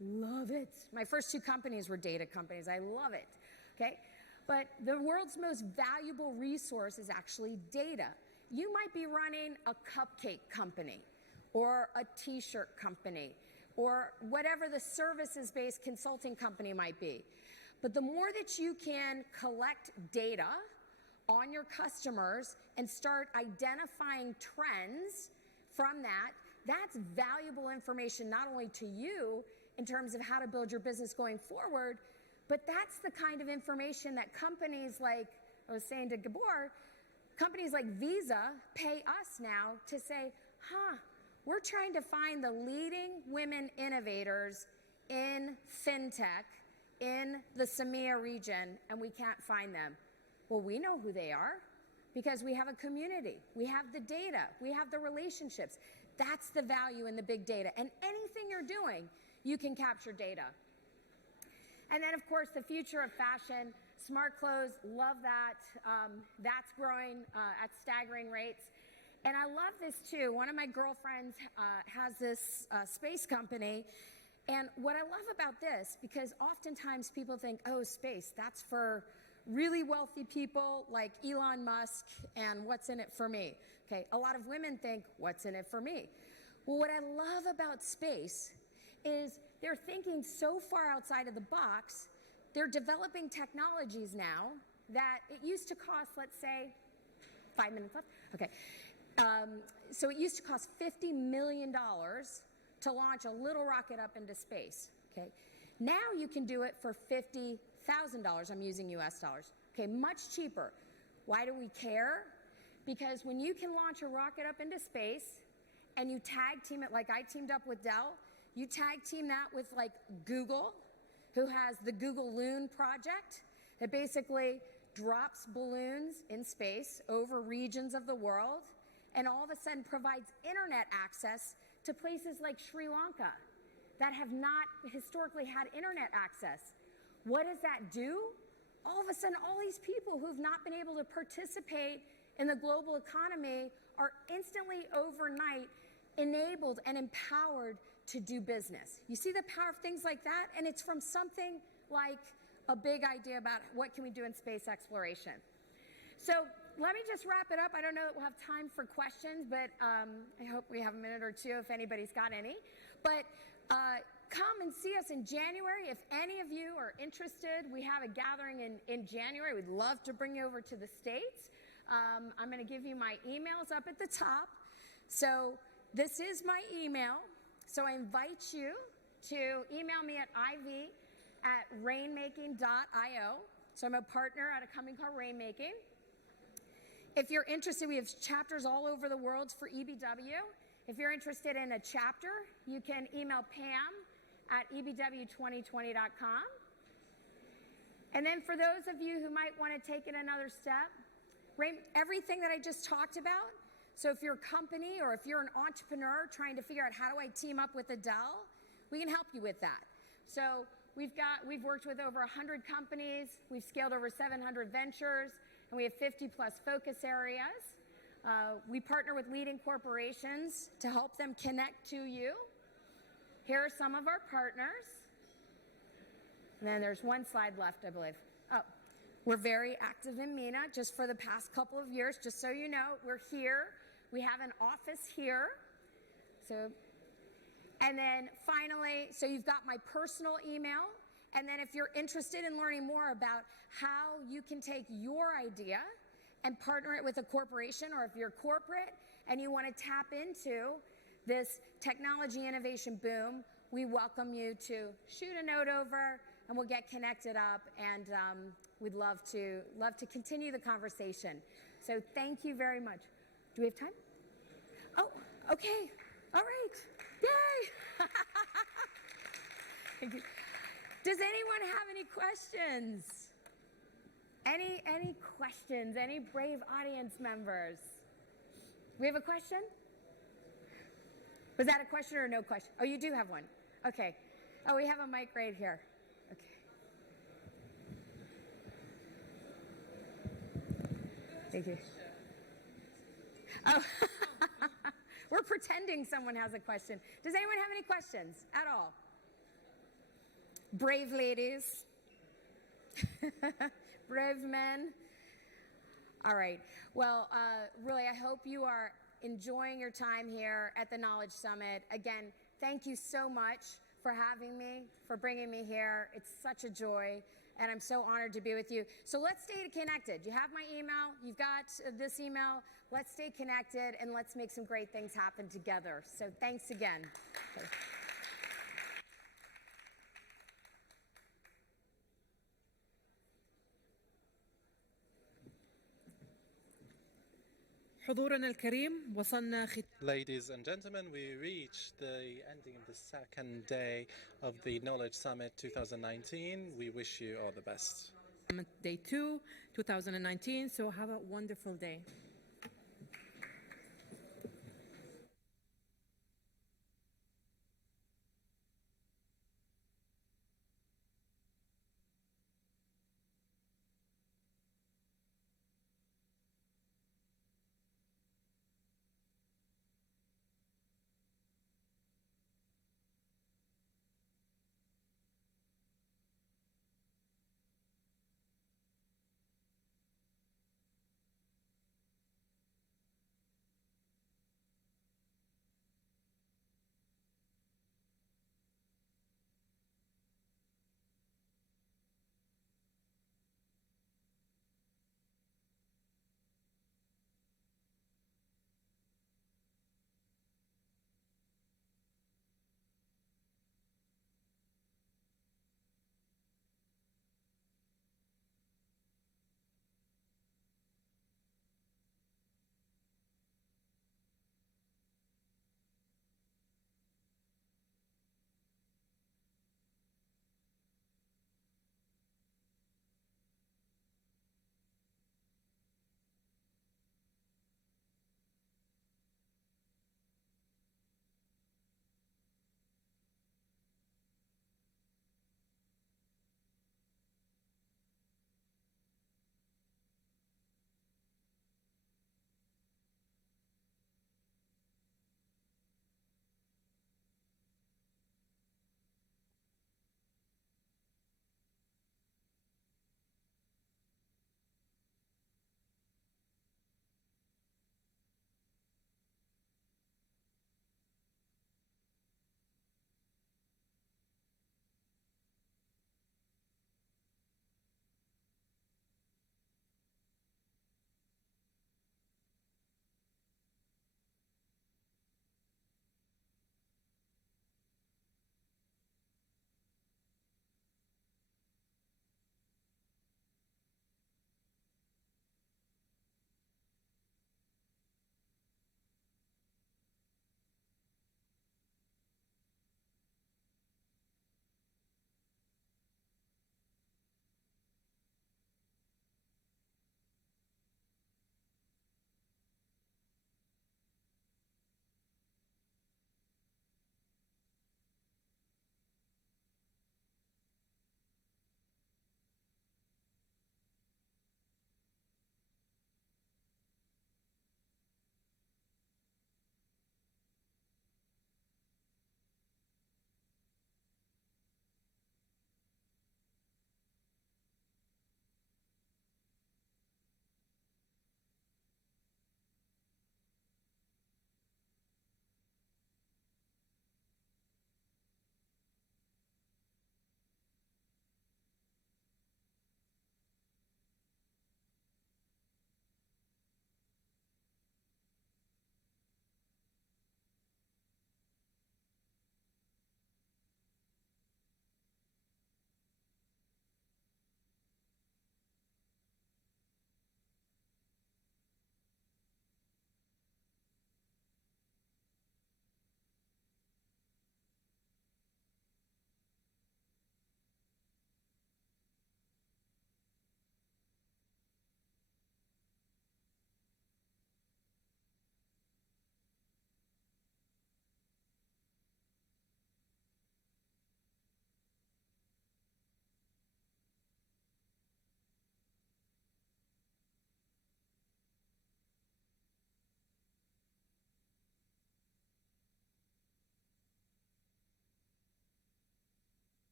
Love it. My first two companies were data companies. I love it. Okay, but the world's most valuable resource is actually data. You might be running a cupcake company or a t-shirt company or whatever the services-based consulting company might be. But the more that you can collect data on your customers and start identifying trends from that, that's valuable information not only to you in terms of how to build your business going forward, but that's the kind of information that companies like, I was saying to Gabor, companies like Visa pay us now to say, we're trying to find the leading women innovators in FinTech in the CEMEA region, and we can't find them. Well, we know who they are because we have a community. We have the data. We have the relationships. That's the value in the big data. And anything you're doing, you can capture data. And then, of course, the future of fashion, smart clothes, love that. That's growing at staggering rates. And I love this, too. One of my girlfriends has this space company. And what I love about this, because oftentimes people think, oh, space, that's for really wealthy people like Elon Musk, and what's in it for me? Okay, a lot of women think, what's in it for me? Well, what I love about space is they're thinking so far outside of the box, they're developing technologies now that it used to cost, let's say, 5 minutes left? Okay. So it used to cost $50 million to launch a little rocket up into space, okay? Now you can do it for $50,000, I'm using US dollars, okay, much cheaper. Why do we care? Because when you can launch a rocket up into space and you tag team it like I teamed up with Dell, you tag team that with like Google, who has the Google Loon project that basically drops balloons in space over regions of the world and all of a sudden provides internet access to places like Sri Lanka that have not historically had internet access. What does that do? All of a sudden, all these people who've not been able to participate in the global economy are instantly overnight enabled and empowered to do business. You see the power of things like that? And it's from something like a big idea about what can we do in space exploration. So let me just wrap it up. I don't know that we'll have time for questions, but I hope we have a minute or two if anybody's got any. But come and see us in January. If any of you are interested, we have a gathering in January. We'd love to bring you over to the States. I'm going to give you my emails up at the top. So this is my email. So I invite you to email me at iv@rainmaking.io. So I'm a partner at a company called Rainmaking. If you're interested, we have chapters all over the world for EBW. If you're interested in a chapter, you can email Pam at ebw2020.com. And then for those of you who might want to take it another step, everything that I just talked about, so if you're a company or if you're an entrepreneur trying to figure out how do I team up with Adele, we can help you with that. So we've worked with over 100 companies, we've scaled over 700 ventures, and we have 50 plus focus areas. We partner with leading corporations to help them connect to you. Here are some of our partners. And then there's one slide left, I believe. Oh, we're very active in MENA just for the past couple of years. Just so you know, we're here. We have an office here. And then finally, so you've got my personal email. And then if you're interested in learning more about how you can take your idea and partner it with a corporation, or if you're corporate and you want to tap into this technology innovation boom, we welcome you to shoot a note over and we'll get connected up, and we'd love to continue the conversation. So thank you very much. Do we have time? Oh, okay. All right. Yay! Thank you. Does anyone have any questions? Any questions? Any brave audience members? We have a question? Was that a question or no question? Oh, you do have one. Okay. Oh, we have a mic right here. Okay. Thank you. Oh, we're pretending someone has a question. Does anyone have any questions at all? Brave ladies. Brave men. All right. Well, really, I hope you are enjoying your time here at the Knowledge Summit. Again, thank you so much for having me, for bringing me here. It's such a joy, and I'm so honored to be with you. So let's stay connected. You have my email. You've got this email. Let's stay connected, and let's make some great things happen together. So thanks again. Okay. حضورنا الكريم وصلنا Ladies and gentlemen, we reached the ending of the second day of the Knowledge Summit 2019. We wish you all the best. Day 2, 2019, so have a wonderful day.